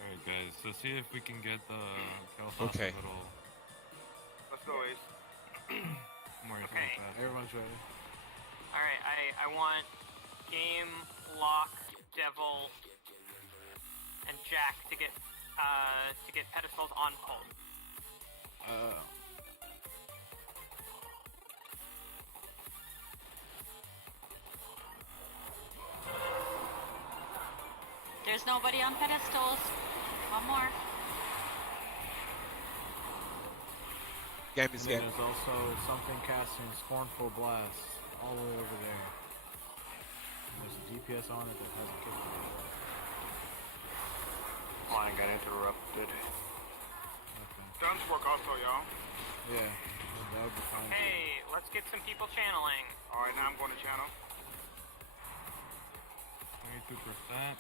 Alright guys, let's see if we can get the Kel'Thas Okay. a little Let's go, Ace. more Okay. fast. Everyone's ready. Alright, I want Game, Lock, Devil, and Jack to get pedestals on hold. There's nobody on pedestals. One more. Game is And getting. there's also something casting Scornful Blast all the way over there. And there's a DPS on it that hasn't kicked it yet. Mine got interrupted. Okay. Guns work also, y'all. Yeah, that would be fine. Hey, let's get some people channeling. Alright, now I'm going to channel. 22%.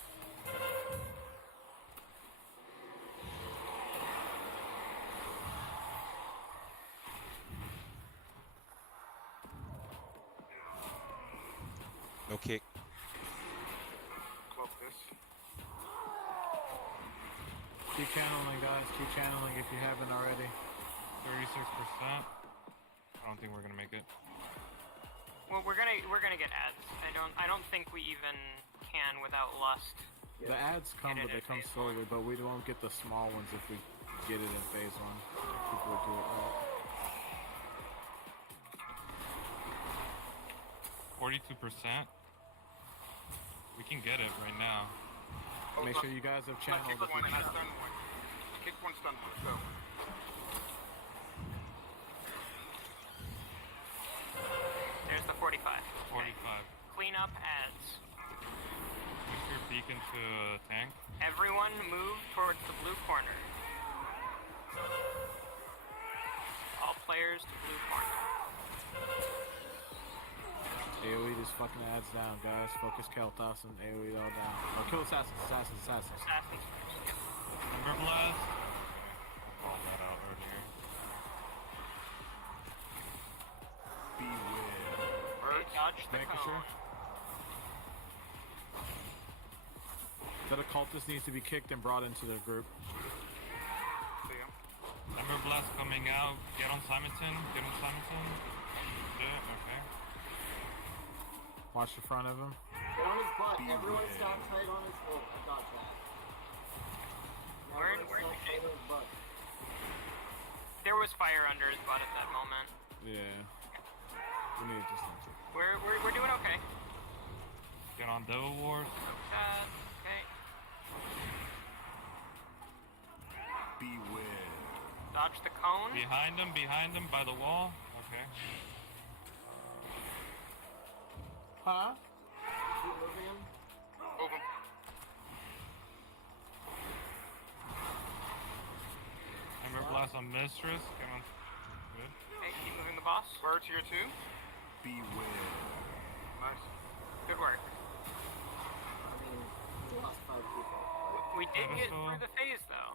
No kick. Cloak this. Keep channeling, guys. Keep channeling if you haven't already. 36%. I don't think we're gonna make it. Well, we're gonna get ads. I don't think we even can without lust. The ads come, but they come slowly. But we won't get the small ones if we get it in phase 1. People will do it right. 42%. We can get it right now. Make sure you guys have channeled. Kick one and stun one. Kick one, stun one. Go. There's the 45. 45. Clean up ads. beacon to tank. Everyone move towards the blue corner. All players to blue corner. AoE these fucking ads down, guys. Focus Kel'Thas and AoE all down. Oh, kill assassins. Assassins first. Yep. Ember Blast. I'll call that out earlier. Okay, dodge the cone. That occultist needs to be kicked and brought into the group. Ember Blast coming out. Get on Simonton. Get on Simonton. Yeah, okay. Watch the front of him. Get on his butt. Everyone stop tight on his butt. I got that. Now Where everyone stop tight on his butt. There was fire under his butt at that moment. Yeah. We need to just We're doing okay. Get on Devil Wars. Okay. Beware. Dodge the cone. Behind him, by the wall. Okay. Huh? Keep moving him. Move him. Ember Blast on Mistress. Get on. Good. Okay, keep moving the boss. Bird tier 2. Beware. Nice. Good work. I mean, we lost 5 people. We did get through the phase though.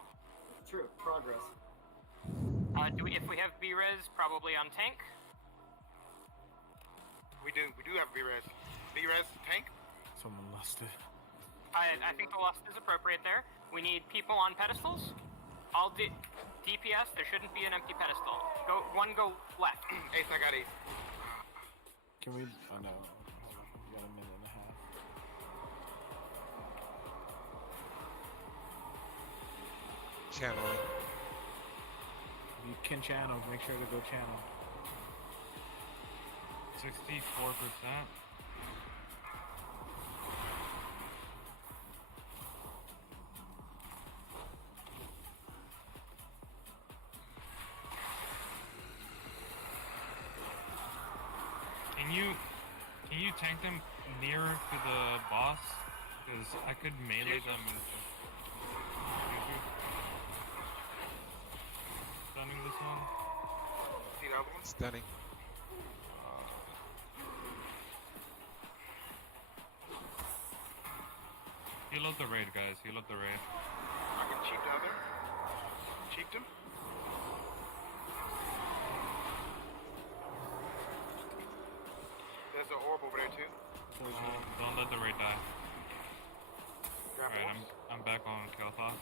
True. Progress. If we have B-Res, probably on tank. We do have B-Res. B-Res, tank. Someone lost it. I think the lust is appropriate there. We need people on pedestals. All DPS, there shouldn't be an empty pedestal. Go left. Ace, I got Ace. Can we? Oh no. We got a minute and a half. Channeling. You can channel. Make sure to go channel. 64%. Can you tank them nearer to the boss? Because I could melee them. Stunning this one. See the other one? Stunning. Heal up the raid, guys. Heal up the raid. I can cheat the other. Cheaped him. There's an orb over there too. Don't let the raid die. Grab Alright, orbs. I'm back on Kel'Thas.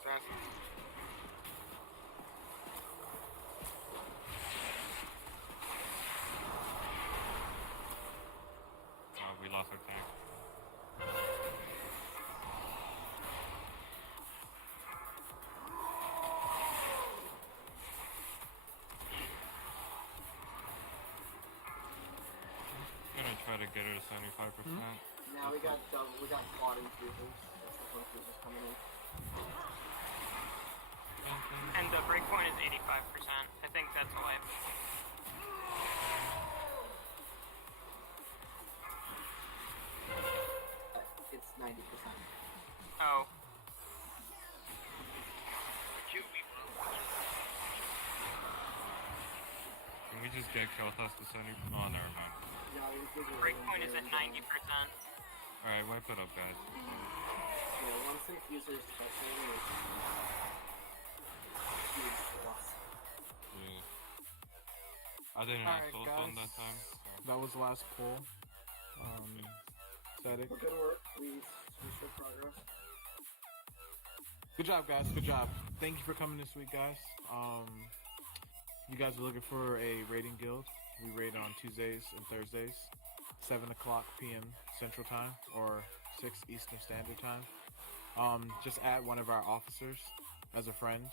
Assassin. We lost our tank. I'm gonna try to get her to 75%. Now we got quad infusers. That's the infusers coming in. And the breakpoint is 85%. I think that's a wipe. It's 90%. Oh. Can we just get Kel'Thas to 70%? Oh, never mind. No, infusers. Breakpoint is at 90%. Alright, wipe it up, guys. Yeah, once infusers touch it, it's huge loss. Yeah. I didn't have soul stone that time. So. That was the last pull. Static. Well, good work. We showed progress. Good job, guys. Good job. Thank you for coming this week, guys. You guys are looking for a raiding guild. We raid on Tuesdays and Thursdays, 7 o'clock p.m. Central Time or 6 Eastern Standard Time. Just add one of our officers as a friend,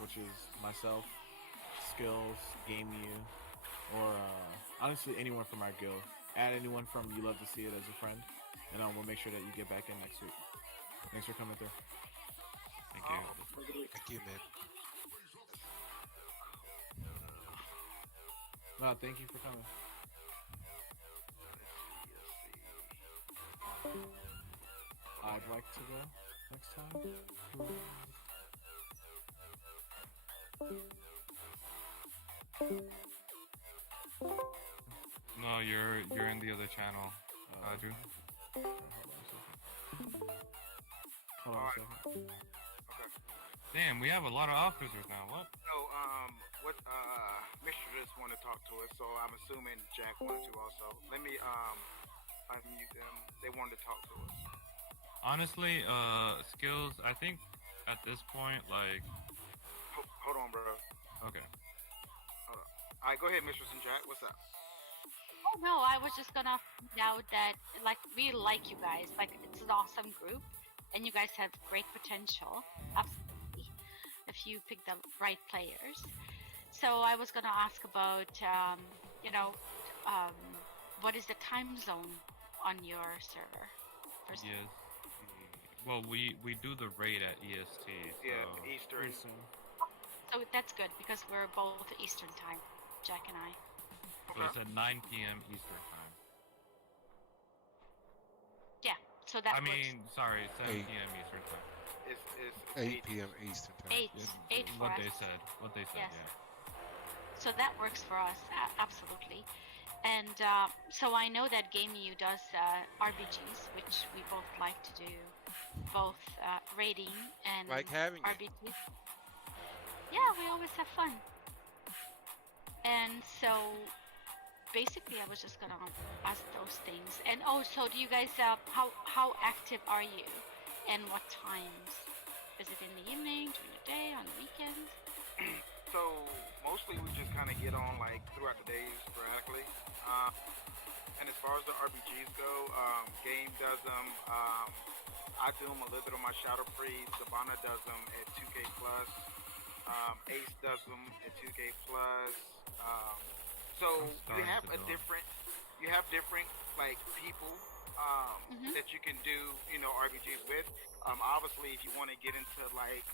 which is myself, Skills, GameU, or honestly anyone from our guild. Add anyone from You Love to See It as a friend, and we'll make sure that you get back in next week. Thanks for coming through. Thank you. Thank you, man. No, thank you for coming. I'd like to go next time. No, you're in the other channel, Drew. Hold on a second. Okay. Damn, we have a lot of officers now. What? So, what, Mr. just wanted to talk to us, so I'm assuming Jack wanted to also. Let me, unmute them. They wanted to talk to us. Honestly, skills, I think at this point, like... Hold on, bro. Okay. Hold on. Alright, go ahead, Mistress and Jack. What's up? Oh no, I was just gonna point out that like we like you guys. Like it's an awesome group, and you guys have great potential. Absolutely, if you pick the right players. So I was gonna ask about, what is the time zone on your server? First Yes. Well, we do the raid at EST. So. Yeah, Eastern. So that's good because we're both Eastern time, Jack and I. So it's at 9 p.m. Eastern time. Yeah, so that I mean, sorry, 7 8. p.m. Eastern time. It's 8 p.m. Eastern time. 8 for What us. they said. What they said. Yes. Yeah. So that works for us, absolutely. And so I know that GameU does RBGs, which we both like to do, both raiding and Like having it. RBGs. Yeah, we always have fun. And so basically I was just gonna ask those things. And also, do you guys, how active are you? And what times? Is it in the evening, during the day, on the weekends? So mostly we just kind of get on like throughout the day sporadically. And as far as the RBGs go, Game does them. I do them a little bit on my Shadow Freeze. Sabana does them at 2K plus. Ace does them at 2K plus. So you have different like people that you can do, RBGs with. Obviously, if you want to get into like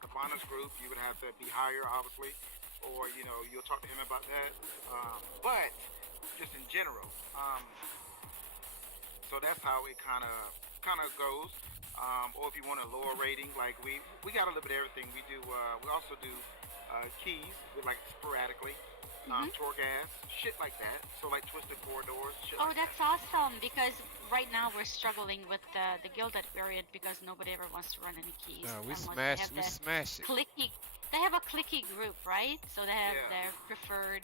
Cabana's group, you would have to be higher, obviously, or you'll talk to him about that. But just in general, so that's how it kind of goes. Or if you want a lower rating, like we got a little bit of everything. We do. We also do keys with like sporadically. Tour gas, shit like that. So like twisted corridors, shit like That's awesome, because right now we're struggling with the guild that we're in because nobody ever wants to run any keys. We unless smash it. They have a clicky group, right? So they have their preferred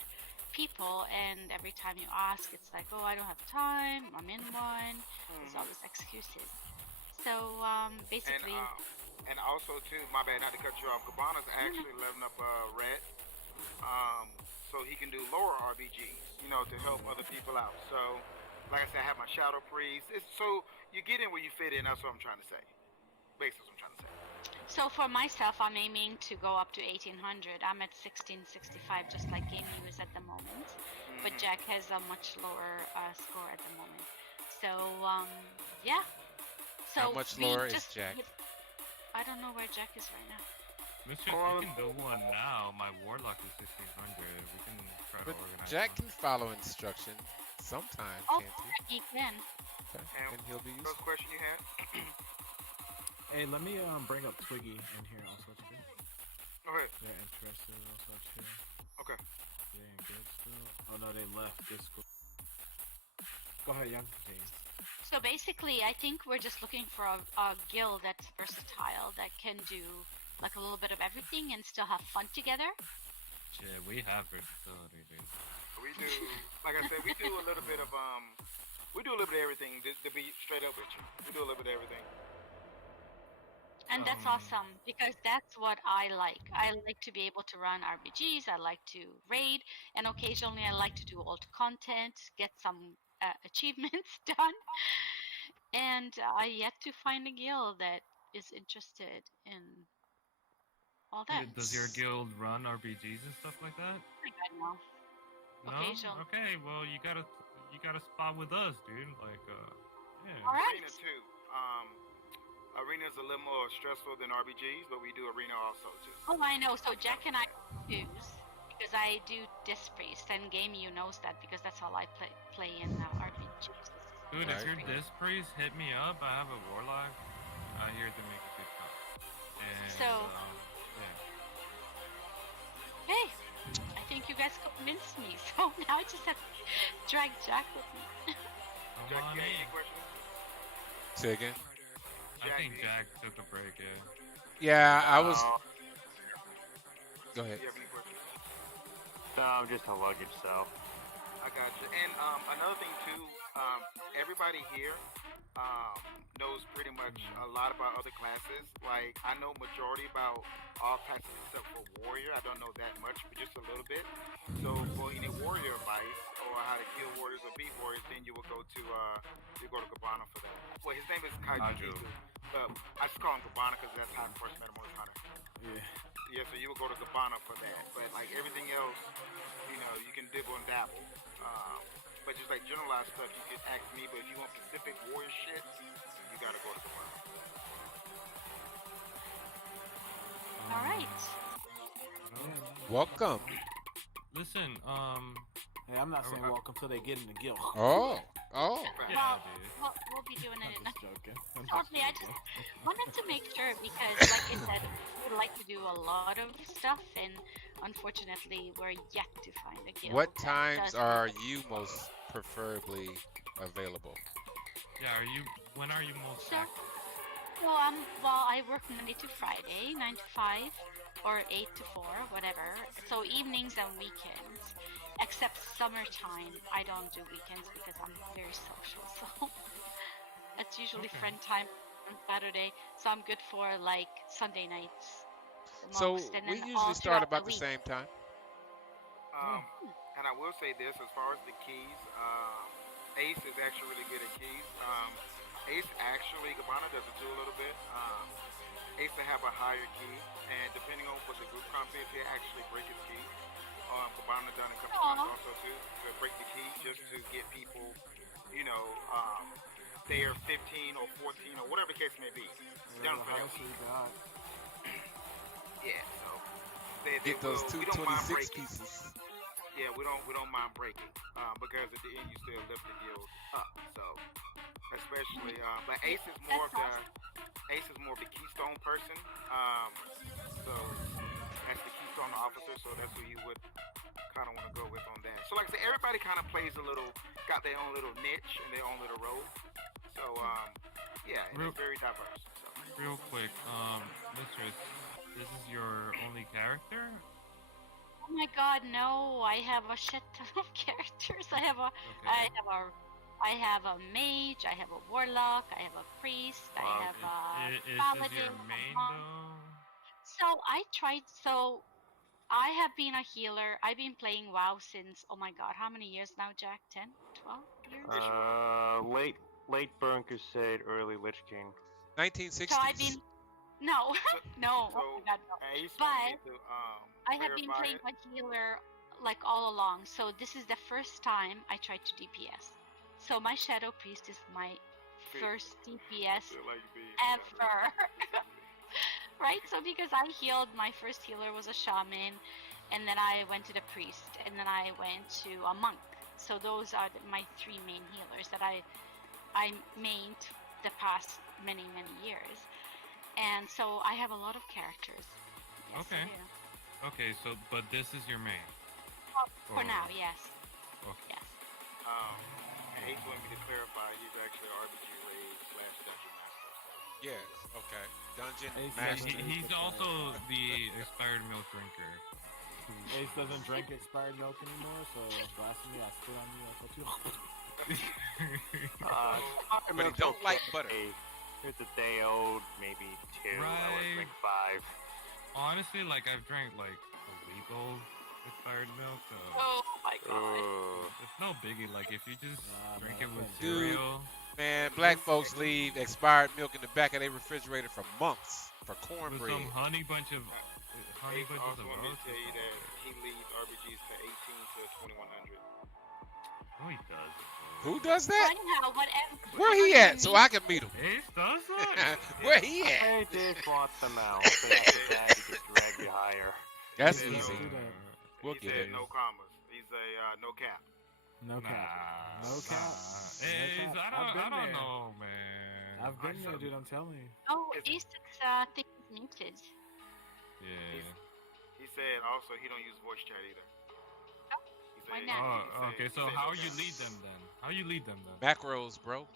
people, and every time you ask, it's like, oh, I don't have time, I'm in one. There's always excuses. So basically... And also too, my bad, not to cut you off, Cabana's actually leveling up Red. So he can do lower RBGs, to help other people out. So, like I said, I have my Shadow Freeze. So you get in where you fit in. That's what I'm trying to say. Basically, what I'm trying to say. So for myself, I'm aiming to go up to 1800. I'm at 1665, just like GameU is at the moment. But Jack has a much lower score at the moment. So, yeah. So how much lower is just Jack? I don't know where Jack is right now. Mistress, you can do one now. My Warlock is 1600. We can try But to organize Jack one. can follow instruction sometimes, Oh, can't he? he can. Okay. And And he'll be first useful. question you had? Hey, let me bring up Twiggy in here also too. Go ahead. They're interested also too. Okay. They ain't good still. Oh no, they left Discord. Go ahead, Young. So basically, I think we're just looking for a guild that's versatile, that can do like a little bit of everything and still have fun together. Yeah, we have versatility, dude. We do, like I said, we do a little bit of everything. To be straight up with you, we do a little bit of everything. And that's awesome, because that's what I like. I like to be able to run RPGs, I like to raid, and occasionally I like to do old content, get some achievements done. And I yet to find a guild that is interested in all that. Does your guild run RPGs and stuff like that? I know. No? Occasionally. Okay, well you gotta spot with us, dude. Like, yeah. All right. Arena too. Arena's a little more stressful than RPGs, but we do arena also too. Oh, I know. So Jack and I choose, because I do Disc Priest, and GameU knows that because that's all I play in RPGs. Dude, if you're Disc Priest, hit me up. I have a Warlock. hear they make a good cop. And, So, yeah. hey, I think you guys convinced me. So now I just have to drag Jack with me. Come on in. Say again. I think Jack took a break, yeah. Yeah, I was. Go ahead. No, I'm just a luggage cell. I got you. And another thing too, everybody here knows pretty much a lot about other classes. Like I know majority about all classes except for warrior. I don't know that much, but just a little bit. So for any warrior advice or how to kill warriors or beat warriors, then you will go to Gabbana for that. Well, his name is Kaiju, but I just call him Gabbana because that's how I first met him on Hunter. Yeah. Yeah, so you will go to Gabbana for that. But like everything else, you know, you can dibble and dabble. But just like generalized stuff, you can ask me. But if you want specific warrior shit, you gotta go to Gabbana. All right. Welcome. Listen, Hey, I'm not saying welcome till they get in the guild. Oh. Well, we'll be doing it in I'm just joking. Totally, I just wanted to make sure because, like I said, we like to do a lot of stuff, and unfortunately, we're yet to find a guild. What times are you most preferably available? yeah, when are you most active? Well, I work Monday to Friday, 9 to 5, or 8 to 4, whatever. So evenings and weekends. Except summertime, I don't do weekends because I'm very social. So it's usually friend time on Saturday. So I'm good for like Sunday nights. So most, and we then usually all start throughout about the week. same time. And I will say this, as far as the keys, Ace is actually really good at keys. Ace actually, Gabbana does it too a little bit. Ace to have a higher key, and depending on what the group comp is, he'll actually break his key. Gabbana done a couple times also too, to break the key just to get people, you know, they're 15 or 14 or whatever the case may be. Done for them. Yeah, so they Get those we don't mind 226 breaking. pieces. Yeah, we don't mind breaking because at the end you still lift the guild up. So especially, but Ace is more of the keystone person. So that's the keystone officer. So that's who you would kind of want to go with on that. So like I said, everybody kind of plays got their own little niche and their own little role. So yeah, it's very diverse. So. Real quick, Mistress, this is your only character? Oh my God, no! I have a shit ton of characters. I have a mage. I have a warlock. I have a priest. I have a paladin. Is this your main though? So I have been a healer. I've been playing WoW since, oh my God, how many years now, Jack? 10? 12 years? Late Burn Crusade, early Lich King. 1960s. So I've been, no, no, oh my God, no. But I have been playing a healer like all along. So this is the first time I tried to DPS. So my Shadow Priest is my first DPS ever. Right? So because I healed, my first healer was a shaman, and then I went to the priest, and then I went to a monk. So those are my three main healers that I mained the past many years. And so I have a lot of characters. Yes, okay. I do. Okay, so but this is your main. For now, yes. Okay. Yes. And Ace wanted me to clarify, he's actually RPG raid / dungeon master. Yes. Okay. Dungeon Ace master. He's also the expired milk drinker. Ace doesn't drink expired milk anymore, so blasphemy, I spit on you, I told you. But he don't like butter. It's a day old, maybe 2. I would drink 5. Honestly, like I've drank like a week old expired milk. So Oh my God. it's no biggie. Like if you just drink it with Dude. cereal. Man, black folks leave expired milk in the back of their refrigerator for months for With cornbread. some honey bunches of Ace also wanted me to tell you that he leads RPGs to 18 to 2100. No, he does. Who does that? Anyhow, whatever. Where he at? So I can meet him. Ace does that? Where he at? Hey, just blot them out. So after that, he can drag you higher. That's He easy. said We'll he get said it. no commas. He's a no cap. No cap. No cap. Ace, No cap. I I've been don't there. know, man. I've been there, dude. I'm telling you. Oh, Ace thing is muted. Yeah. He said also he don't use voice chat either. He Why said- not? he Oh, said- okay. he So said how no you chat. lead them then? How you lead them then? Macros, bro.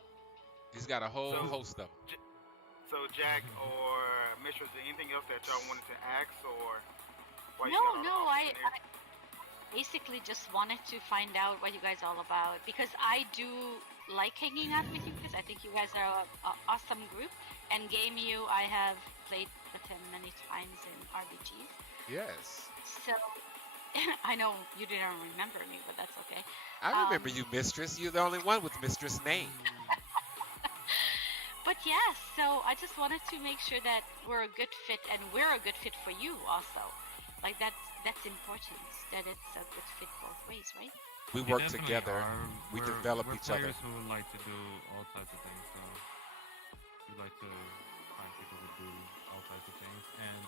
He's got a whole So- host of them. So Jack or Mistress, anything else that y'all wanted to ask or? While you No, got all the no, I options there? basically just wanted to find out what you guys are all about because I do like hanging out with you guys. I think you guys are an awesome group. And Game U, I have played with him many times in RBGs. Yes. So I know you didn't remember me, but that's okay. I remember you, Mistress. You're the only one with Mistress name. But yeah, so I just wanted to make sure that we're a good fit and we're a good fit for you also. Like that's important, that it's a good fit both ways, right? We We work definitely together. are. We We're- develop we're each other. players who like to do all types of things. So we like to find people who do all types of things and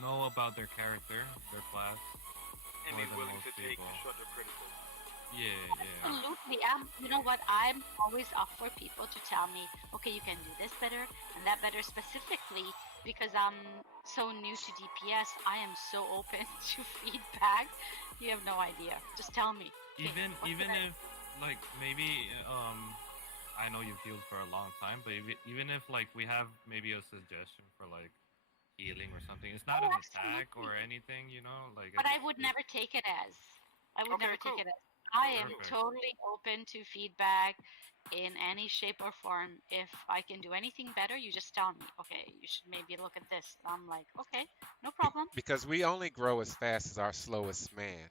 know about their character, their class. And more be than willing most to take people. constructive criticism. Yeah. Absolutely. You know what? I'm always up for people to tell me, okay, you can do this better and that better, specifically because I'm so new to DPS. I am so open to feedback. You have no idea. Just tell me. Okay, what Even could I- if like maybe I know you've healed for a long time, but even if like we have maybe a suggestion for like healing or something, it's not Oh, an attack or absolutely. anything, like. But I would never take it as. I would Okay, never cool. take it as. I am Perfect. totally open to feedback in any shape or form. If I can do anything better, you just tell me. Okay, you should maybe look at this. I'm like, okay, no problem. Because we only grow as fast as our slowest man.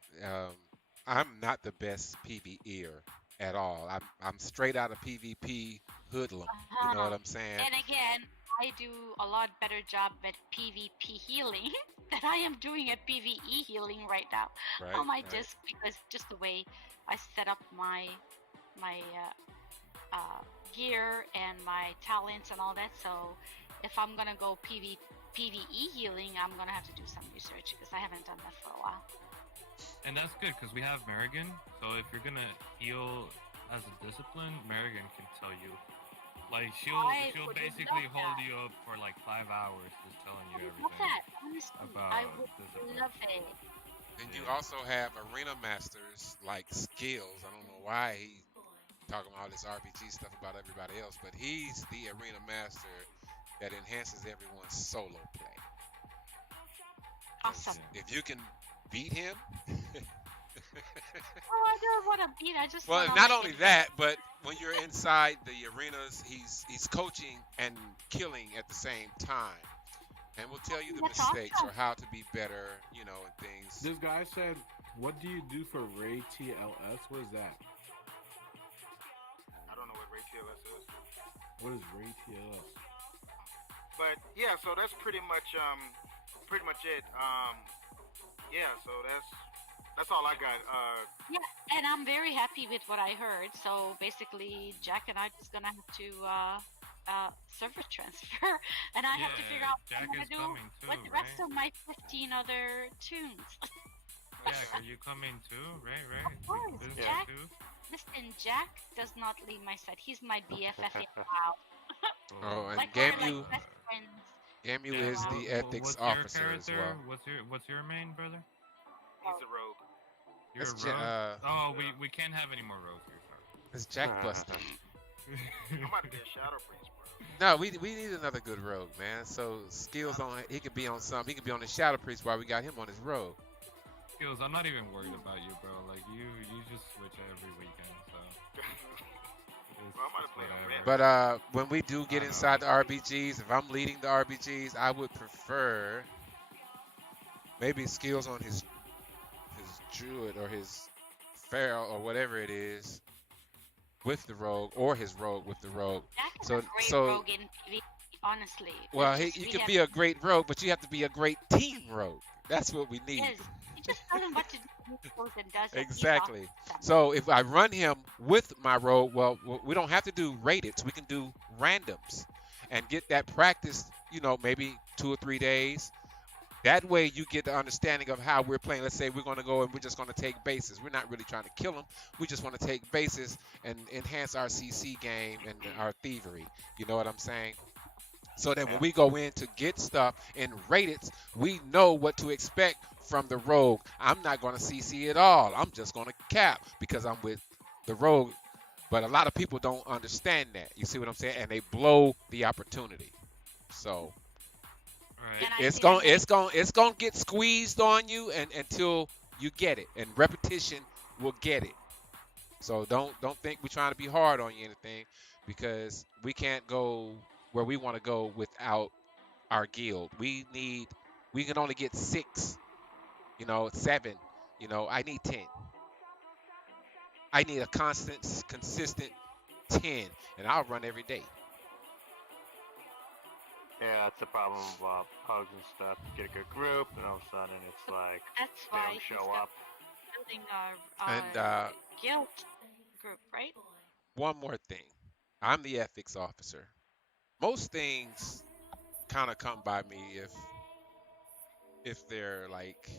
I'm not the best PvEer at all. I'm straight out of PvP hoodlum. You know what I'm saying? And again, I do a lot better job at PvP healing than I am doing at PvE healing right now Right. on my right. disc because just the way I set up my gear and my talents and all that. So if I'm gonna go PvE healing, I'm gonna have to do some research because I haven't done that for a while. And that's good because we have Merrigan. So if you're gonna heal as a discipline, Merrigan can tell you. Like she'll I she'll would basically love hold that. you up for like 5 hours just telling I you would love everything that. Honestly, about I would discipline. love it. And you also have arena masters like Skills. I don't know why he's talking about all this RPG stuff about everybody else, but he's the arena master that enhances everyone's solo play. 'Cause Awesome. if you can beat him, Oh, I don't want to beat. I just well, wanna not like only it. that, but when you're inside the arenas, he's coaching and killing at the same time, and will tell you the That's mistakes awesome. or how to be better, and things. This guy said, "What do you do for Ray TLS? What is that? I don't know what Ray TLS is. What is Ray TLS?" But yeah, so that's pretty much it. Yeah, so that's all I got. Yeah, and I'm very happy with what I heard. So basically, Jack and I just gonna have to server transfer, and I have to figure Yeah, out what Jack I'm gonna is do coming too, with the rest right? of my 15 other tunes. Jack, are you coming too? Right? Of course, Isn't Jack. that too? Listen, Jack does not leave my side. He's my BFF in the wild. Oh, and Like we're Gamu, like best friends. Gamu Yeah, is the well, ethics what's your officer as character? well. What's your main, brother? He's a rogue. You're That's a rogue. Ja- Oh, we can't have any more rogues here. It's Jack Buster. I'm about to be a Shadow Priest, bro. No, we need another good rogue, man. So Skills on he could be on some. He could be on the Shadow Priest while we got him on his rogue. Skills, I'm not even worried about you, bro. Like you just switch every weekend, so. Well, I'm about to play on But when we do get I know. inside the RBGs, if I'm leading the RBGs, I would prefer maybe Skills on his druid or his feral or whatever it is with the rogue, or his rogue with the rogue. Jack is So a great so rogue in PvP, honestly. well, It's just he we can have- be a great rogue, but you have to be a great team rogue. That's what we need. Yes, you just tell him what to do. He goes and does it. He's Exactly. awesome. So if I run him with my rogue, well, we don't have to do rated. We can do randoms and get that practice, maybe 2 or 3 days That way you get the understanding of how we're playing. Let's say we're going to go and we're just going to take bases. We're not really trying to kill them. We just want to take bases and enhance our CC game and our thievery. You know what I'm saying? So that when Yeah. we go in to get stuff and rate it, we know what to expect from the rogue. I'm not going to CC at all. I'm just going to cap because I'm with the rogue. But a lot of people don't understand that. You see what I'm saying? And they blow the opportunity. So Right. it's going to get squeezed on you and until you get it. And repetition will get it. So don't think we're trying to be hard on you or anything because we can't go where we want to go without our guild. We can only get 6, 7, I need 10. I need a consistent 10 and I'll run every day. Yeah, that's the problem with pugs and stuff. You get a good group, and all of a sudden it's like That's they why don't show up. building And our guild group, right? one more thing. I'm the ethics officer. Most things kind of come by me if they're like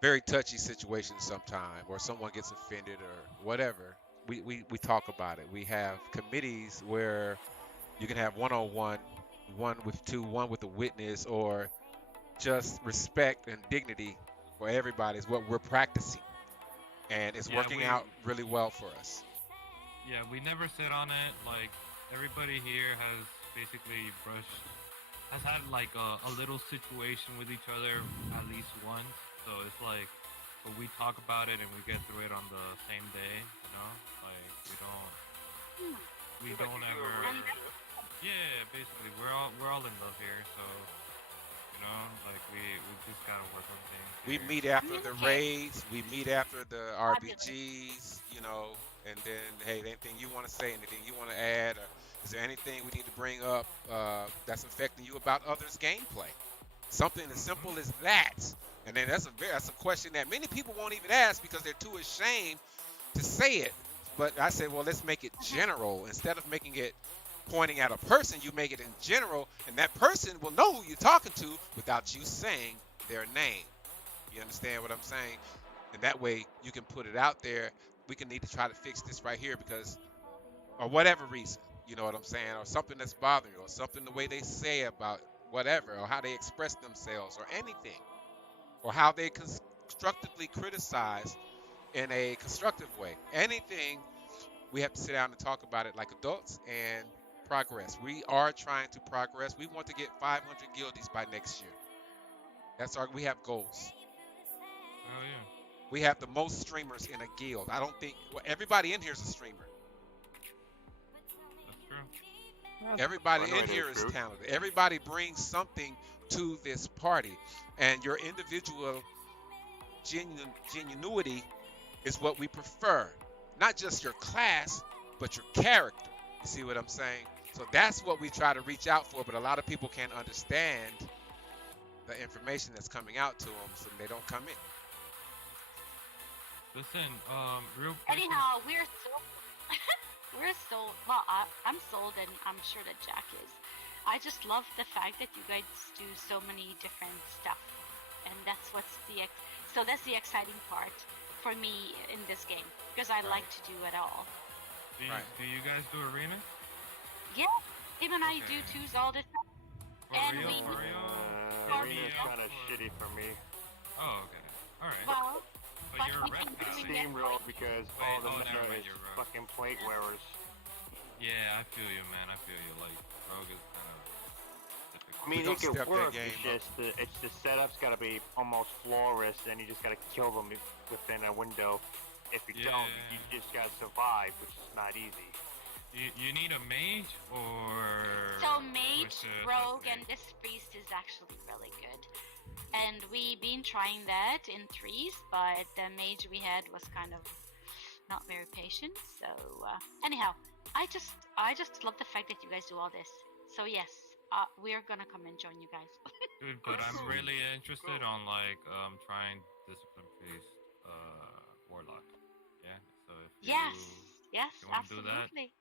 very touchy situations sometime or someone gets offended or whatever. We talk about it. We have committees where you can have one-on-one, one with two, one with a witness, or just respect and dignity for everybody is what we're practicing. And it's Yeah, working out really well for us. Yeah, we never sit on it. Like everybody here has basically has had like a little situation with each other at least once. So it's like, but we talk about it and we get through it on the same day. You know, like we don't ever. Yeah, basically we're all in love here. So you know, like we just gotta work on things. We Here. meet after the raids, we meet after the RBGs, and then hey, anything you want to say, anything you want to add, or is there anything we need to bring up that's affecting you about others' gameplay? Something as simple as that. And then that's a question that many people won't even ask because they're too ashamed to say it. But I said, well, let's make it general instead of making it pointing at a person. You make it in general, and that person will know who you're talking to without you saying their name. You understand what I'm saying? And that way you can put it out there. We can need to try to fix this right here because, or whatever reason, you know what I'm saying, or something that's bothering you, or something the way they say about whatever, or how they express themselves, or anything, or how they constructively criticize in a constructive way. Anything, we have to sit down and talk about it like adults and progress. We are trying to progress. We want to get 500 guildies by next year. We have goals. Oh yeah. We have the most streamers in a guild. I don't think everybody in here is a streamer. That's true. Everybody in here is talented. Everybody brings something to this party, and your individual genuinity is what we prefer. Not just your class, but your character. You see what I'm saying? So that's what we try to reach out for, but a lot of people can't understand the information that's coming out to them, so they don't come in. Listen, real quick. Anyhow, we're sold. Well, I'm sold, and I'm sure that Jack is. I just love the fact that you guys do so many different stuff, and that's that's the exciting part for me in this game because I like to do it all. Do you guys do arena? Yeah, him and I do twos all the time. For real? Arena's kind of shitty for me. Oh, okay. All right. Well, but you're a rep It's guy. steamrolled because all the meta is fucking plate wearers. Yeah, I feel you, man. I feel you. Like, Rogue is kind of difficult. I mean, it could work. It's the setup's got to be almost flawless, and you just got to kill them within a window. If you don't, you just got to survive, which is not easy. You need a mage or... So mage, rogue, and this priest is actually really good. And we've been trying that in threes, but the mage we had was kind of not very patient. So anyhow, I just love the fact that you guys do all this. So yes, we're gonna come and join you guys. Dude, but I'm really interested on like trying discipline priest warlock. Yeah. So if yes, you absolutely.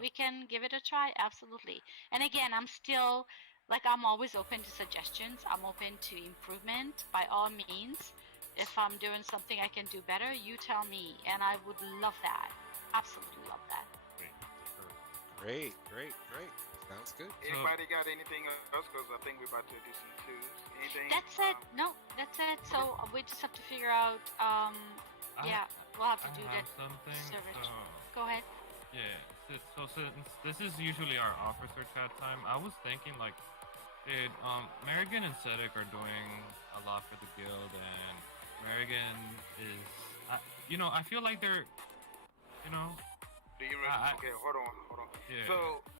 We can give it a try, absolutely. And again, I'm still Like, I'm always open to suggestions. I'm open to improvement. By all means, if I'm doing something I can do better, you tell me, and I would love that. Absolutely love that. Great. Sounds good. Anybody got anything else? Because I think we're about to do some twos. Anything? That's it. No, that's it. So we just have to figure out. Yeah, we'll have to do that. Something. Service. So, Go ahead. yeah. So since this is usually our officer chat time, I was thinking like, dude, Merrigan and Sedek are doing a lot for the guild, and Merrigan is, I feel like they're, Do you remember? Okay, hold on. Yeah. So